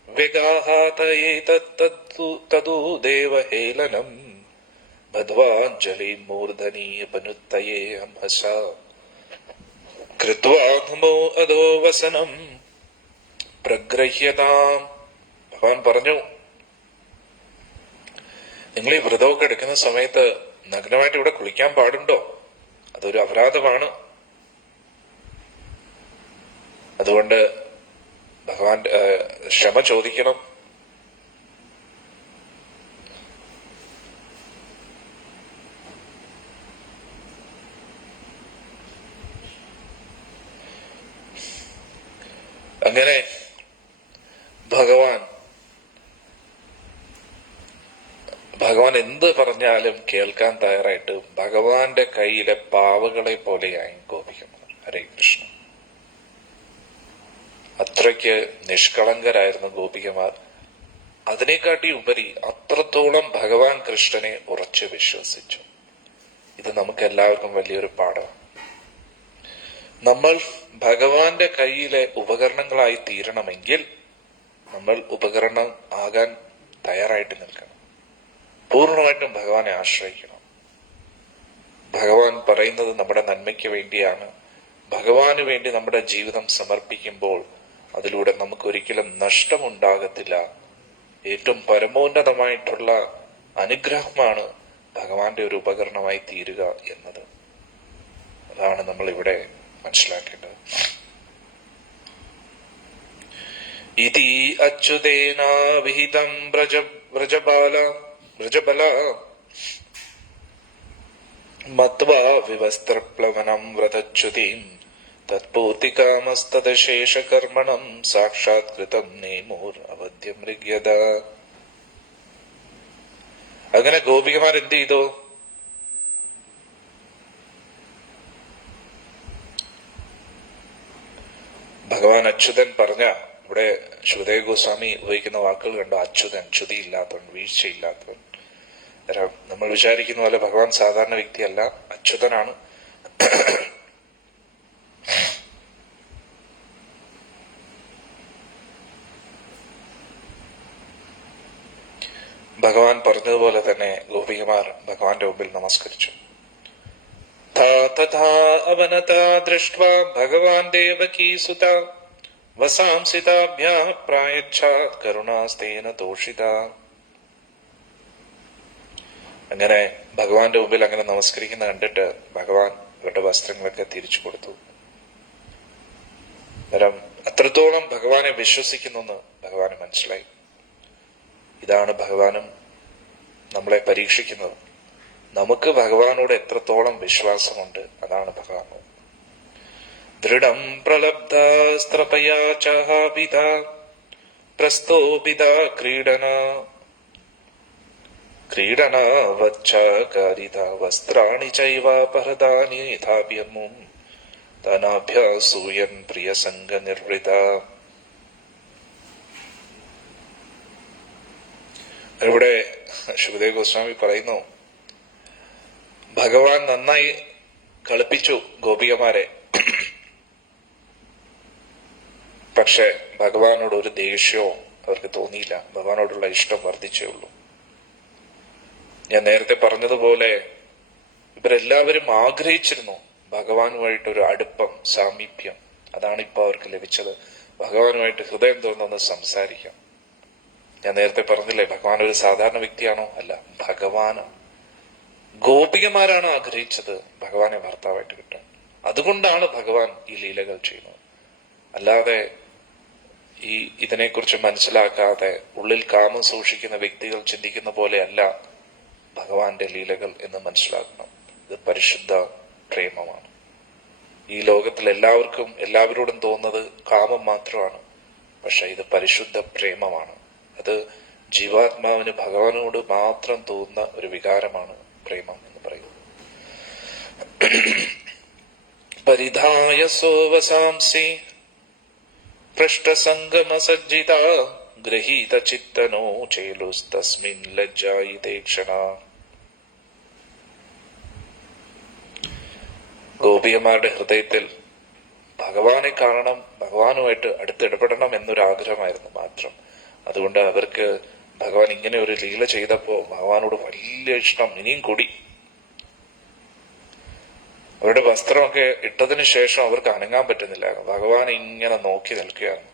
വിഗാഹാതയേതൂ ദേവഹേളനം ബദ്ധ്വാഞ്ജലി മൂർധനീപനുത്തയേ ഹംസ കൃത്വാ അധോ വസനം പ്രഗ്രഹ്യതാം. ഭഗവാൻ പറഞ്ഞു, നിങ്ങൾ ഈ വ്രതമൊക്കെ എടുക്കുന്ന സമയത്ത് നഗ്നമായിട്ട് ഇവിടെ കുളിക്കാൻ പാടുണ്ടോ? അതൊരു അപരാധമാണ്. അതുകൊണ്ട് ഭഗവാൻ ക്ഷമ ചോദിക്കണം. അങ്ങനെ ഭഗവാൻ എന്ത് പറഞ്ഞാലും കേൾക്കാൻ തയ്യാറായിട്ട് ഭഗവാന്റെ കയ്യിലെ പാവകളെ പോലെയായി ഗോപികമാർ. ഹരേ കൃഷ്ണ. അത്രയ്ക്ക് നിഷ്കളങ്കരായിരുന്നു ഗോപികമാർ. അതിനെക്കാട്ടി ഉപരി അത്രത്തോളം ഭഗവാൻ കൃഷ്ണനെ ഉറച്ചു വിശ്വസിച്ചു. ഇത് നമുക്ക് എല്ലാവർക്കും വലിയൊരു പാഠമാണ്. നമ്മൾ ഭഗവാന്റെ കയ്യിലെ ഉപകരണങ്ങളായി തീരണമെങ്കിൽ നമ്മൾ ഉപകരണം ആകാൻ തയ്യാറായിട്ട് നിൽക്കണം. പൂർണ്ണമായിട്ടും ഭഗവാനെ ആശ്രയിക്കണം. ഭഗവാൻ പറയുന്നത് നമ്മുടെ നന്മയ്ക്ക് വേണ്ടിയാണ്. ഭഗവാന് വേണ്ടി നമ്മുടെ ജീവിതം സമർപ്പിക്കുമ്പോൾ അതിലൂടെ നമുക്കൊരിക്കലും നഷ്ടമുണ്ടാകത്തില്ല. ഏറ്റവും പരമോന്നതമായിട്ടുള്ള അനുഗ്രഹമാണ് ഭഗവാന്റെ ഒരു ഉപകരണമായി തീരുക എന്നത്. അതാണ് നമ്മൾ ഇവിടെ മനസ്സിലാക്കേണ്ടത്. ഇതി അച്യുതേന വിഹിതം വ്രജബല മത്വാ വിവസ്ത്രപ്ലവനം വ്രതച്യുതിം തത്പൂർത്തികാമസ്തദശേഷകർമ്മണം സാക്ഷാത്കൃതം നേമോർ അവധ്യമൃഗ്യത. അങ്ങനെ ഗോപികമാർ എന്ത് ചെയ്തു? ഭഗവാൻ അച്യുതൻ പറഞ്ഞ, ഇവിടെ ശുദ്ധദേവ ഗോസ്വാമി ഉപയോഗിക്കുന്ന വാക്കുകൾ കണ്ടോ? അച്യുതൻ, ച്യുതിയില്ലാത്തവൻ, വീഴ്ചയില്ലാത്തവൻ. നമ്മൾ വിചാരിക്കുന്ന പോലെ ഭഗവാൻ സാധാരണ വ്യക്തിയല്ല, അച്യുതനാണ്. ഭഗവാൻ പറഞ്ഞതുപോലെ തന്നെ ഗോപികമാർ ഭഗവാന്റെ മുമ്പിൽ നമസ്കരിച്ചു. തഥാ അവനതാ ദൃഷ്ട്വാ ഭഗവാൻ ദേവകീ സുത വസാംസിതാഭ്യാ പ്രായച്ഛാത് കരുണാസ്തേന തോഷിത. അങ്ങനെ ഭഗവാന്റെ മുമ്പിൽ അങ്ങനെ നമസ്കരിക്കുന്ന കണ്ടിട്ട് ഭഗവാൻ അവരുടെ വസ്ത്രങ്ങളൊക്കെ തിരിച്ചു കൊടുത്തു. അന്നേരം അത്രത്തോളം ഭഗവാനെ വിശ്വസിക്കുന്നെന്ന് ഭഗവാന് മനസ്സിലായി. ഇതാണ് ഭഗവാനും നമ്മളെ പരീക്ഷിക്കുന്നത്. നമുക്ക് ഭഗവാനോട് എത്രത്തോളം വിശ്വാസമുണ്ട്, അതാണ് ഭഗവാൻ. ദൃഢം പ്രലബ്ധാസ്ത്രപയാ ചാപിത പ്രസ്തോപിത ക്രീഡനാവച്ഛകാരിത വസ്ത്രാണി ചൈവാപഹൃതാനി യഥാഭ്യമും തനാഭ്യാസൂയൻ പ്രിയസംഗ നിർവൃത. ഇവിടെ ശുഭദേവ് ഗോസ്വാമി പറയുന്നു, ഭഗവാൻ നന്നായി കളിപ്പിച്ചു ഗോപികമാരെ. പക്ഷെ ഭഗവാനോട് ഒരു ദേഷ്യവും അവർക്ക് തോന്നിയില്ല. ഭഗവാനോടുള്ള ഇഷ്ടം വർദ്ധിച്ചേ ഉള്ളൂ. ഞാൻ നേരത്തെ പറഞ്ഞതുപോലെ ഇവരെല്ലാവരും ആഗ്രഹിച്ചിരുന്നു ഭഗവാനുമായിട്ടൊരു അടുപ്പം, സാമീപ്യം, അതാണ് ഇപ്പൊ അവർക്ക് ലഭിച്ചത്. ഭഗവാനുമായിട്ട് ഹൃദയം തുറന്നൊന്ന് സംസാരിക്കാം. ഞാൻ നേരത്തെ പറഞ്ഞില്ലേ, ഭഗവാൻ ഒരു സാധാരണ വ്യക്തിയാണോ? അല്ല, ഭഗവാനാണ്. ഗോപികമാരാണ് ആഗ്രഹിച്ചത് ഭഗവാനെ ഭർത്താവായിട്ട് കിട്ടാൻ. അതുകൊണ്ടാണ് ഭഗവാൻ ഈ ലീലകൾ ചെയ്യുന്നത്. അല്ലാതെ ഇതിനെക്കുറിച്ച് മനസ്സിലാക്കാതെ ഉള്ളിൽ കാമം സൂക്ഷിക്കുന്ന വ്യക്തികൾ ചിന്തിക്കുന്ന പോലെയല്ല ഭഗവാന്റെ ലീലകൾ എന്ന് മനസ്സിലാക്കണം. ഇത് പരിശുദ്ധ പ്രേമമാണ്. ഈ ലോകത്തിൽ എല്ലാവർക്കും എല്ലാവരോടും തോന്നുന്നത് കാമം മാത്രമാണ്. പക്ഷെ ഇത് പരിശുദ്ധ പ്രേമമാണ്. അത് ജീവാത്മാവിന് ഭഗവാനോട് മാത്രം തോന്നുന്ന ഒരു വികാരമാണ് പ്രേമം എന്ന് പറയുന്നത്. പരിധായ സോവസാംസി പൃഷ്ടസംഗമ സജ്ജിത ഗൃഹീത ചിത്തനോ ചേലുസ്തസ്മിൻ ലജ്ജായിതേ ക്ഷണ. ഗോപികമാരുടെ ഹൃദയത്തിൽ ഭഗവാനെ കാണണം, ഭഗവാനുമായിട്ട് അടുത്തിടപെടണം എന്നൊരു ആഗ്രഹമായിരുന്നു മാത്രം. അതുകൊണ്ട് അവർക്ക് ഭഗവാൻ ഇങ്ങനെ ഒരു ലീല ചെയ്തപ്പോ ഭഗവാനോട് വലിയ ഇഷ്ടം, ഇനിയും കൂടി. അവരുടെ വസ്ത്രമൊക്കെ ഇട്ടതിന് ശേഷം അവർക്ക് അനങ്ങാൻ പറ്റുന്നില്ല. ഭഗവാൻ ഇങ്ങനെ നോക്കി നിൽക്കുകയാണ്.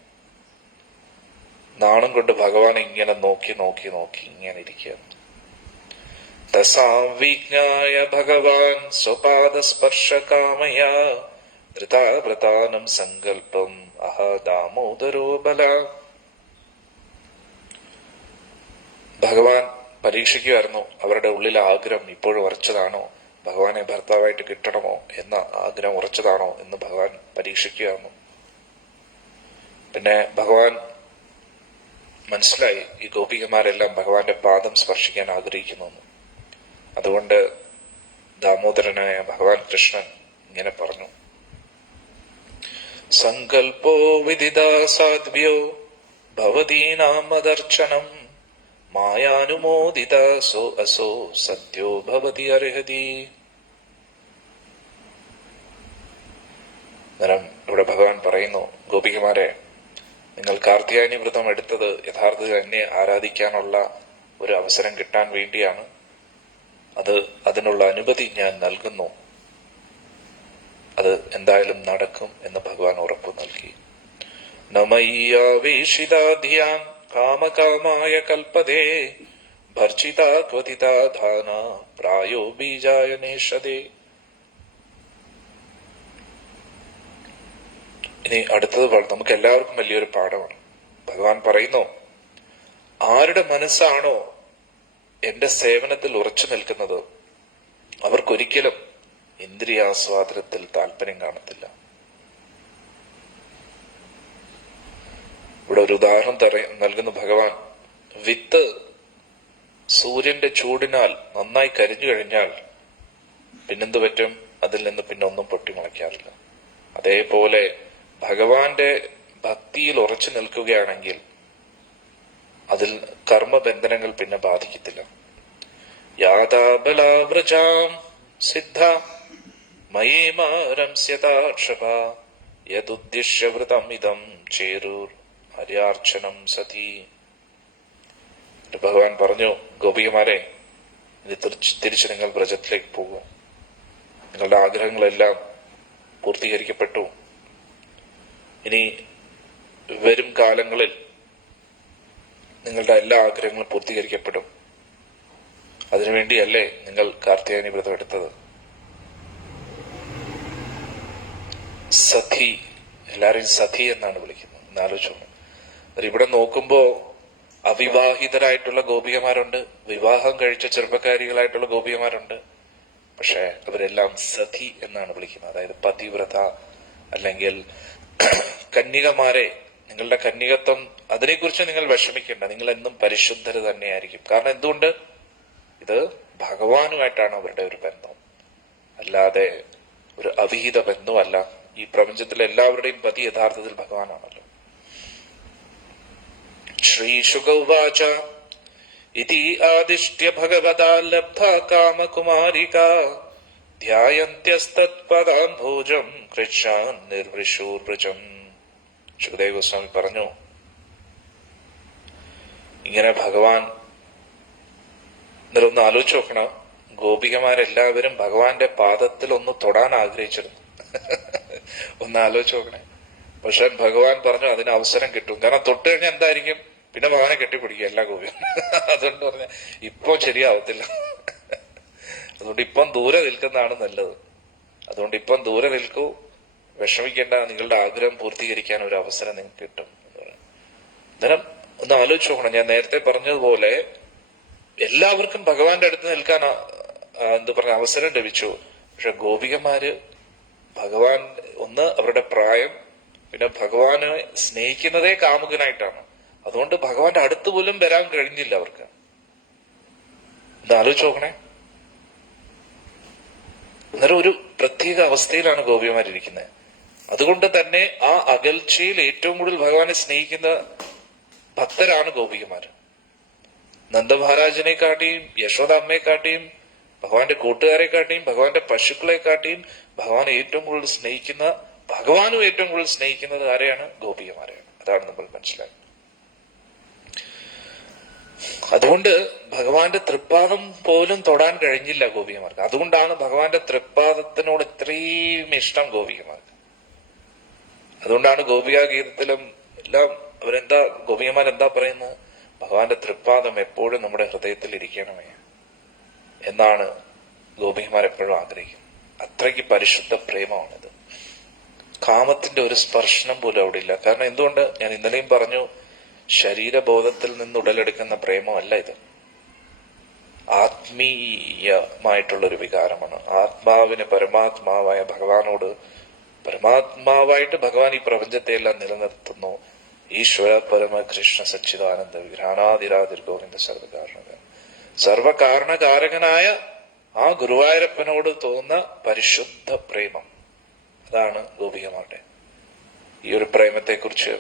നാണം കൊണ്ട് ഭഗവാൻ ഇങ്ങനെ നോക്കി നോക്കി നോക്കി ഇങ്ങനെ ഇരിക്കുകയാണ്. തസാം വിജ്ഞായ ഭഗവാൻ സ്വപാദസ്പർശകാമയാ ധൃതാവൃതാനം സങ്കല്പം അഹ ദാമോദരോ ബല. ഭഗവാൻ പരീക്ഷിക്കുമായിരുന്നു അവരുടെ ഉള്ളിലെ ആഗ്രഹം ഇപ്പോഴും ഉറച്ചതാണോ, ഭഗവാനെ ഭർത്താവായിട്ട് കിട്ടണമോ എന്ന ആഗ്രഹം ഉറച്ചതാണോ എന്ന് ഭഗവാൻ പരീക്ഷിക്കുകയായിരുന്നു. പിന്നെ ഭഗവാൻ മനസ്സിലായി ഈ ഗോപികമാരെല്ലാം ഭഗവാന്റെ പാദം സ്പർശിക്കാൻ ആഗ്രഹിക്കുന്നു. അതുകൊണ്ട് ദാമോദരനായ ഭഗവാൻ കൃഷ്ണൻ ഇങ്ങനെ പറഞ്ഞു: സങ്കൽപ്പോ വിദിതാ സാധ്വ്യോ ഭവതീനാമദർശനം മായാനുമോദിത സോ അസോ സത്യോ ഭവതി അർഹതി. ഇവിടെ ഭഗവാൻ പറയുന്നു, ഗോപികമാരെ, നിങ്ങൾ കാർത്തിയായനി വ്രതം എടുത്തത് യഥാർത്ഥത്തിൽ എന്നെ ആരാധിക്കാനുള്ള ഒരു അവസരം കിട്ടാൻ വേണ്ടിയാണ്. അതിനുള്ള അനുമതി ഞാൻ നൽകുന്നു. അത് എന്തായാലും നടക്കും എന്ന് ഭഗവാൻ ഉറപ്പു നൽകി. നമയ്യാവേശിതാധ്യാൻ കാമകാമായ കൽപ്പതേ ഭർച്ചിതാ ക്വതിതാ ധാന പ്രായോ ബീജായ നേഷതേ. ഇനി അടുത്തത് നമുക്ക് എല്ലാവർക്കും വലിയൊരു പാഠമാണ്. ഭഗവാൻ പറയുന്നു, ആരുടെ മനസ്സാണോ എന്റെ സേവനത്തിൽ ഉറച്ചു നിൽക്കുന്നത് അവർക്കൊരിക്കലും ഇന്ദ്രിയാസ്വാദനത്തിൽ താല്പര്യം കാണത്തില്ല. ഇവിടെ ഒരു ഉദാഹരണം നൽകുന്ന ഭഗവാൻ, വിത്ത് സൂര്യന്റെ ചൂടിനാൽ നന്നായി കരിഞ്ഞു കഴിഞ്ഞാൽ പിന്നെന്ത് പറ്റും? അതിൽ നിന്ന് പിന്നെ ഒന്നും പൊട്ടിമുളയ്ക്കാറില്ല. അതേപോലെ ഭഗവാന്റെ ഭക്തിയിൽ ഉറച്ചു നിൽക്കുകയാണെങ്കിൽ അതിൽ കർമ്മബന്ധനങ്ങൾ പിന്നെ ബാധിക്കത്തില്ല. യാതാബലാവ്രജാം സിദ്ധ മയീമാരംസ്യതാക്ഷപ യദുദ്ദിശ്യവൃതം ഇദം ചേരൂർ ഹര്യാർച്ചനം സതി. ഭഗവാൻ പറഞ്ഞു, ഗോപികമാരെ, ഇനി തിരിച്ച് നിങ്ങൾ വ്രജത്തിലേക്ക് പോകുക. നിങ്ങളുടെ ആഗ്രഹങ്ങളെല്ലാം പൂർത്തീകരിക്കപ്പെട്ടു. ഇനി വരും കാലങ്ങളിൽ നിങ്ങളുടെ എല്ലാ ആഗ്രഹങ്ങളും പൂർത്തീകരിക്കപ്പെടും. അതിനുവേണ്ടിയല്ലേ നിങ്ങൾ കാർത്തിയായനി വ്രതം എടുത്തത്? സഖി, എല്ലാരെയും സഖി എന്നാണ് വിളിക്കുന്നത്. എന്നാലോചിച്ചു. ഇവിടെ നോക്കുമ്പോ അവിവാഹിതരായിട്ടുള്ള ഗോപികമാരുണ്ട്, വിവാഹം കഴിച്ച ചെറുപ്പക്കാരികളായിട്ടുള്ള ഗോപികമാരുണ്ട്. പക്ഷെ അവരെല്ലാം സഖി എന്നാണ് വിളിക്കുന്നത്. അതായത് പതിവ്രത അല്ലെങ്കിൽ കന്യകമാരെ. നിങ്ങളുടെ കന്യകത്വം, അതിനെക്കുറിച്ച് നിങ്ങൾ വിഷമിക്കേണ്ട. നിങ്ങൾ എന്നും പരിശുദ്ധര് തന്നെയായിരിക്കും. കാരണം എന്തുകൊണ്ട്? ഇത് ഭഗവാനുമായിട്ടാണ് അവരുടെ ഒരു ബന്ധം, അല്ലാതെ ഒരു അവിഹിത ബന്ധമല്ല. ഈ പ്രപഞ്ചത്തിലെ എല്ലാവരുടെയും പതി യഥാർത്ഥത്തിൽ ഭഗവാനാണല്ലോ. ശ്രീശുക ഉവാച ഇതി ആദിഷ്ട്യ ഭഗവതാ ലബ്ധ കാമകുമാരിക ധ്യായന്ത്യസ്തത്പദാംഭോജം കൃഷ്ണാൻ നിർവൃശൂർവൃജം. ശുകദേവ ഗോസ്വാമി പറഞ്ഞു, ഇങ്ങനെ ഭഗവാൻ നിങ്ങളൊന്ന് ആലോചിച്ച് നോക്കണം. ഗോപികമാരെല്ലാവരും ഭഗവാന്റെ പാദത്തിൽ ഒന്ന് തൊടാൻ ആഗ്രഹിച്ചിരുന്നു. ഒന്ന് ആലോചിച്ച് നോക്കണേ. പക്ഷെ ഭഗവാൻ പറഞ്ഞു അതിന് അവസരം കിട്ടും. കാരണം തൊട്ട് കഴിഞ്ഞാൽ എന്തായിരിക്കും, പിന്നെ ഭഗവാനെ കെട്ടിപ്പിടിക്കുക എല്ലാ ഗോപിയും. അതുകൊണ്ട് പറഞ്ഞ ഇപ്പൊ ശരിയാവത്തില്ല. അതുകൊണ്ട് ഇപ്പം ദൂരെ നിൽക്കുന്നതാണ് നല്ലത്. അതുകൊണ്ട് ഇപ്പം ദൂരെ നിൽക്കൂ, വിഷമിക്കേണ്ട, നിങ്ങളുടെ ആഗ്രഹം പൂർത്തീകരിക്കാൻ ഒരു അവസരം നിങ്ങൾക്ക് കിട്ടും. അന്നേരം ഒന്ന് ആലോചിച്ച് നോക്കണം. ഞാൻ നേരത്തെ പറഞ്ഞതുപോലെ എല്ലാവർക്കും ഭഗവാന്റെ അടുത്ത് നിൽക്കാൻ അവസരം ലഭിച്ചു. പക്ഷെ ഗോപികമാര് ഭഗവാൻ ഒന്ന് അവരുടെ പ്രായം, പിന്നെ ഭഗവാനെ സ്നേഹിക്കുന്നതേ കാമുകനായിട്ടാണ്. അതുകൊണ്ട് ഭഗവാന്റെ അടുത്ത് പോലും വരാൻ കഴിഞ്ഞില്ല അവർക്ക്. ഒന്ന് ആലോചിച്ച് നോക്കണേ. അന്നേരം ഒരു പ്രത്യേക അവസ്ഥയിലാണ് ഗോപികമാരിയ്ക്കുന്നത്. അതുകൊണ്ട് തന്നെ ആ അകൽച്ചയിൽ ഏറ്റവും കൂടുതൽ ഭഗവാനെ സ്നേഹിക്കുന്ന ഭക്തരാണ് ഗോപികമാര്. നന്ദമഹാരാജനെ കാട്ടിയും യശോദാമ്മയെ കാട്ടിയും ഭഗവാന്റെ കൂട്ടുകാരെ കാട്ടിയും ഭഗവാന്റെ പശുക്കളെ കാട്ടിയും ഭഗവാനെ ഏറ്റവും കൂടുതൽ സ്നേഹിക്കുന്ന, ഭഗവാനും ഏറ്റവും കൂടുതൽ സ്നേഹിക്കുന്നത് ആരെയാണ്? ഗോപികമാരെയാണ്. അതാണ് നമ്മൾ മനസ്സിലാക്കുന്നത്. അതുകൊണ്ട് ഭഗവാന്റെ തൃപ്പാദം പോലും തൊടാൻ കഴിഞ്ഞില്ല ഗോപികമാർക്ക്. അതുകൊണ്ടാണ് ഭഗവാന്റെ തൃപ്പാദത്തിനോട് ഇത്രയും ഇഷ്ടം ഗോപികമാർക്ക്. അതുകൊണ്ടാണ് ഗോപികാ ഗീതത്തിലും എല്ലാം ഗോപികമാരെന്താ പറയുന്നത്? ഭഗവാന്റെ തൃപ്പാദം എപ്പോഴും നമ്മുടെ ഹൃദയത്തിൽ ഇരിക്കണമേ എന്നാണ് ഗോപികമാരെപ്പോഴും ആഗ്രഹിക്കുന്നത്. അത്രയ്ക്ക് പരിശുദ്ധ പ്രേമമാണിത്. കാമത്തിന്റെ ഒരു സ്പർശനം പോലും അവിടെ ഇല്ല. കാരണം എന്തുകൊണ്ട്? ഞാൻ ഇന്നലെയും പറഞ്ഞു, ശരീരബോധത്തിൽ നിന്ന് ഉടലെടുക്കുന്ന പ്രേമമല്ല ഇത്. ആത്മീയമായിട്ടുള്ളൊരു വികാരമാണ്. ആത്മാവിന് പരമാത്മാവായ ഭഗവാനോട്, പരമാത്മാവായിട്ട് ഭഗവാൻ ഈ പ്രപഞ്ചത്തെ എല്ലാം നിലനിർത്തുന്നു. ഈശ്വര പരമ കൃഷ്ണ സച്ചിദാനന്ദ വിഘ്നാദിരാതിർ ഗോവിന്ദ സർവകാരണ, സർവകാരണകാരകനായ ആ ഗുരുവായൂരപ്പനോട് തോന്നുന്ന പരിശുദ്ധ പ്രേമം, അതാണ് ഗോപികമാരുടെ. ഈ ഒരു പ്രേമത്തെക്കുറിച്ച്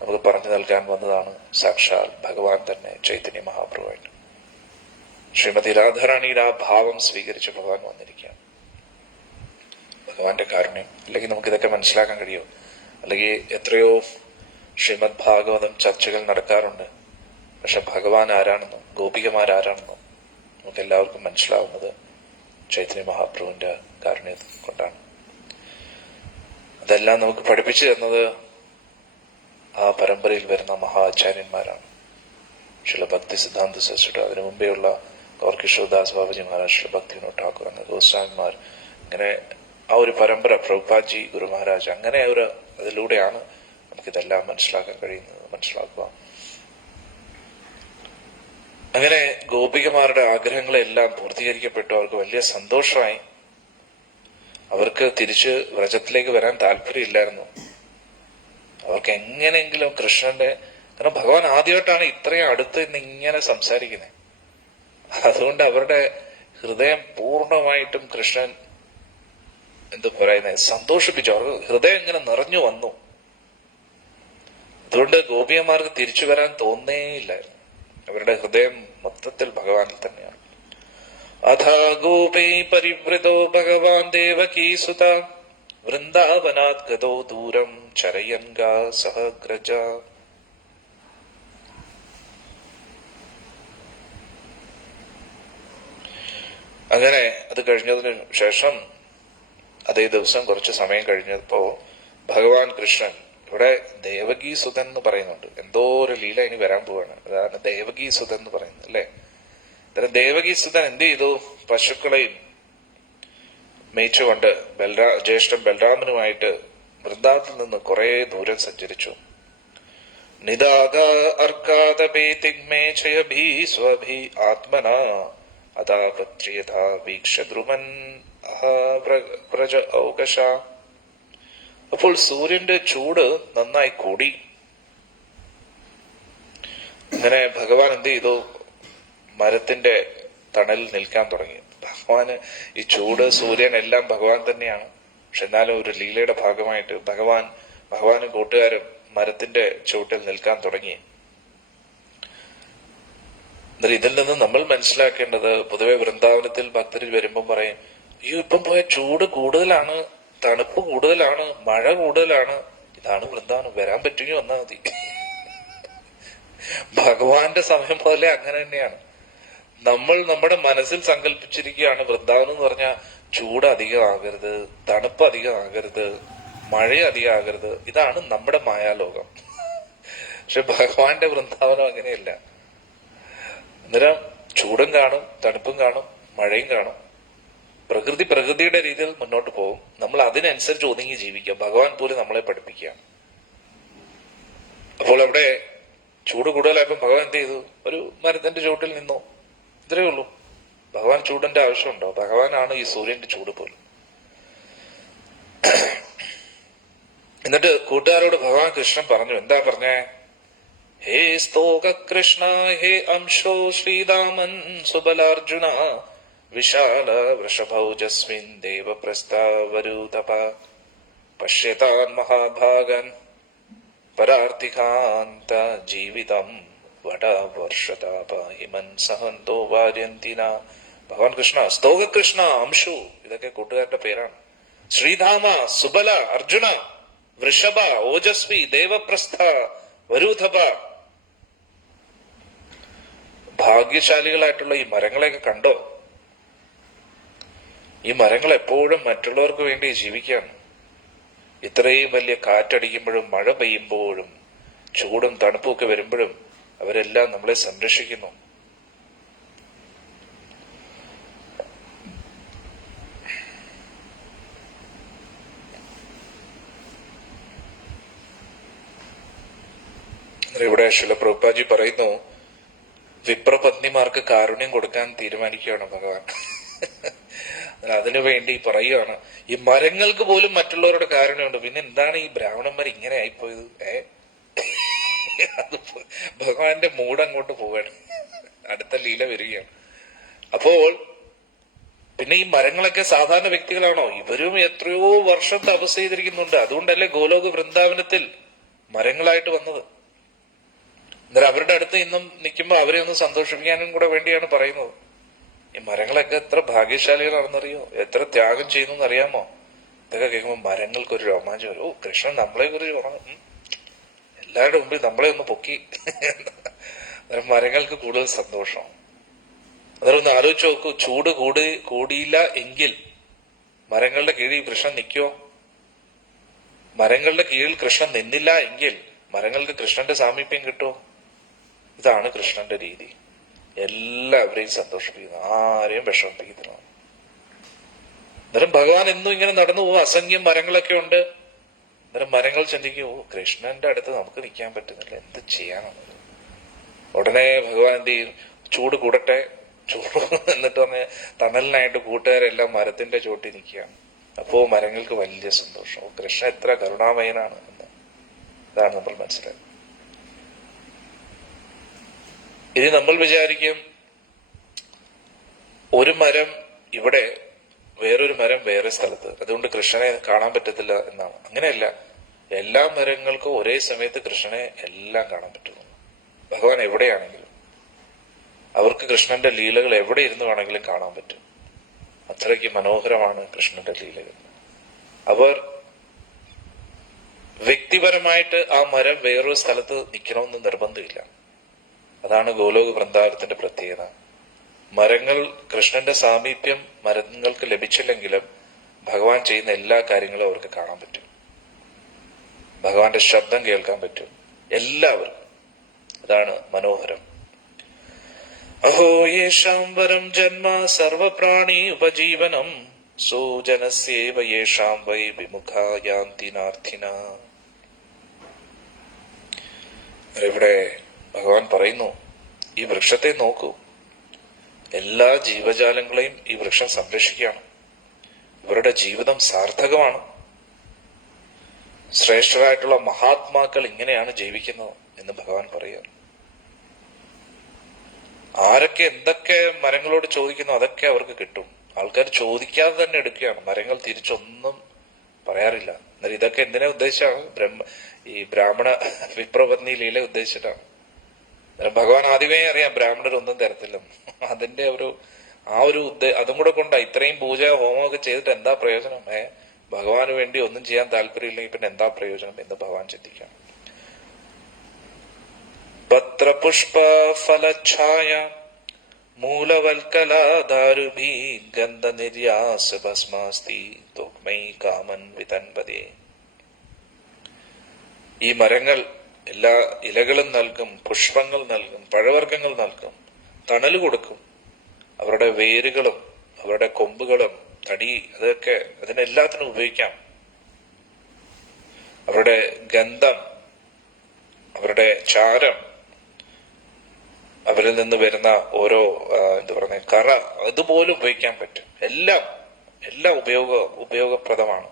നമുക്ക് പറഞ്ഞു നൽകാൻ വന്നതാണ് സാക്ഷാൽ ഭഗവാൻ തന്നെ ചൈതന്യ മഹാപ്രഭുവായിട്ട്. ശ്രീമതി രാധാറാണിയുടെ ആ ഭാവം സ്വീകരിച്ച് ഭഗവാൻ വന്നിരിക്കുകയാണ്. ഭഗവാന്റെ കാരുണ്യം. അല്ലെങ്കിൽ നമുക്കിതൊക്കെ മനസ്സിലാക്കാൻ കഴിയുമോ? അല്ലെങ്കിൽ എത്രയോ ശ്രീമദ് ഭാഗവതം ചർച്ചകൾ നടക്കാറുണ്ട്. പക്ഷെ ഭഗവാൻ ആരാണെന്നും ഗോപികമാരാരാണെന്നും നമുക്ക് എല്ലാവർക്കും മനസ്സിലാവുന്നത് ചൈതന്യ മഹാപ്രഭുവിന്റെ കാരുണ്യം കൊണ്ടാണ്. അതെല്ലാം നമുക്ക് പഠിപ്പിച്ചു തരുന്നത് ആ പരമ്പരയിൽ വരുന്ന മഹാചാര്യന്മാരാണ്. ശ്രീല ഭക്തി സിദ്ധാന്ത സരസ്വതി, അതിനു മുമ്പേയുള്ള ഗൗർകിഷോർദാസ് ബാബുജി മഹാരാജ്, ശ്രീല ഭക്തി വിനോദ് ഠാക്കൂർ, അങ്ങനെ ഗോസ്വാമിമാർ, ഇങ്ങനെ ആ ഒരു പരമ്പര, പ്രഭുപാദ്ജി, ഗുരു മഹാരാജ്, അങ്ങനെ അതിലൂടെയാണ് നമുക്കിതെല്ലാം മനസ്സിലാക്കാൻ കഴിയുന്നത്, മനസ്സിലാക്കുക. അങ്ങനെ ഗോപികമാരുടെ ആഗ്രഹങ്ങളെല്ലാം പൂർത്തീകരിക്കപ്പെട്ടു. അവർക്ക് വലിയ സന്തോഷമായി. അവർക്ക് തിരിച്ച് വ്രജത്തിലേക്ക് വരാൻ താല്പര്യമില്ലായിരുന്നു. അവർക്ക് എങ്ങനെയെങ്കിലും കൃഷ്ണന്റെ, കാരണം ഭഗവാൻ ആദ്യമായിട്ടാണ് ഇത്രയും അടുത്ത് നിന്ന് ഇങ്ങനെ സംസാരിക്കുന്നത്. അതുകൊണ്ട് അവരുടെ ഹൃദയം പൂർണ്ണമായിട്ടും കൃഷ്ണൻ സന്തോഷിപ്പിച്ചു. അവർക്ക് ഹൃദയം ഇങ്ങനെ നിറഞ്ഞു വന്നു. അതുകൊണ്ട് ഗോപികമാർക്ക് തിരിച്ചു വരാൻ തോന്നേയില്ലായിരുന്നു. അവരുടെ ഹൃദയം മൊത്തത്തിൽ ഭഗവാനിൽ തന്നെയാണ്. അഥാ ഗോപേ പരിവൃതോ ഭഗവാൻ ദേവകീസുത വൃന്ദാവനാത് ഗതോ ദൂരം ചരയൻ ഗാ സഹഗ്രജ. അങ്ങനെ അത് കഴിഞ്ഞതിന് ശേഷം അതേ ദിവസം കുറച്ച് സമയം കഴിഞ്ഞപ്പോ ഭഗവാൻ കൃഷ്ണൻ, ഇവിടെ ദേവകീ സുതൻ എന്ന് പറയുന്നുണ്ട്, എന്തോ ഒരു ലീല ഇനി വരാൻ പോവാണ്. അതാണ് ദേവകീ സുതൻ എന്ന് പറയുന്നത്, അല്ലെ? ദേവകീ സുതൻ എന്ത് ചെയ്തു? പശുക്കളെയും മേയിച്ചുകൊണ്ട് ജ്യേഷ്ഠൻ ബലരാമനുമായിട്ട് വൃന്ദാവനത്തിൽ നിന്ന് കുറെ ദൂരം സഞ്ചരിച്ചു. നിദാഗ അർക്കാദപേതിഗ്മേചയഭീ സ്വഭീ ആത്മന അതാപത്രിയഥാ വീക്ഷദ്രുമൻ പ്രജ ഔകശ. അപ്പോൾ സൂര്യന്റെ ചൂട് നന്നായി കൂടി. അങ്ങനെ ഭഗവാൻ എന്ത് ചെയ്തു? മരത്തിന്റെ തണലിൽ നിൽക്കാൻ തുടങ്ങി. ഭഗവാന് ഈ ചൂട്, സൂര്യൻ എല്ലാം ഭഗവാൻ തന്നെയാണ്. പക്ഷെ എന്നാലും ഒരു ലീലയുടെ ഭാഗമായിട്ട് ഭഗവാനും കൂട്ടുകാരും മരത്തിന്റെ ചുവട്ടിൽ നിൽക്കാൻ തുടങ്ങി. എന്നാൽ ഇതിൽ നിന്ന് നമ്മൾ മനസ്സിലാക്കേണ്ടത്, പൊതുവെ വൃന്ദാവനത്തിൽ ഭക്തരിൽ വരുമ്പം പറയും, അയ്യോ ഇപ്പം പോയ ചൂട് കൂടുതലാണ്, തണുപ്പ് കൂടുതലാണ്, മഴ കൂടുതലാണ്. ഇതാണ് വൃന്ദാവനം, വരാൻ പറ്റുമെങ്കിൽ വന്നാൽ മതി. ഭഗവാന്റെ സമയം പോലെ അങ്ങനെ തന്നെയാണ്. നമ്മൾ നമ്മുടെ മനസ്സിൽ സങ്കല്പിച്ചിരിക്കുകയാണ് വൃന്ദാവനം എന്ന് പറഞ്ഞാൽ ചൂട് അധികം ആകരുത്, തണുപ്പ് അധികം ആകരുത്, മഴ അധികം ആകരുത്. ഇതാണ് നമ്മുടെ മായാലോകം. പക്ഷെ ഭഗവാന്റെ വൃന്ദാവനം അങ്ങനെയല്ല. അന്നേരം ചൂടും കാണും, തണുപ്പും കാണും, മഴയും കാണും. പ്രകൃതിയുടെ രീതിയിൽ മുന്നോട്ട് പോകും. നമ്മൾ അതിനനുസരിച്ച് ഒതുങ്ങി ജീവിക്കുക. ഭഗവാൻ പോലും നമ്മളെ പഠിപ്പിക്കുക. അപ്പോൾ അവിടെ ചൂട് കൂടുതലായപ്പോ ഭഗവാൻ എന്ത് ചെയ്തു? ഒരു മരത്തിന്റെ ചുവട്ടിൽ നിന്നോ. ഇത്രയേ ഉള്ളൂ. ഭഗവാൻ ചൂടിന്റെ ആവശ്യമുണ്ടോ? ഭഗവാനാണ് ഈ സൂര്യന്റെ ചൂട് പോലും. എന്നിട്ട് കൂട്ടുകാരോട് ഭഗവാൻ കൃഷ്ണൻ പറഞ്ഞു. എന്താ പറഞ്ഞേ? ഹേ സ്തോക കൃഷ്ണ, ഹേ അംശോ ശ്രീരാമൻ സുബലാർജുന, വിശാല വൃഷഭൗജസ്മിൻ ദേവപ്രസ്ഥാവരൂതപ, പശ്യതാൻ മഹാഭാഗൻ പരാർത്ഥികാന്ത ജീവിതം വടവർഷതാപ ഹിമൻ സഹന്തോ വാര്യന്തിന. ഭഗവാൻ കൃഷ്ണ, സ്തോക കൃഷ്ണ, അംശു, ഇതൊക്കെ കൂട്ടുകാരുടെ പേരാണ്. ശ്രീധാമ, സുബല, അർജുന, വൃഷഭ, ഓജസ്വി, ദേവപ്രസ്ഥ, വരൂഥപ. ഭാഗ്യശാലികളായിട്ടുള്ള ഈ മരങ്ങളെയൊക്കെ കണ്ടോ? ഈ മരങ്ങൾ എപ്പോഴും മറ്റുള്ളവർക്ക് വേണ്ടി ജീവിക്കുകയാണ്. ഇത്രയും വലിയ കാറ്റടിക്കുമ്പോഴും മഴ പെയ്യുമ്പോഴും ചൂടും തണുപ്പും ഒക്കെ വരുമ്പോഴും അവരെല്ലാം നമ്മളെ സംരക്ഷിക്കുന്നു. ഇവിടെ ശില പ്രഭുപാദി പറയുന്നു, വിപ്രപത്നിമാർക്ക് കാരുണ്യം കൊടുക്കാൻ തീരുമാനിക്കുകയാണ് ഭഗവാൻ. അതിനുവേണ്ടി പറയുകയാണ്, ഈ മരങ്ങൾക്ക് പോലും മറ്റുള്ളവരുടെ കാരുണ്യമുണ്ട്, പിന്നെ എന്താണ് ഈ ബ്രാഹ്മണന്മാർ ഇങ്ങനെ ആയിപ്പോയത്? അത് ഭഗവാന്റെ മൂഡ് അങ്ങോട്ട് പോവുകയാണ്. അടുത്ത ലീല വരികയാണ്. അപ്പോൾ പിന്നെ ഈ മരങ്ങളൊക്കെ സാധാരണ വ്യക്തികളാണോ? ഇവരും എത്രയോ വർഷം തപസ് ചെയ്തിരിക്കുന്നുണ്ട്. അതുകൊണ്ടല്ലേ ഗോലോക വൃന്ദാവനത്തിൽ മരങ്ങളായിട്ട് വന്നത്. അന്നേരം അവരുടെ അടുത്ത് ഇന്നും നിൽക്കുമ്പോൾ അവരെ ഒന്ന് സന്തോഷിപ്പിക്കാനും കൂടെ വേണ്ടിയാണ് പറയുന്നത്. ഈ മരങ്ങളൊക്കെ എത്ര ഭാഗ്യശാലികളാണെന്നറിയോ? എത്ര ത്യാഗം ചെയ്യുന്നു അറിയാമോ? ഇതൊക്കെ കേൾക്കുമ്പോൾ മരങ്ങൾക്കൊരു രോമാഞ്ചം വരും. ഓ, കൃഷ്ണൻ നമ്മളെ കുറിച്ച് പറഞ്ഞു, എല്ലാവരുടെ മുമ്പിൽ നമ്മളെ ഒന്ന് പൊക്കി. മരങ്ങൾക്ക് കൂടുതൽ സന്തോഷം. അന്നേരം ഒന്ന് ആലോചിച്ച് നോക്കൂ, ചൂട് കൂടിയില്ല എങ്കിൽ മരങ്ങളുടെ കീഴിൽ കൃഷ്ണൻ നിൽക്കുമോ? മരങ്ങളുടെ കീഴിൽ കൃഷ്ണൻ നിന്നില്ല എങ്കിൽ മരങ്ങൾക്ക് കൃഷ്ണന്റെ സാമീപ്യം കിട്ടുമോ? ഇതാണ് കൃഷ്ണന്റെ രീതി. എല്ലാവരെയും സന്തോഷിപ്പിക്കുന്നു, ആരെയും വിഷമിപ്പിക്കുന്നില്ല. അന്നേരം ഭഗവാൻ എന്നും ഇങ്ങനെ നടന്നു പോകും. അസംഖ്യം മരങ്ങളൊക്കെ ഉണ്ട്. അന്നേരം മരങ്ങൾ ചിന്തിക്കും, ഓ, കൃഷ്ണന്റെ അടുത്ത് നമുക്ക് നിൽക്കാൻ പറ്റുന്നില്ല, എന്ത് ചെയ്യാനാണ്? ഉടനെ ഭഗവാൻ എന്ത് ചെയ്യും? ചൂട് കൂടട്ടെ, ചൂട് എന്നിട്ട് പറഞ്ഞ തണലിനായിട്ട് കൂട്ടുകാരെല്ലാം മരത്തിന്റെ ചോട്ടി നിൽക്കുകയാണ്. അപ്പോ മരങ്ങൾക്ക് വലിയ സന്തോഷം. കൃഷ്ണൻ എത്ര കരുണാമയനാണ് എന്ന് ഇതാണ് നമ്മൾ മനസ്സിലാക്കുന്നത്. ഇനി നമ്മൾ വിചാരിക്കും ഒരു മരം ഇവിടെ, വേറൊരു മരം വേറെ സ്ഥലത്ത്, അതുകൊണ്ട് കൃഷ്ണനെ കാണാൻ പറ്റത്തില്ല എന്നാണ്. അങ്ങനെയല്ല. എല്ലാ മരങ്ങൾക്കും ഒരേ സമയത്ത് കൃഷ്ണനെ എല്ലാം കാണാൻ പറ്റുന്നു. ഭഗവാൻ എവിടെയാണെങ്കിലും അവർക്ക് കൃഷ്ണന്റെ ലീലകൾ എവിടെ ഇരുന്ന് വേണമെങ്കിലും കാണാൻ പറ്റും. അത്രയ്ക്ക് മനോഹരമാണ് കൃഷ്ണന്റെ ലീലകൾ. അവർ വ്യക്തിപരമായിട്ട് ആ മരം വേറൊരു സ്ഥലത്ത് നിൽക്കണമെന്ന് നിർബന്ധമില്ല. അതാണ് ഗോലോക വൃന്ദാവനത്തിന്റെ പ്രത്യേകത. മരങ്ങൾ, കൃഷ്ണന്റെ സാമീപ്യം മരങ്ങൾക്ക് ലഭിച്ചില്ലെങ്കിലും ഭഗവാൻ ചെയ്യുന്ന എല്ലാ കാര്യങ്ങളും അവർക്ക് കാണാൻ പറ്റും. ഭഗവാന്റെ ശബ്ദം കേൾക്കാൻ പറ്റും എല്ലാവർക്കും. അതാണ് മനോഹരം. അഹോ യേഷാം വരം ജന്മ സർവപ്രാണി ഉപജീവനം സോജനസ്യേവ യേഷാം വൈ വിമുഖാ യാന്തി നാർത്ഥിന. ഇവിടെ ഭഗവാൻ പറയുന്നു, ഈ വൃക്ഷത്തെ നോക്കൂ, എല്ലാ ജീവജാലങ്ങളെയും ഈ വൃക്ഷം സംരക്ഷിക്കുകയാണ്. ഇവരുടെ ജീവിതം സാർത്ഥകമാണ്. ശ്രേഷ്ഠരായിട്ടുള്ള മഹാത്മാക്കൾ ഇങ്ങനെയാണ് ജീവിക്കുന്നത് എന്ന് ഭഗവാൻ പറയുക. ആരൊക്കെ എന്തൊക്കെ മരങ്ങളോട് ചോദിക്കുന്നു അതൊക്കെ അവർക്ക് കിട്ടും. ആൾക്കാർ ചോദിക്കാതെ തന്നെ എടുക്കുകയാണ്. മരങ്ങൾ തിരിച്ചൊന്നും പറയാറില്ല. എന്നാൽ ഇതൊക്കെ എന്തിനെ ഉദ്ദേശിച്ചാണ്? ഈ ബ്രാഹ്മണ വിപ്രപത്നി ലീല ഉദ്ദേശിച്ചിട്ടാണ്. ഭഗവാൻ ആദ്യമേ അറിയാം ബ്രാഹ്മണരൊന്നും തരത്തില്ലെന്ന്. അതിന്റെ അതും കൂടെ കൊണ്ടാ ഇത്രയും പൂജ ഹോമമൊക്കെ ചെയ്തിട്ട് എന്താ പ്രയോജനം? ഭഗവാന് വേണ്ടി ഒന്നും ചെയ്യാൻ താല്പര്യമില്ലെങ്കിൽ പിന്നെ എന്താ പ്രയോജനം എന്ന് ഭഗവാൻ ചിന്തിക്കാം. പത്രപുഷ്പ ഫലഛായ മൂലവൽക്കലാദാരുഭീ ഗന്ധനിര്യാസ ഭസ്മാസ്തി തോക്മൈ കാമൻ വിതൻപതേ. ഈ മരങ്ങൾ എല്ലാ ഇലകളും നൽകും, പുഷ്പങ്ങൾ നൽകും, പഴവർഗ്ഗങ്ങൾ നൽകും, തണല് കൊടുക്കും. അവരുടെ വേരുകളും അവരുടെ കൊമ്പുകളും തടി അതൊക്കെ അതിനെല്ലാത്തിനും ഉപയോഗിക്കാം. അവരുടെ ഗന്ധം, അവരുടെ ചാരം, അവരിൽ നിന്ന് വരുന്ന ഓരോ കറ അതുപോലും ഉപയോഗിക്കാൻ പറ്റും. എല്ലാം എല്ലാം ഉപയോഗപ്രദമാണ്.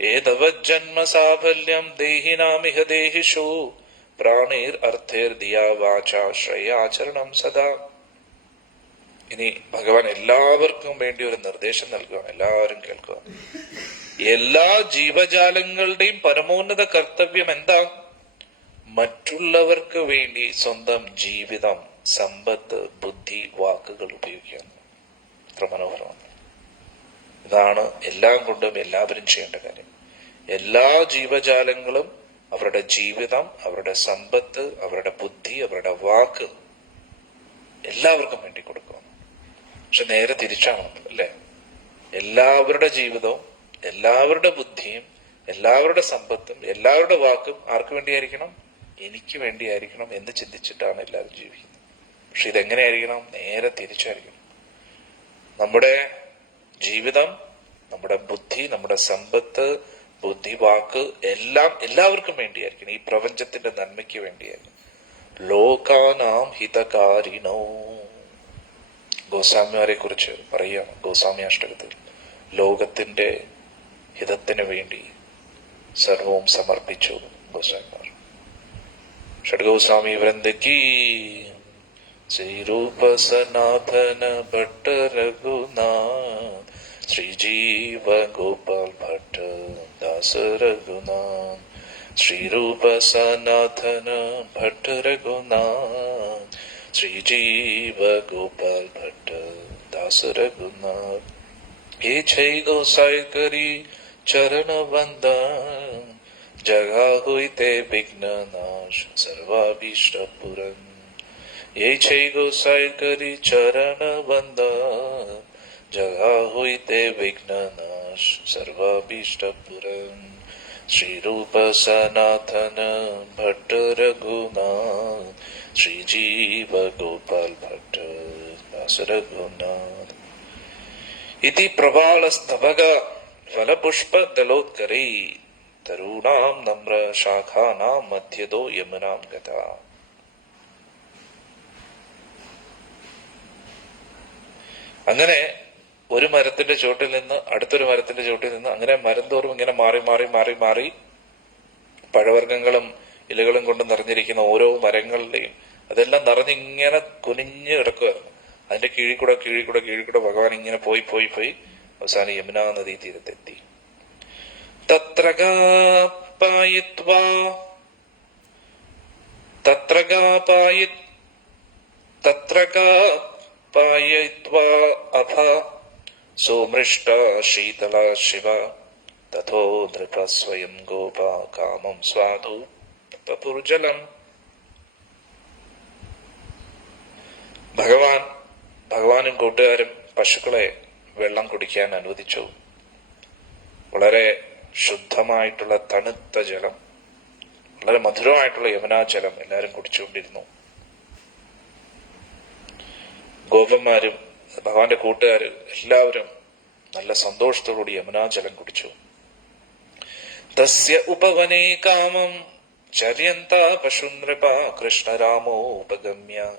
ഏതവജ്ജന്മ സാഫല്യം ദേഹിനാമിഹ ദേഹിഷു പ്രാണീർ അർത്ഥേർ ദിയാ വാചാ ശ്രേയാചരണം സദാ. ഇനി ഭഗവാൻ എല്ലാവർക്കും വേണ്ടി ഒരു നിർദ്ദേശം നൽകുകയാണ്. എല്ലാവരും കേൾക്കുക. എല്ലാ ജീവജാലങ്ങളുടെയും പരമോന്നത കർത്തവ്യം എന്താ? മറ്റുള്ളവർക്ക് വേണ്ടി സ്വന്തം ജീവിതം, സമ്പത്ത്, ബുദ്ധി, വാക്കുകൾ ഉപയോഗിക്കുക. എത്ര മനോഹരമാണ്. ഇതാണ് എല്ലാം കൊണ്ടും എല്ലാവരും ചെയ്യേണ്ട കാര്യം. എല്ലാ ജീവജാലങ്ങളും അവരുടെ ജീവിതം, അവരുടെ സമ്പത്ത്, അവരുടെ ബുദ്ധി, അവരുടെ വാക്ക് എല്ലാവർക്കും വേണ്ടി കൊടുക്കും. പക്ഷെ നേരെ തിരിച്ചാണ് അല്ലേ? എല്ലാവരുടെ ജീവിതവും എല്ലാവരുടെ ബുദ്ധിയും എല്ലാവരുടെ സമ്പത്തും എല്ലാവരുടെ വാക്കും ആർക്ക് വേണ്ടിയായിരിക്കണം? എനിക്ക് വേണ്ടിയായിരിക്കണം എന്ന് ചിന്തിച്ചിട്ടാണ് എല്ലാവരും ജീവിക്കുന്നത്. പക്ഷെ ഇതെങ്ങനെയായിരിക്കണം? നേരെ തിരിച്ചായിരിക്കണം. നമ്മുടെ ജീവിതം, നമ്മുടെ ബുദ്ധി, നമ്മുടെ സമ്പത്ത്, ബുദ്ധി, വാക്ക് എല്ലാം എല്ലാവർക്കും വേണ്ടിയായിരിക്കണം. ഈ പ്രപഞ്ചത്തിന്റെ നന്മയ്ക്ക് വേണ്ടിയായിരിക്കും. ലോകാനാം ഹിതകാരിണോ. ഗോസ്വാമിമാരെ കുറിച്ച് പറയുകയാണ് ഗോസ്വാമി അഷ്ടകത്തിൽ. ലോകത്തിന്റെ ഹിതത്തിന് വേണ്ടി സർവവും സമർപ്പിച്ചു ഗോസ്വാമിമാർ. ഷഡ്ഗോസ്വാമി വൃന്ദകി ശ്രീരൂപ സനാതന ഭട്ട രഘുനാഥ് ശ്രീജീവ ഗോപാൽ ഭട്ട ദാസ രഘുനാഥ് ശ്രീരൂപ സനാതന ഭട്ട രഘുനാഥ് ശ്രീജീവ ഗോപാൽ ഭട്ട ദാസ രഘുനാഥ്. हे छै गोसाई करी चरण वंदन जगा हुई ते विघ्न नाश सर्वाभीष्ट पूरन. ये छै गोसाई करी चरण वंदन जगा हुई ते विघ्न नाश सर्वाभीष्ट पूरन. श्री रूप सनातन भट्ट रघुनाथ श्री जीव गोपाल भट्ट दास रघुनाथ. इति प्रवालस्तवग फलपुष्पदलोत्करै तरूणां नम्र शाखानां मध्यदो यमुनां गता. അങ്ങനെ ഒരു മരത്തിന്റെ ചോട്ടിൽ നിന്ന് അടുത്തൊരു മരത്തിന്റെ ചോട്ടിൽ നിന്ന് അങ്ങനെ മരം തോറും ഇങ്ങനെ മാറി മാറി മാറി മാറി പഴവർഗ്ഗങ്ങളും ഇലകളും കൊണ്ട് നിറഞ്ഞിരിക്കുന്ന ഓരോ മരങ്ങളുടെയും അതെല്ലാം നിറഞ്ഞിങ്ങനെ കുനിഞ്ഞ് കിടക്കുകയായിരുന്നു. അതിന്റെ കീഴിൽ കൂടെ ഭഗവാൻ ഇങ്ങനെ പോയി പോയി പോയി അവസാനം യമുനാ നദീ തീരത്തെത്തി. സോമൃഷ്ട ശീതള ശിവ തഥോ നൃപ സ്വയം ഗോപ കാമം സ്വാദു തപുർജലം. ഭഗവാനും കൂട്ടുകാരും പശുക്കളെ വെള്ളം കുടിക്കാൻ അനുവദിച്ചു. വളരെ ശുദ്ധമായിട്ടുള്ള തണുത്ത ജലം, വളരെ മധുരമായിട്ടുള്ള യമുനാ ജലം എല്ലാവരും കുടിച്ചുകൊണ്ടിരുന്നു. ഗോപന്മാരും ഭഗവാന്റെ കൂട്ടുകാര് എല്ലാവരും നല്ല സന്തോഷത്തോടുകൂടി യമുനാ ജലം കുടിച്ചു. തസ്യ ഉപവനേ കാമം ചര്യന്ത പശുനൃപ കൃഷ്ണരാമോ ഉപഗമ്യ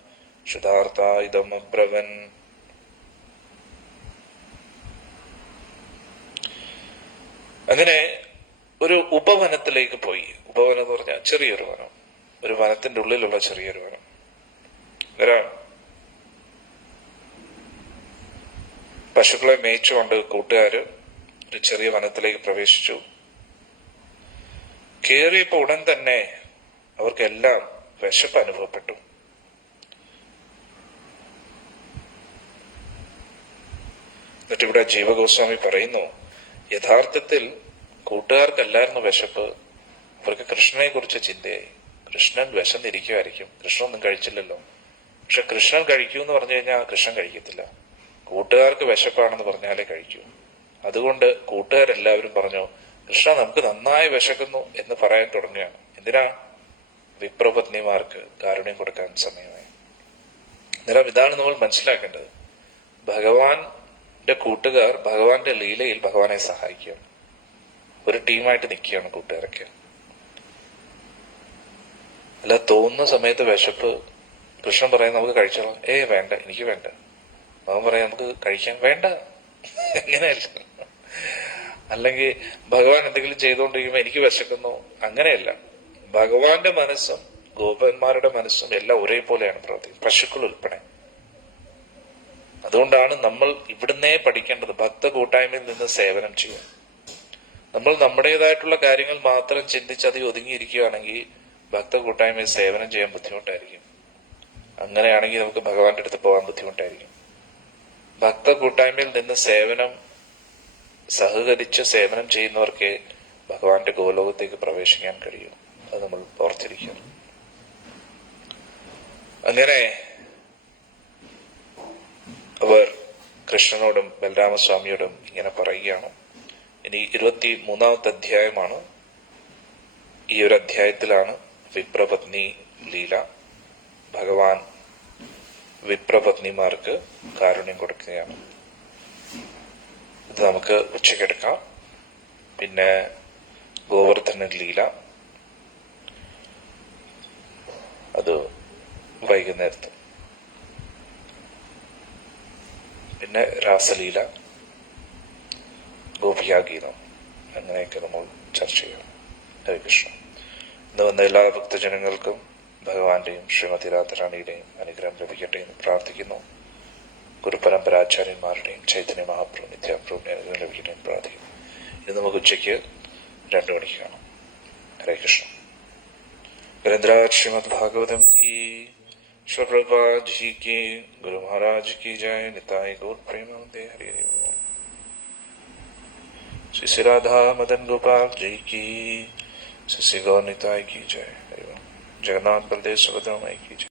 ശുദ്ധാർത്ഥ ഇതമബ്രവൻ. അങ്ങനെ ഒരു ഉപവനത്തിലേക്ക് പോയി. ഉപവനം എന്ന് പറഞ്ഞാൽ ചെറിയൊരു വനം, ഒരു വനത്തിന്റെ ഉള്ളിലുള്ള ചെറിയൊരു വനം. പശുക്കളെ മേയിച്ചുകൊണ്ട് കൂട്ടുകാര് ഒരു ചെറിയ വനത്തിലേക്ക് പ്രവേശിച്ചു. കേറിയപ്പോ ഉടൻ തന്നെ അവർക്കെല്ലാം വിശപ്പ് അനുഭവപ്പെട്ടു. എന്നിട്ട് ഇവിടെ ജീവഗോസ്വാമി പറയുന്നു, യഥാർത്ഥത്തിൽ കൂട്ടുകാർക്കല്ലായിരുന്നു വിശപ്പ്, അവർക്ക് കൃഷ്ണനെ കുറിച്ച് ചിന്തയായി. കൃഷ്ണൻ വിശന്നിരിക്കുമായിരിക്കും, കൃഷ്ണനൊന്നും കഴിച്ചില്ലല്ലോ, പക്ഷെ കൃഷ്ണൻ കഴിക്കൂ എന്ന് പറഞ്ഞു കഴിഞ്ഞാൽ കൃഷ്ണൻ കഴിക്കത്തില്ല. കൂട്ടുകാർക്ക് വിശപ്പാണെന്ന് പറഞ്ഞാലേ കഴിക്കൂ. അതുകൊണ്ട് കൂട്ടുകാരെല്ലാവരും പറഞ്ഞു, കൃഷ്ണ നമുക്ക് നന്നായി വിശക്കുന്നു എന്ന് പറയാൻ തുടങ്ങുകയാണ്. എന്തിനാ? വിപ്രപത്നിമാർക്ക് കാരുണ്യം കൊടുക്കാൻ സമയമായി. അന്നേരം ഇതാണ് നമ്മൾ മനസ്സിലാക്കേണ്ടത്. ഭഗവാന്റെ കൂട്ടുകാർ ഭഗവാന്റെ ലീലയിൽ ഭഗവാനെ സഹായിക്കുകയാണ്. ഒരു ടീമായിട്ട് നിൽക്കുകയാണ് കൂട്ടുകാരൊക്കെ. അല്ല തോന്നുന്ന സമയത്ത് വിശപ്പ്, കൃഷ്ണൻ പറയാൻ നമുക്ക് കഴിച്ചോളാം, വേണ്ട, എനിക്ക് വേണ്ട. ഭഗവാൻ പറയാം നമുക്ക് കഴിക്കാൻ വേണ്ട, അങ്ങനെയല്ല. അല്ലെങ്കിൽ ഭഗവാൻ എന്തെങ്കിലും ചെയ്തുകൊണ്ടിരിക്കുമ്പോ എനിക്ക് വിശക്കുന്നു, അങ്ങനെയല്ല. ഭഗവാന്റെ മനസ്സും ഗോപന്മാരുടെ മനസ്സും എല്ലാം ഒരേപോലെയാണ് പ്രവർത്തിക്കുന്നത്, പശുക്കൾ ഉൾപ്പെടെ. അതുകൊണ്ടാണ് നമ്മൾ ഇവിടുന്നേ പഠിക്കേണ്ടത് ഭക്ത കൂട്ടായ്മയിൽ നിന്ന് സേവനം ചെയ്യാൻ. നമ്മൾ നമ്മുടേതായിട്ടുള്ള കാര്യങ്ങൾ മാത്രം ചിന്തിച്ച് അത് ഒതുങ്ങിയിരിക്കുകയാണെങ്കിൽ ഭക്ത കൂട്ടായ്മയിൽ സേവനം ചെയ്യാൻ ബുദ്ധിമുട്ടായിരിക്കും. അങ്ങനെയാണെങ്കിൽ നമുക്ക് ഭഗവാന്റെ അടുത്ത് പോകാൻ ബുദ്ധിമുട്ടായിരിക്കും. ഭക്ത കൂട്ടായ്മയിൽ നിന്ന് സഹകരിച്ച് സേവനം ചെയ്യുന്നവർക്ക് ഭഗവാന്റെ ഗോലോകത്തേക്ക് പ്രവേശിക്കാൻ കഴിയും. അത് നമ്മൾ ഓർത്തിരിക്കണം. അങ്ങനെ അവർ കൃഷ്ണനോടും ബലരാമസ്വാമിയോടും ഇങ്ങനെ പറയുകയാണ്. ഇനി 23-ാമത്തെ അധ്യായമാണ്. ഈ ഒരു അധ്യായത്തിലാണ് വിപ്രപത്നി ലീല. ഭഗവാൻ വിപ്രപത്നിമാർക്ക് കാരുണ്യം കൊടുക്കുകയാണ്. ഇത് നമുക്ക് ഉച്ചക്കെടുക്കാം. പിന്നെ ഗോവർദ്ധന ലീല, അത് വൈകുന്നേരത്ത്. പിന്നെ രാസലീല, ഗോപിയാഗീതം, അങ്ങനെയൊക്കെ നമ്മൾ ചർച്ച ചെയ്യാം. ഹരേ കൃഷ്ണ. ഇന്ന് വന്ന എല്ലാ ഭക്തജനങ്ങൾക്കും ഭഗവാന്റെയും ശ്രീമതി രാധാറാണിയുടെയും അനുഗ്രഹം ലഭിക്കട്ടെ എന്ന് പ്രാർത്ഥിക്കുന്നു. ഗുരുപരമ്പരാചാര്യന്മാരുടെയും ചൈതന്യ മഹാപ്രഭു നിത്യാപ്രഭുവിന്റെ അനുഗ്രഹം ലഭിക്കട്ടെ എന്ന് പ്രാർത്ഥിക്കുന്നു. ഇത് നമുക്ക് ഉച്ചയ്ക്ക് 2 മണിക്ക് കാണാം. ഹരേ കൃഷ്ണ. वीरेंद्राज श्रीमद् भागवतम की, श्री प्रभुपाद जी की, गुरु महाराज की जय. निताय गौर प्रेमानंदे. हरि हरि बोल. श्री श्री राधा मदन गोपाल जी की, श्री श्री गौर निताय की जय. जगन्नाथ बलदेव सुभद्रा माई की जय.